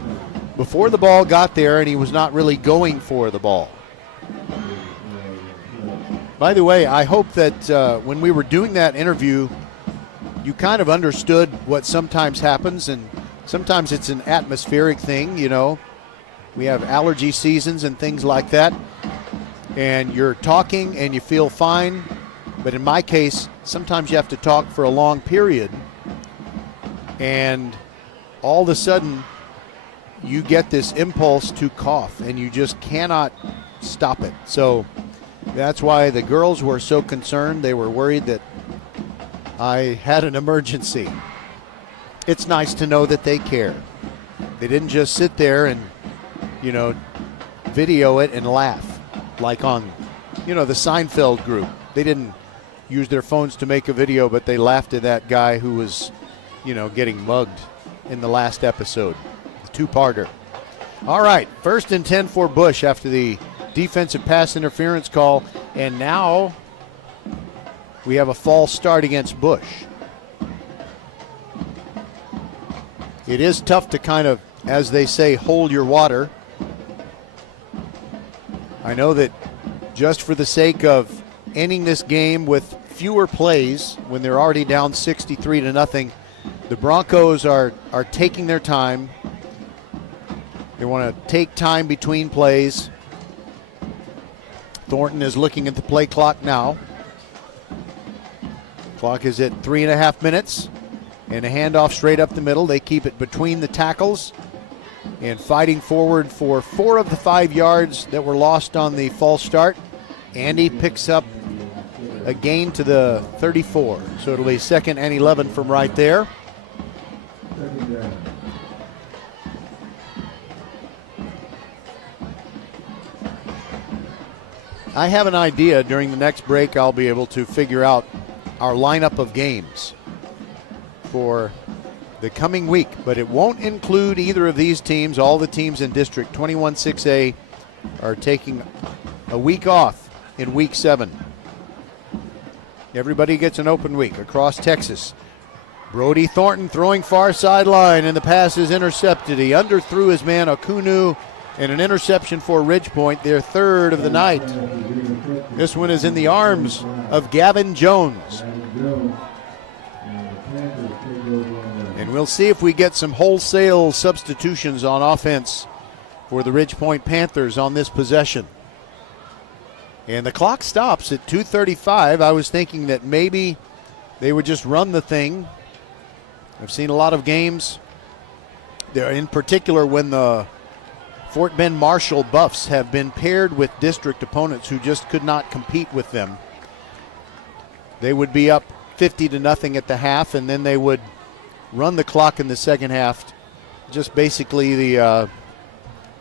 before the ball got there, and he was not really going for the ball. By the way, I hope that when we were doing that interview, you kind of understood what sometimes happens, and sometimes it's an atmospheric thing, We have allergy seasons and things like that, and you're talking and you feel fine, but in my case, sometimes you have to talk for a long period, and all of a sudden you get this impulse to cough, and you just cannot stop it. So that's why the girls were so concerned. They were worried that I had an emergency. it's nice to know that they care. They didn't just sit there and, video it and laugh like on, the Seinfeld group. They didn't use their phones to make a video, but they laughed at that guy who was, getting mugged in the last episode, the two-parter. All right, 1st and 10 for Bush after the defensive pass interference call, and now we have a false start against Bush. It is tough to kind of, as they say, hold your water. I know that just for the sake of ending this game with fewer plays when they're already down 63-0, the Broncos are taking their time. They want to take time between plays. Thornton is looking at the play clock now. Clock is at 3.5 minutes. And a handoff straight up the middle. They keep it between the tackles and fighting forward for 4 of the 5 yards that were lost on the false start. Andy picks up a gain to the 34. So it'll be 2nd and 11 from right there. I have an idea. During the next break, I'll be able to figure out our lineup of games for the coming week, but it won't include either of these teams. All the teams in District 21-6A are taking a week off in Week 7. Everybody gets an open week across Texas. Brody Thornton throwing far sideline, and the pass is intercepted. He underthrew his man Okunu, and an interception for Ridgepoint, their 3rd of the night. This one is in the arms of Gavin Jones. And we'll see if we get some wholesale substitutions on offense for the Ridgepoint Panthers on this possession. And the clock stops at 2:35. I was thinking that maybe they would just run the thing. I've seen a lot of games there, in particular when the Fort Bend Marshall Buffs have been paired with district opponents who just could not compete with them. They would be up 50-0 at the half, and then they would run the clock in the second half. Just basically the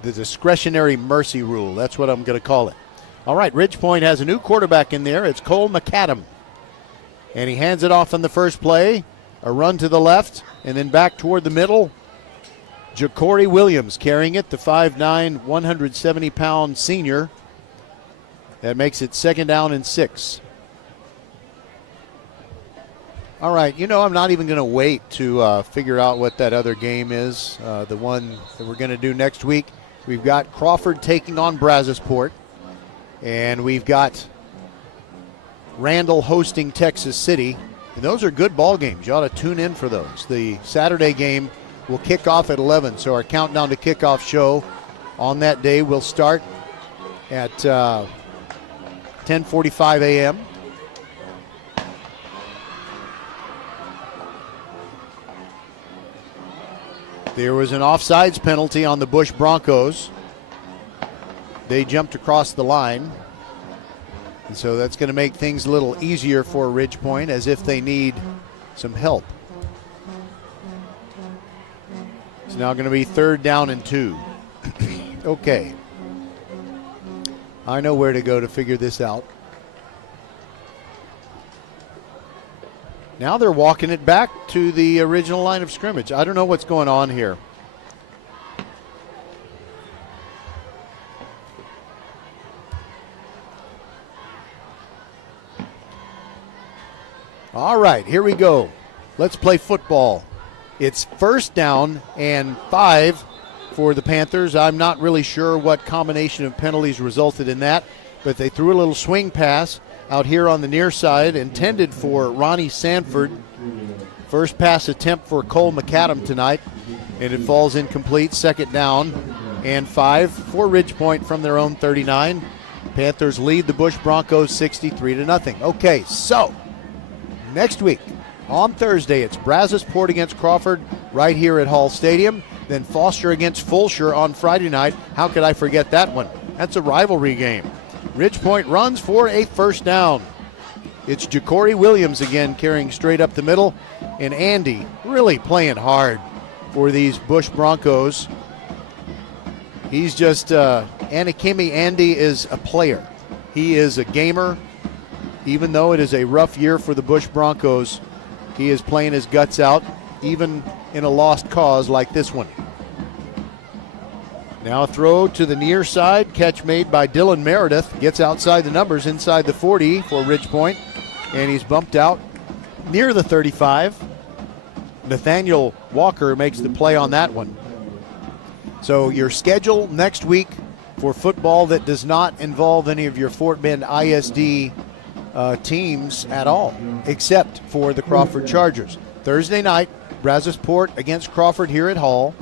discretionary mercy rule. That's what I'm going to call it. All right, Ridgepoint has a new quarterback in there. It's Cole McAdam. And he hands it off on the first play. A run to the left, and then back toward the middle. Ja'Cory Williams carrying it, the 5'9", 170-pound senior. That makes it 2nd down and 6. All right, I'm not even going to wait to figure out what that other game is, the one that we're going to do next week. We've got Crawford taking on Brazosport, and we've got Randall hosting Texas City. And those are good ball games. You ought to tune in for those. The Saturday game will kick off at 11, so our countdown to kickoff show on that day will start at 10:45 a.m. There was an offsides penalty on the Bush Broncos. They jumped across the line. And so that's going to make things a little easier for Ridgepoint, as if they need some help. It's now going to be 3rd down and 2. Okay. I know where to go to figure this out. Now they're walking it back to the original line of scrimmage. I don't know what's going on here. All right, here we go. Let's play football. It's 1st down and 5 for the Panthers. I'm not really sure what combination of penalties resulted in that, but they threw a little swing pass out here on the near side, intended for Ronnie Sanford. First pass attempt for Cole McAdam tonight, and it falls incomplete. 2nd down and 5 for Ridgepoint from their own 39. Panthers lead the Bush Broncos 63-0. Okay, so next week on Thursday, it's Brazosport against Crawford right here at Hall Stadium. Then Foster against Fulshire on Friday night. How could I forget that one? That's a rivalry game. Ridgepoint runs for a 1st down. It's Ja'Cory Williams again carrying straight up the middle, and Andy really playing hard for these Bush Broncos. He's just, Anakimi Andy is a player. He is a gamer. Even though it is a rough year for the Bush Broncos, he is playing his guts out, even in a lost cause like this one. Now a throw to the near side, catch made by Dylan Meredith, gets outside the numbers, inside the 40 for Ridge Point, and he's bumped out near the 35. Nathaniel Walker makes the play on that one. So your schedule next week for football that does not involve any of your Fort Bend ISD teams at all, except for the Crawford Chargers. Thursday night, Brazosport against Crawford here at Hall.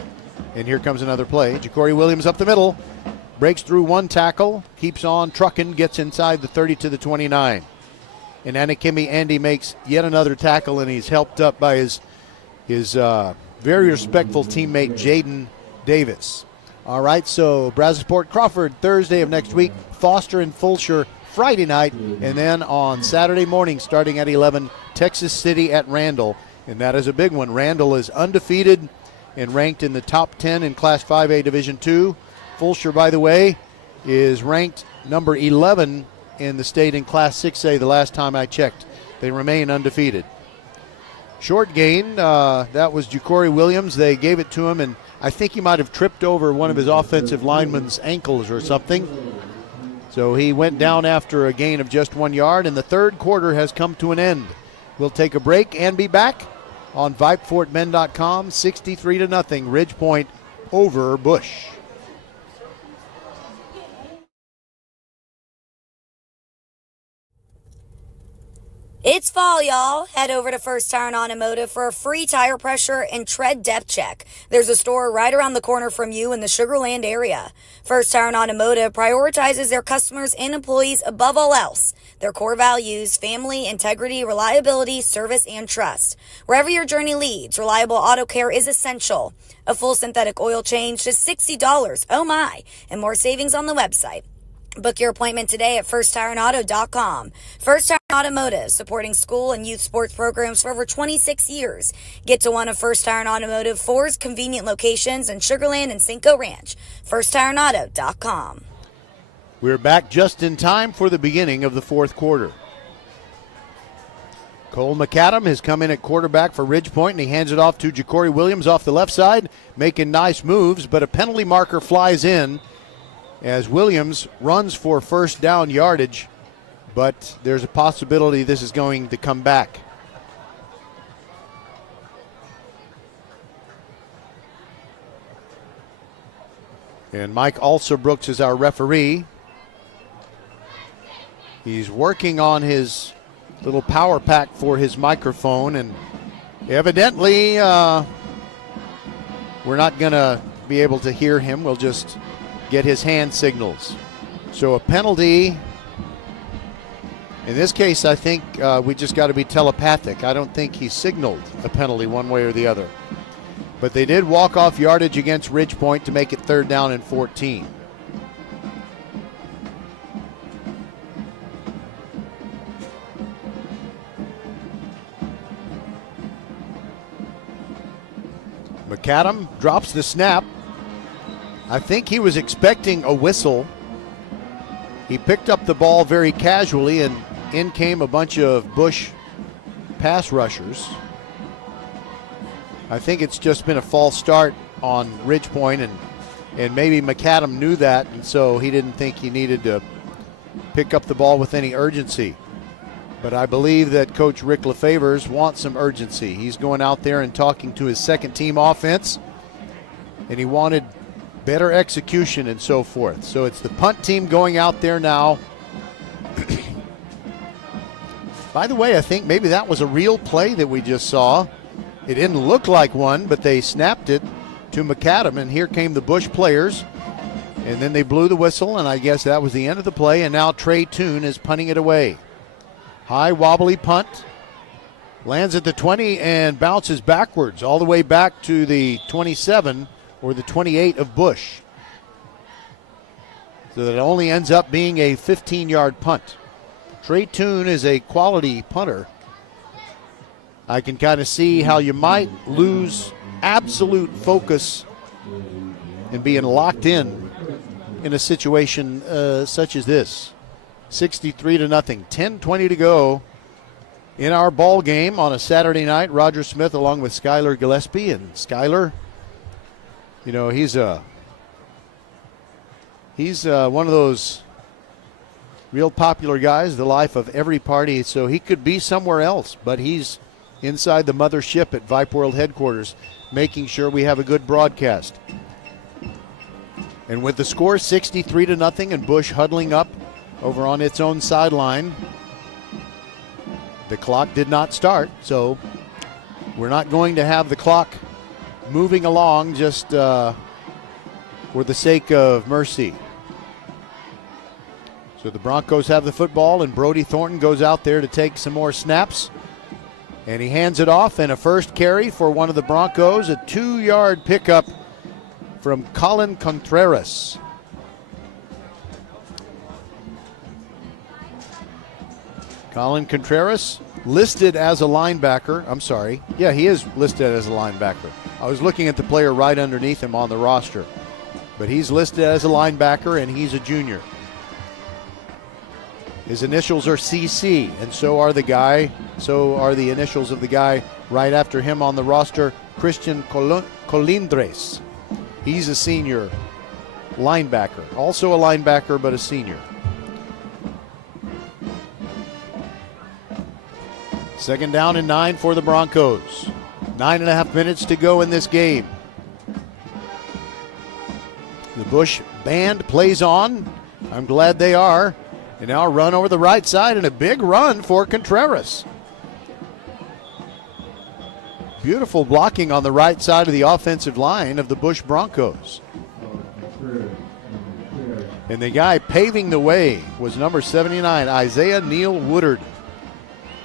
And here comes another play. Ja'Cory Williams up the middle, breaks through one tackle, keeps on trucking, gets inside the 30 to the 29. And Anakimi Andy makes yet another tackle, and he's helped up by his very respectful teammate Jaden Davis. All right, so Brazosport Crawford Thursday of next week, Foster and Fulshire Friday night, and then on Saturday morning starting at 11, Texas City at Randall. And that is a big one. Randall is undefeated and ranked in the top 10 in Class 5A Division II. Fulshire, by the way, is ranked number 11 in the state in Class 6A the last time I checked. They remain undefeated. Short gain, that was Ja'Cory Williams. They gave it to him, and I think he might have tripped over one of his offensive linemen's ankles or something. So he went down after a gain of just 1 yard, and the third quarter has come to an end. We'll take a break and be back on VypeFortBend.com, 63-0, Ridge Point over Bush. It's fall, y'all. Head over to First Tire and Automotive for a free tire pressure and tread depth check. There's a store right around the corner from you in the Sugar Land area. First Tire and Automotive prioritizes their customers and employees above all else. Their core values: family, integrity, reliability, service, and trust. Wherever your journey leads, reliable auto care is essential. A full synthetic oil change, just $60. Oh my! And more savings on the website. Book your appointment today at firsttireandauto.com. First Tire and Automotive, supporting school and youth sports programs for over 26 years. Get to one of First Tire and Automotive 4's convenient locations in Sugar Land and Cinco Ranch. firsttireandauto.com. We're back just in time for the beginning of the fourth quarter. Cole McAdam has come in at quarterback for Ridge Point, and he hands it off to Ja'Cory Williams off the left side, making nice moves, but a penalty marker flies in as Williams runs for first down yardage, but there's a possibility this is going to come back. And Mike Alsobrooks is our referee. He's working on his little power pack for his microphone, and evidently we're not going to be able to hear him. We'll just get his hand signals. So a penalty. In this case, I think we just got to be telepathic. I don't think he signaled a penalty one way or the other. But they did walk off yardage against Ridge Point to make it third down and 14. McAdam drops the snap. I think he was expecting a whistle. He picked up the ball very casually, and in came a bunch of Bush pass rushers. I think it's just been a false start on Ridge Point, and maybe McAdam knew that, and so he didn't think he needed to pick up the ball with any urgency. But I believe that Coach Rick LaFavors wants some urgency. He's going out there and talking to his second team offense, and he wanted better execution and so forth. So it's the punt team going out there now. By the way, I think maybe that was a real play that we just saw. It didn't look like one, but they snapped it to McAdam, and here came the Bush players. And then they blew the whistle, and I guess that was the end of the play, and now Trey Toon is punting it away. High wobbly punt. Lands at the 20 and bounces backwards all the way back to the 27 or the 28 of Bush. So that it only ends up being a 15-yard punt. Trey Toon is a quality punter. I can kind of see how you might lose absolute focus and being locked in a situation such as this. 63-0, 10:20 to go in our ball game on a Saturday night. Roger Smith along with Skylar Gillespie, and Skylar, you know, he's one of those real popular guys, the life of every party, so he could be somewhere else, but he's inside the mothership at Vype World headquarters, making sure we have a good broadcast. And with the score 63-0 and Bush huddling up over on its own sideline, the clock did not start, so we're not going to have the clock moving along just for the sake of mercy. So the Broncos have the football, and Brody Thornton goes out there to take some more snaps. And he hands it off, and a first carry for one of the Broncos, a 2-yard pickup from Colin Contreras. Colin Contreras listed as a linebacker. I'm sorry. Yeah, he is listed as a linebacker. I was looking at the player right underneath him on the roster. But he's listed as a linebacker, and he's a junior. His initials are CC, and so are the initials of the guy right after him on the roster, Christian Colindres. He's a senior linebacker. Also a linebacker, but a senior. Second down and 9 for the Broncos. 9.5 minutes to go in this game. The Bush band plays on. I'm glad they are. And now a run over the right side and a big run for Contreras. Beautiful blocking on the right side of the offensive line of the Bush Broncos. And the guy paving the way was number 79, Isaiah Neal Woodard.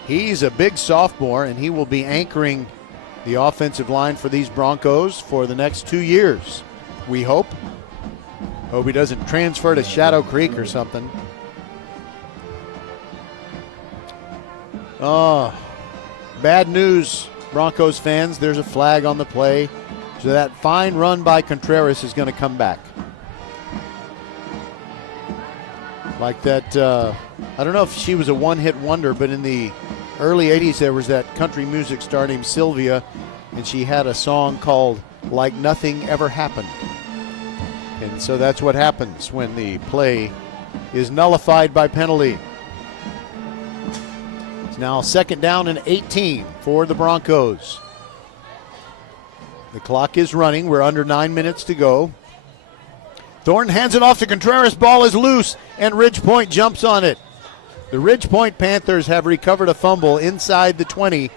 He's a big sophomore, and he will be anchoring the offensive line for these Broncos for the next 2 years, we hope. Hope he doesn't transfer to Shadow Creek or something. Oh, bad news, Broncos fans. There's a flag on the play. So that fine run by Contreras is going to come back. Like that, I don't know if she was a one-hit wonder, but in the early 80s there was that country music star named Sylvia, and she had a song called Like Nothing Ever Happened. And so that's what happens when the play is nullified by penalty. Now second down and 18 for the Broncos. The clock is running. We're under 9 minutes to go. Thornton hands it off to Contreras. Ball is loose, and Ridgepoint jumps on it. The Ridgepoint Panthers have recovered a fumble inside the 20.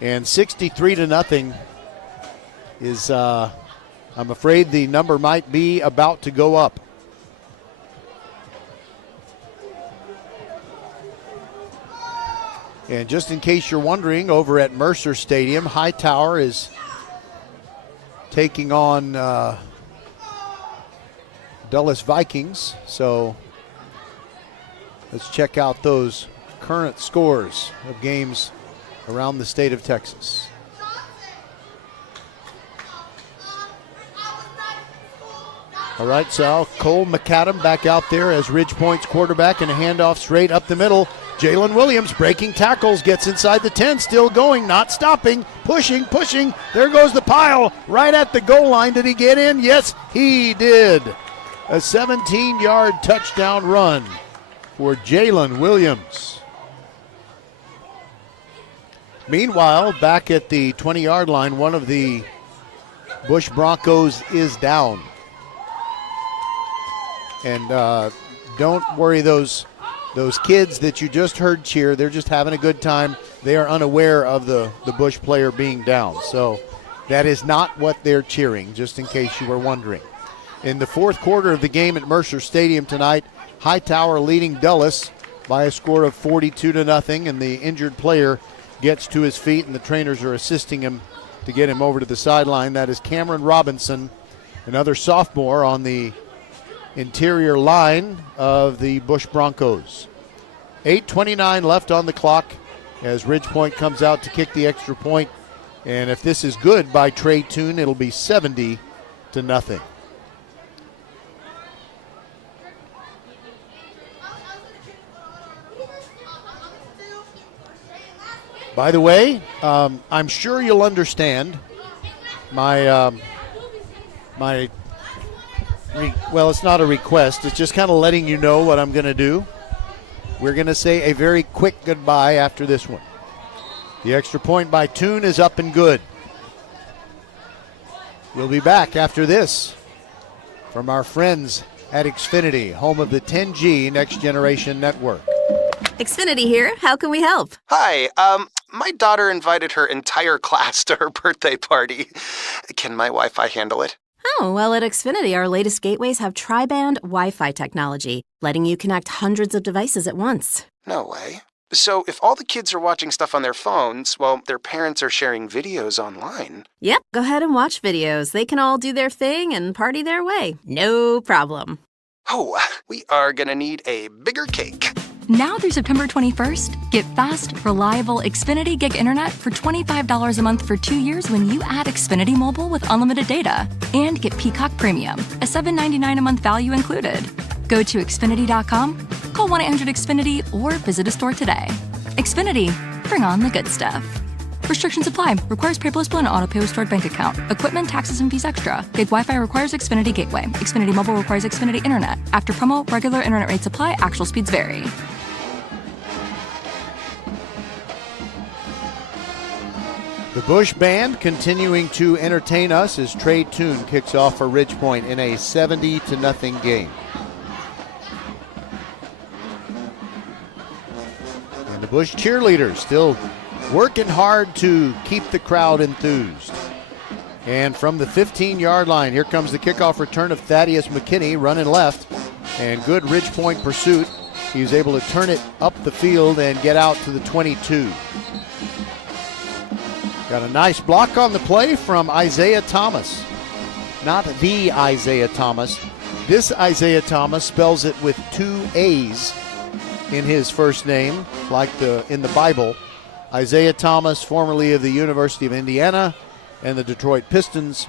And 63-0 is, I'm afraid the number might be about to go up. And just in case you're wondering, over at Mercer Stadium, Hightower is taking on Dulles Vikings. So let's check out those current scores of games around the state of Texas. All right, so Cole McAdam back out there as Ridgepoint's quarterback, and a handoff straight up the middle. Jalen Williams breaking tackles, gets inside the 10, still going, not stopping, pushing. There goes the pile right at the goal line. Did he get in? Yes, he did. A 17-yard touchdown run for Jalen Williams. Meanwhile, back at the 20-yard line, one of the Bush Broncos is down. And don't worry, those kids that you just heard cheer, they're just having a good time. They are unaware of the Bush player being down. So that is not what they're cheering, just in case you were wondering. In the fourth quarter of the game at Mercer Stadium tonight, Hightower leading Dulles by a score of 42-0, and the injured player gets to his feet, and the trainers are assisting him to get him over to the sideline. That is Cameron Robinson, another sophomore on the interior line of the Bush Broncos. 8:29 left on the clock as Ridgepoint comes out to kick the extra point. And if this is good by Trey Toon, it'll be 70-0. By the way, I'm sure you'll understand well, it's not a request. It's just kind of letting you know what I'm going to do. We're going to say a very quick goodbye after this one. The extra point by Toon is up and good. We'll be back after this from our friends at Xfinity, home of the 10G Next Generation Network. Xfinity here. How can we help? Hi, my daughter invited her entire class to her birthday party. Can my Wi-Fi handle it? Oh, well, at Xfinity, our latest gateways have tri-band Wi-Fi technology, letting you connect hundreds of devices at once. No way. So if all the kids are watching stuff on their phones, well, their parents are sharing videos online. Yep, go ahead and watch videos. They can all do their thing and party their way. No problem. Oh, we are gonna need a bigger cake. Now through September 21st, get fast, reliable Xfinity Gig Internet for $25 a month for 2 years when you add Xfinity Mobile with unlimited data. And get Peacock Premium, a $7.99 a month value included. Go to Xfinity.com, call 1-800-XFINITY, or visit a store today. Xfinity, bring on the good stuff. Restrictions apply. Requires paperless bill and auto-pay with stored bank account. Equipment, taxes, and fees extra. Gig Wi-Fi requires Xfinity Gateway. Xfinity Mobile requires Xfinity Internet. After promo, regular internet rates apply. Actual speeds vary. The Bush Band continuing to entertain us as Trey Toon kicks off for Ridgepoint in a 70-0 game. And the Bush cheerleaders still working hard to keep the crowd enthused. And from the 15-yard line, here comes the kickoff return of Thaddeus McKinney running left. And good Ridgepoint pursuit. He's able to turn it up the field and get out to the 22. Got a nice block on the play from Isaiah Thomas. Not the Isaiah Thomas. This Isaiah Thomas spells it with 2 A's in his first name, like in the Bible. Isaiah Thomas, formerly of the University of Indiana and the Detroit Pistons.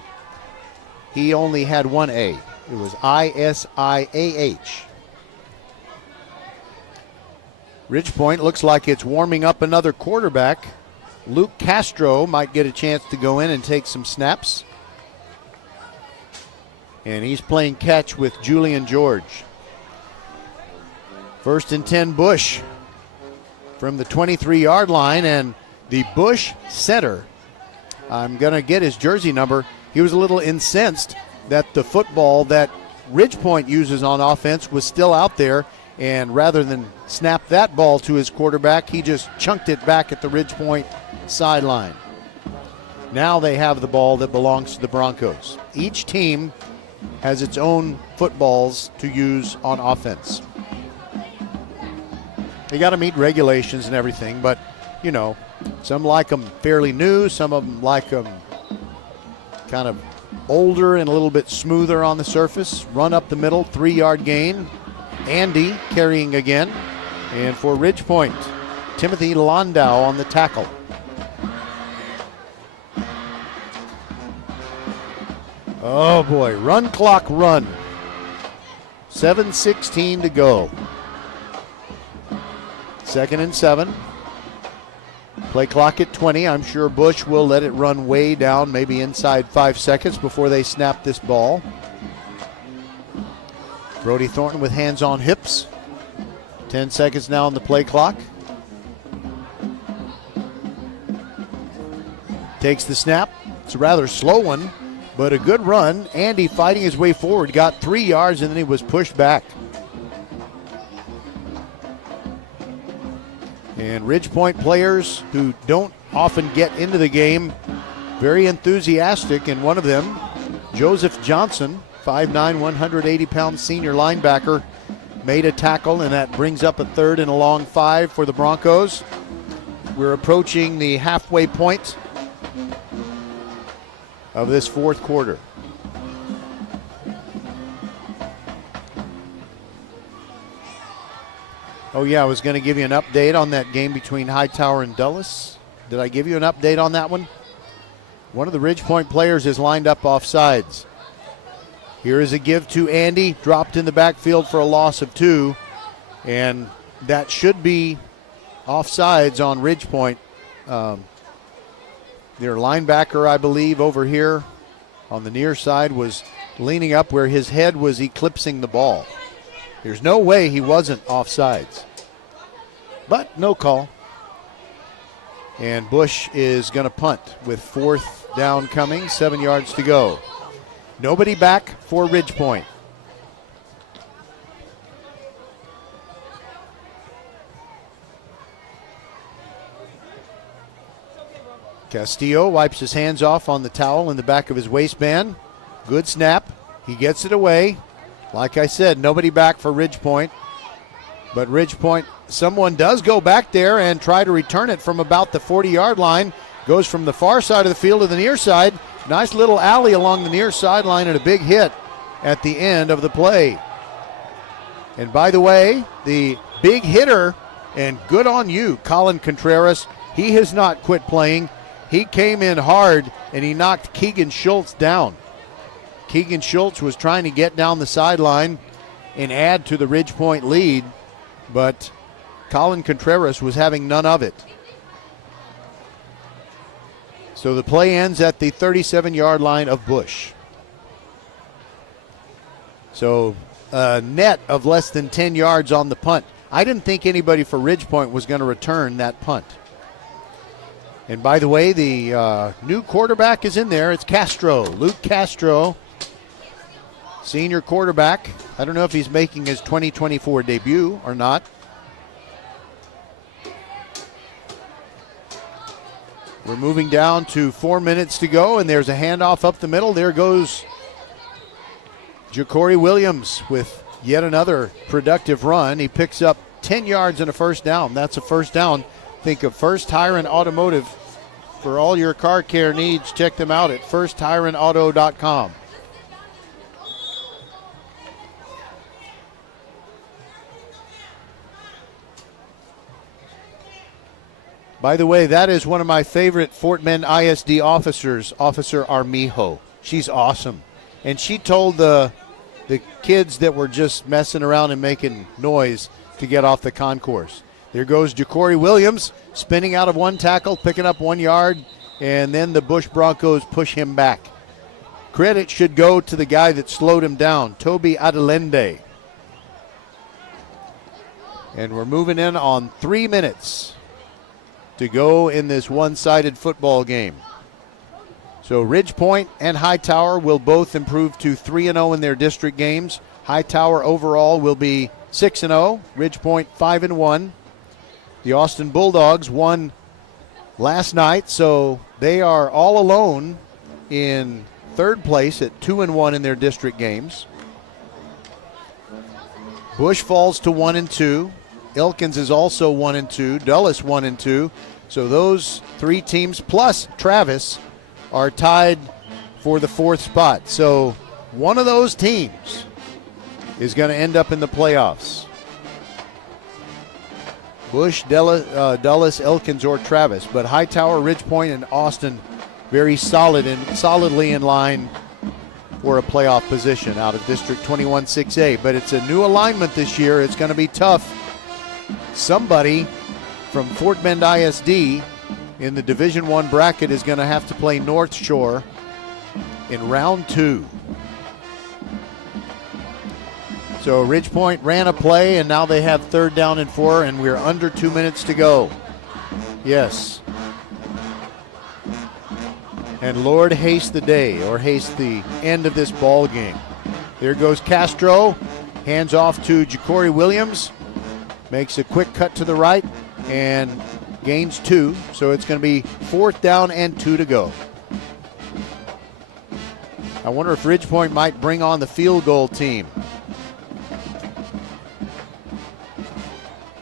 He only had 1 A. It was Isiaah. Ridgepoint looks like it's warming up another quarterback. Luke Castro might get a chance to go in and take some snaps. And he's playing catch with Julian George. 1st and 10 Bush from the 23-yard line, and the Bush center, I'm going to get his jersey number. He was a little incensed that the football that Ridgepoint uses on offense was still out there, and rather than snap that ball to his quarterback, he just chunked it back at the Ridgepoint sideline. Now they have the ball that belongs to the Broncos. Each team has its own footballs to use on offense. They got to meet regulations and everything, but, you know, some like them fairly new, some of them like them kind of older and a little bit smoother on the surface. Run up the middle, 3-yard gain. Andy carrying again. And for Ridgepoint, Timothy Landau on the tackle. Oh boy, run clock run. 7:16 to go. 2nd and 7. Play clock at 20. I'm sure Bush will let it run way down, maybe inside 5 seconds before they snap this ball. Brody Thornton with hands on hips. 10 seconds now on the play clock. Takes the snap. It's a rather slow one, but a good run. Andy fighting his way forward. Got 3 yards and then he was pushed back. And Ridgepoint players who don't often get into the game, very enthusiastic. And one of them, Joseph Johnson, 5'9", 180-pound senior linebacker, made a tackle, and that brings up a 3rd and a long 5 for the Broncos. We're approaching the halfway point of this 4th quarter. Oh, yeah, I was going to give you an update on that game between Hightower and Dulles. Did I give you an update on that one? One of the Ridgepoint players is lined up offsides. Here is a give to Andy, dropped in the backfield for a loss of 2, and that should be offsides on Ridgepoint. Their linebacker, I believe, over here on the near side was leaning up where his head was eclipsing the ball. There's no way he wasn't offsides. But no call. And Bush is going to punt with 4th down coming, 7 yards to go. Nobody back for Ridgepoint. Castillo wipes his hands off on the towel in the back of his waistband. Good snap. He gets it away. Like I said, nobody back for Ridgepoint. But Ridgepoint, someone does go back there and try to return it from about the 40-yard line. Goes from the far side of the field to the near side. Nice little alley along the near sideline and a big hit at the end of the play. And by the way, the big hitter, and good on you, Colin Contreras. He has not quit playing. He came in hard and he knocked Keegan Schultz down. Keegan Schultz was trying to get down the sideline and add to the Ridgepoint lead, but Colin Contreras was having none of it. So the play ends at the 37-yard line of Bush. So a net of less than 10 yards on the punt. I didn't think anybody for Ridgepoint was going to return that punt. And by the way, the new quarterback is in there. It's Castro, Luke Castro, senior quarterback. I don't know if he's making his 2024 debut or not. We're moving down to 4 minutes to go, and there's a handoff up the middle. There goes Jacory Williams with yet another productive run. He picks up 10 yards and a first down. That's a first down. Think of First Tire and Automotive. For all your car care needs, check them out at firsttireandauto.com. By the way, that is one of my favorite Fort Bend ISD officers, Officer Armijo. She's awesome. And she told the kids that were just messing around and making noise to get off the concourse. There goes Jacory Williams, spinning out of one tackle, picking up 1 yard, and then the Bush Broncos push him back. Credit should go to the guy that slowed him down, Toby Adelende. And we're moving in on 3 minutes to go in this one-sided football game. So Ridgepoint and Hightower will both improve to 3-0 in their district games. Hightower overall will be 6-0, Ridgepoint 5-1. The Austin Bulldogs won last night, so they are all alone in third place at 2-1 in their district games. Bush falls to 1-2. Elkins is also 1-2. Dulles 1-2. So those 3 teams plus Travis are tied for the 4th spot. So one of those teams is going to end up in the playoffs. Bush, Dulles, Elkins, or Travis. But Hightower, Ridgepoint, and Austin very solidly in line for a playoff position out of District 21 6A. But it's a new alignment this year. It's going to be tough. Somebody from Fort Bend ISD in the Division I bracket is going to have to play North Shore in round 2. So Ridgepoint ran a play, and now they have 3rd down and 4, and we're under 2 minutes to go. Yes. And Lord haste the day, or haste the end of this ball game. There goes Castro, hands off to Jacory Williams, makes a quick cut to the right, and gains 2. So it's going to be 4th down and 2 to go. I wonder if Ridgepoint might bring on the field goal team.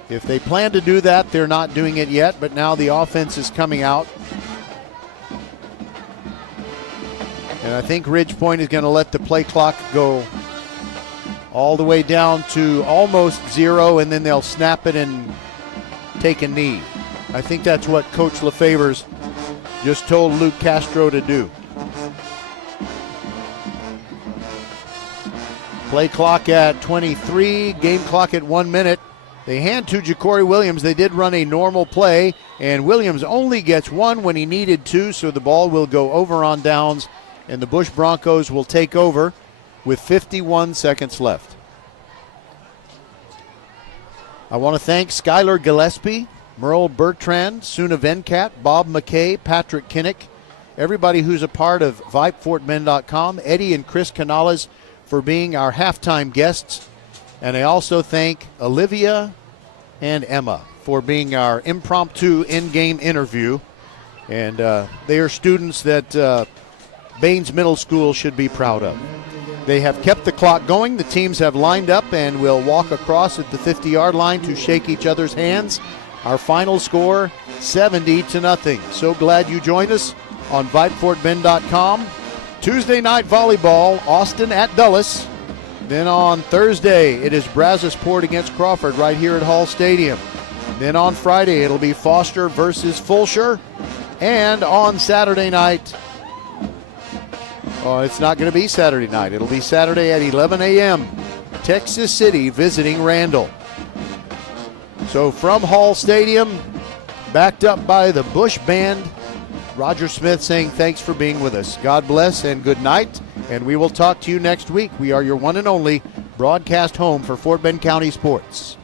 If they plan to do that, they're not doing it yet, but now the offense is coming out. And I think Ridgepoint is going to let the play clock go all the way down to almost 0, and then they'll snap it and take a knee. I think that's what Coach LeFevor's just told Luke Castro to do. Play clock at 23, game clock at 1 minute. They hand to Ja'Cory Williams. They did run a normal play, and Williams only gets 1 when he needed 2, so the ball will go over on downs, and the Bush Broncos will take over with 51 seconds left. I want to thank Skylar Gillespie, Merle Bertrand, Suna Venkat, Bob McKay, Patrick Kinnick, everybody who's a part of VypeFortBend.com, Eddie and Chris Canales for being our halftime guests. And I also thank Olivia and Emma for being our impromptu in-game interview. And they are students that Baines Middle School should be proud of. They have kept the clock going. The teams have lined up and will walk across at the 50-yard line to shake each other's hands. Our final score, 70-0. So glad you joined us on VypeFortBend.com. Tuesday night volleyball, Austin at Dulles. Then on Thursday, it is Brazosport against Crawford right here at Hall Stadium. Then on Friday, it'll be Foster versus Fulshire. And on Saturday night, it's not going to be Saturday night. It'll be Saturday at 11 a.m. Texas City visiting Randall. So from Hall Stadium, backed up by the Bush Band, Roger Smith saying thanks for being with us. God bless and good night, and we will talk to you next week. We are your one and only broadcast home for Fort Bend County sports.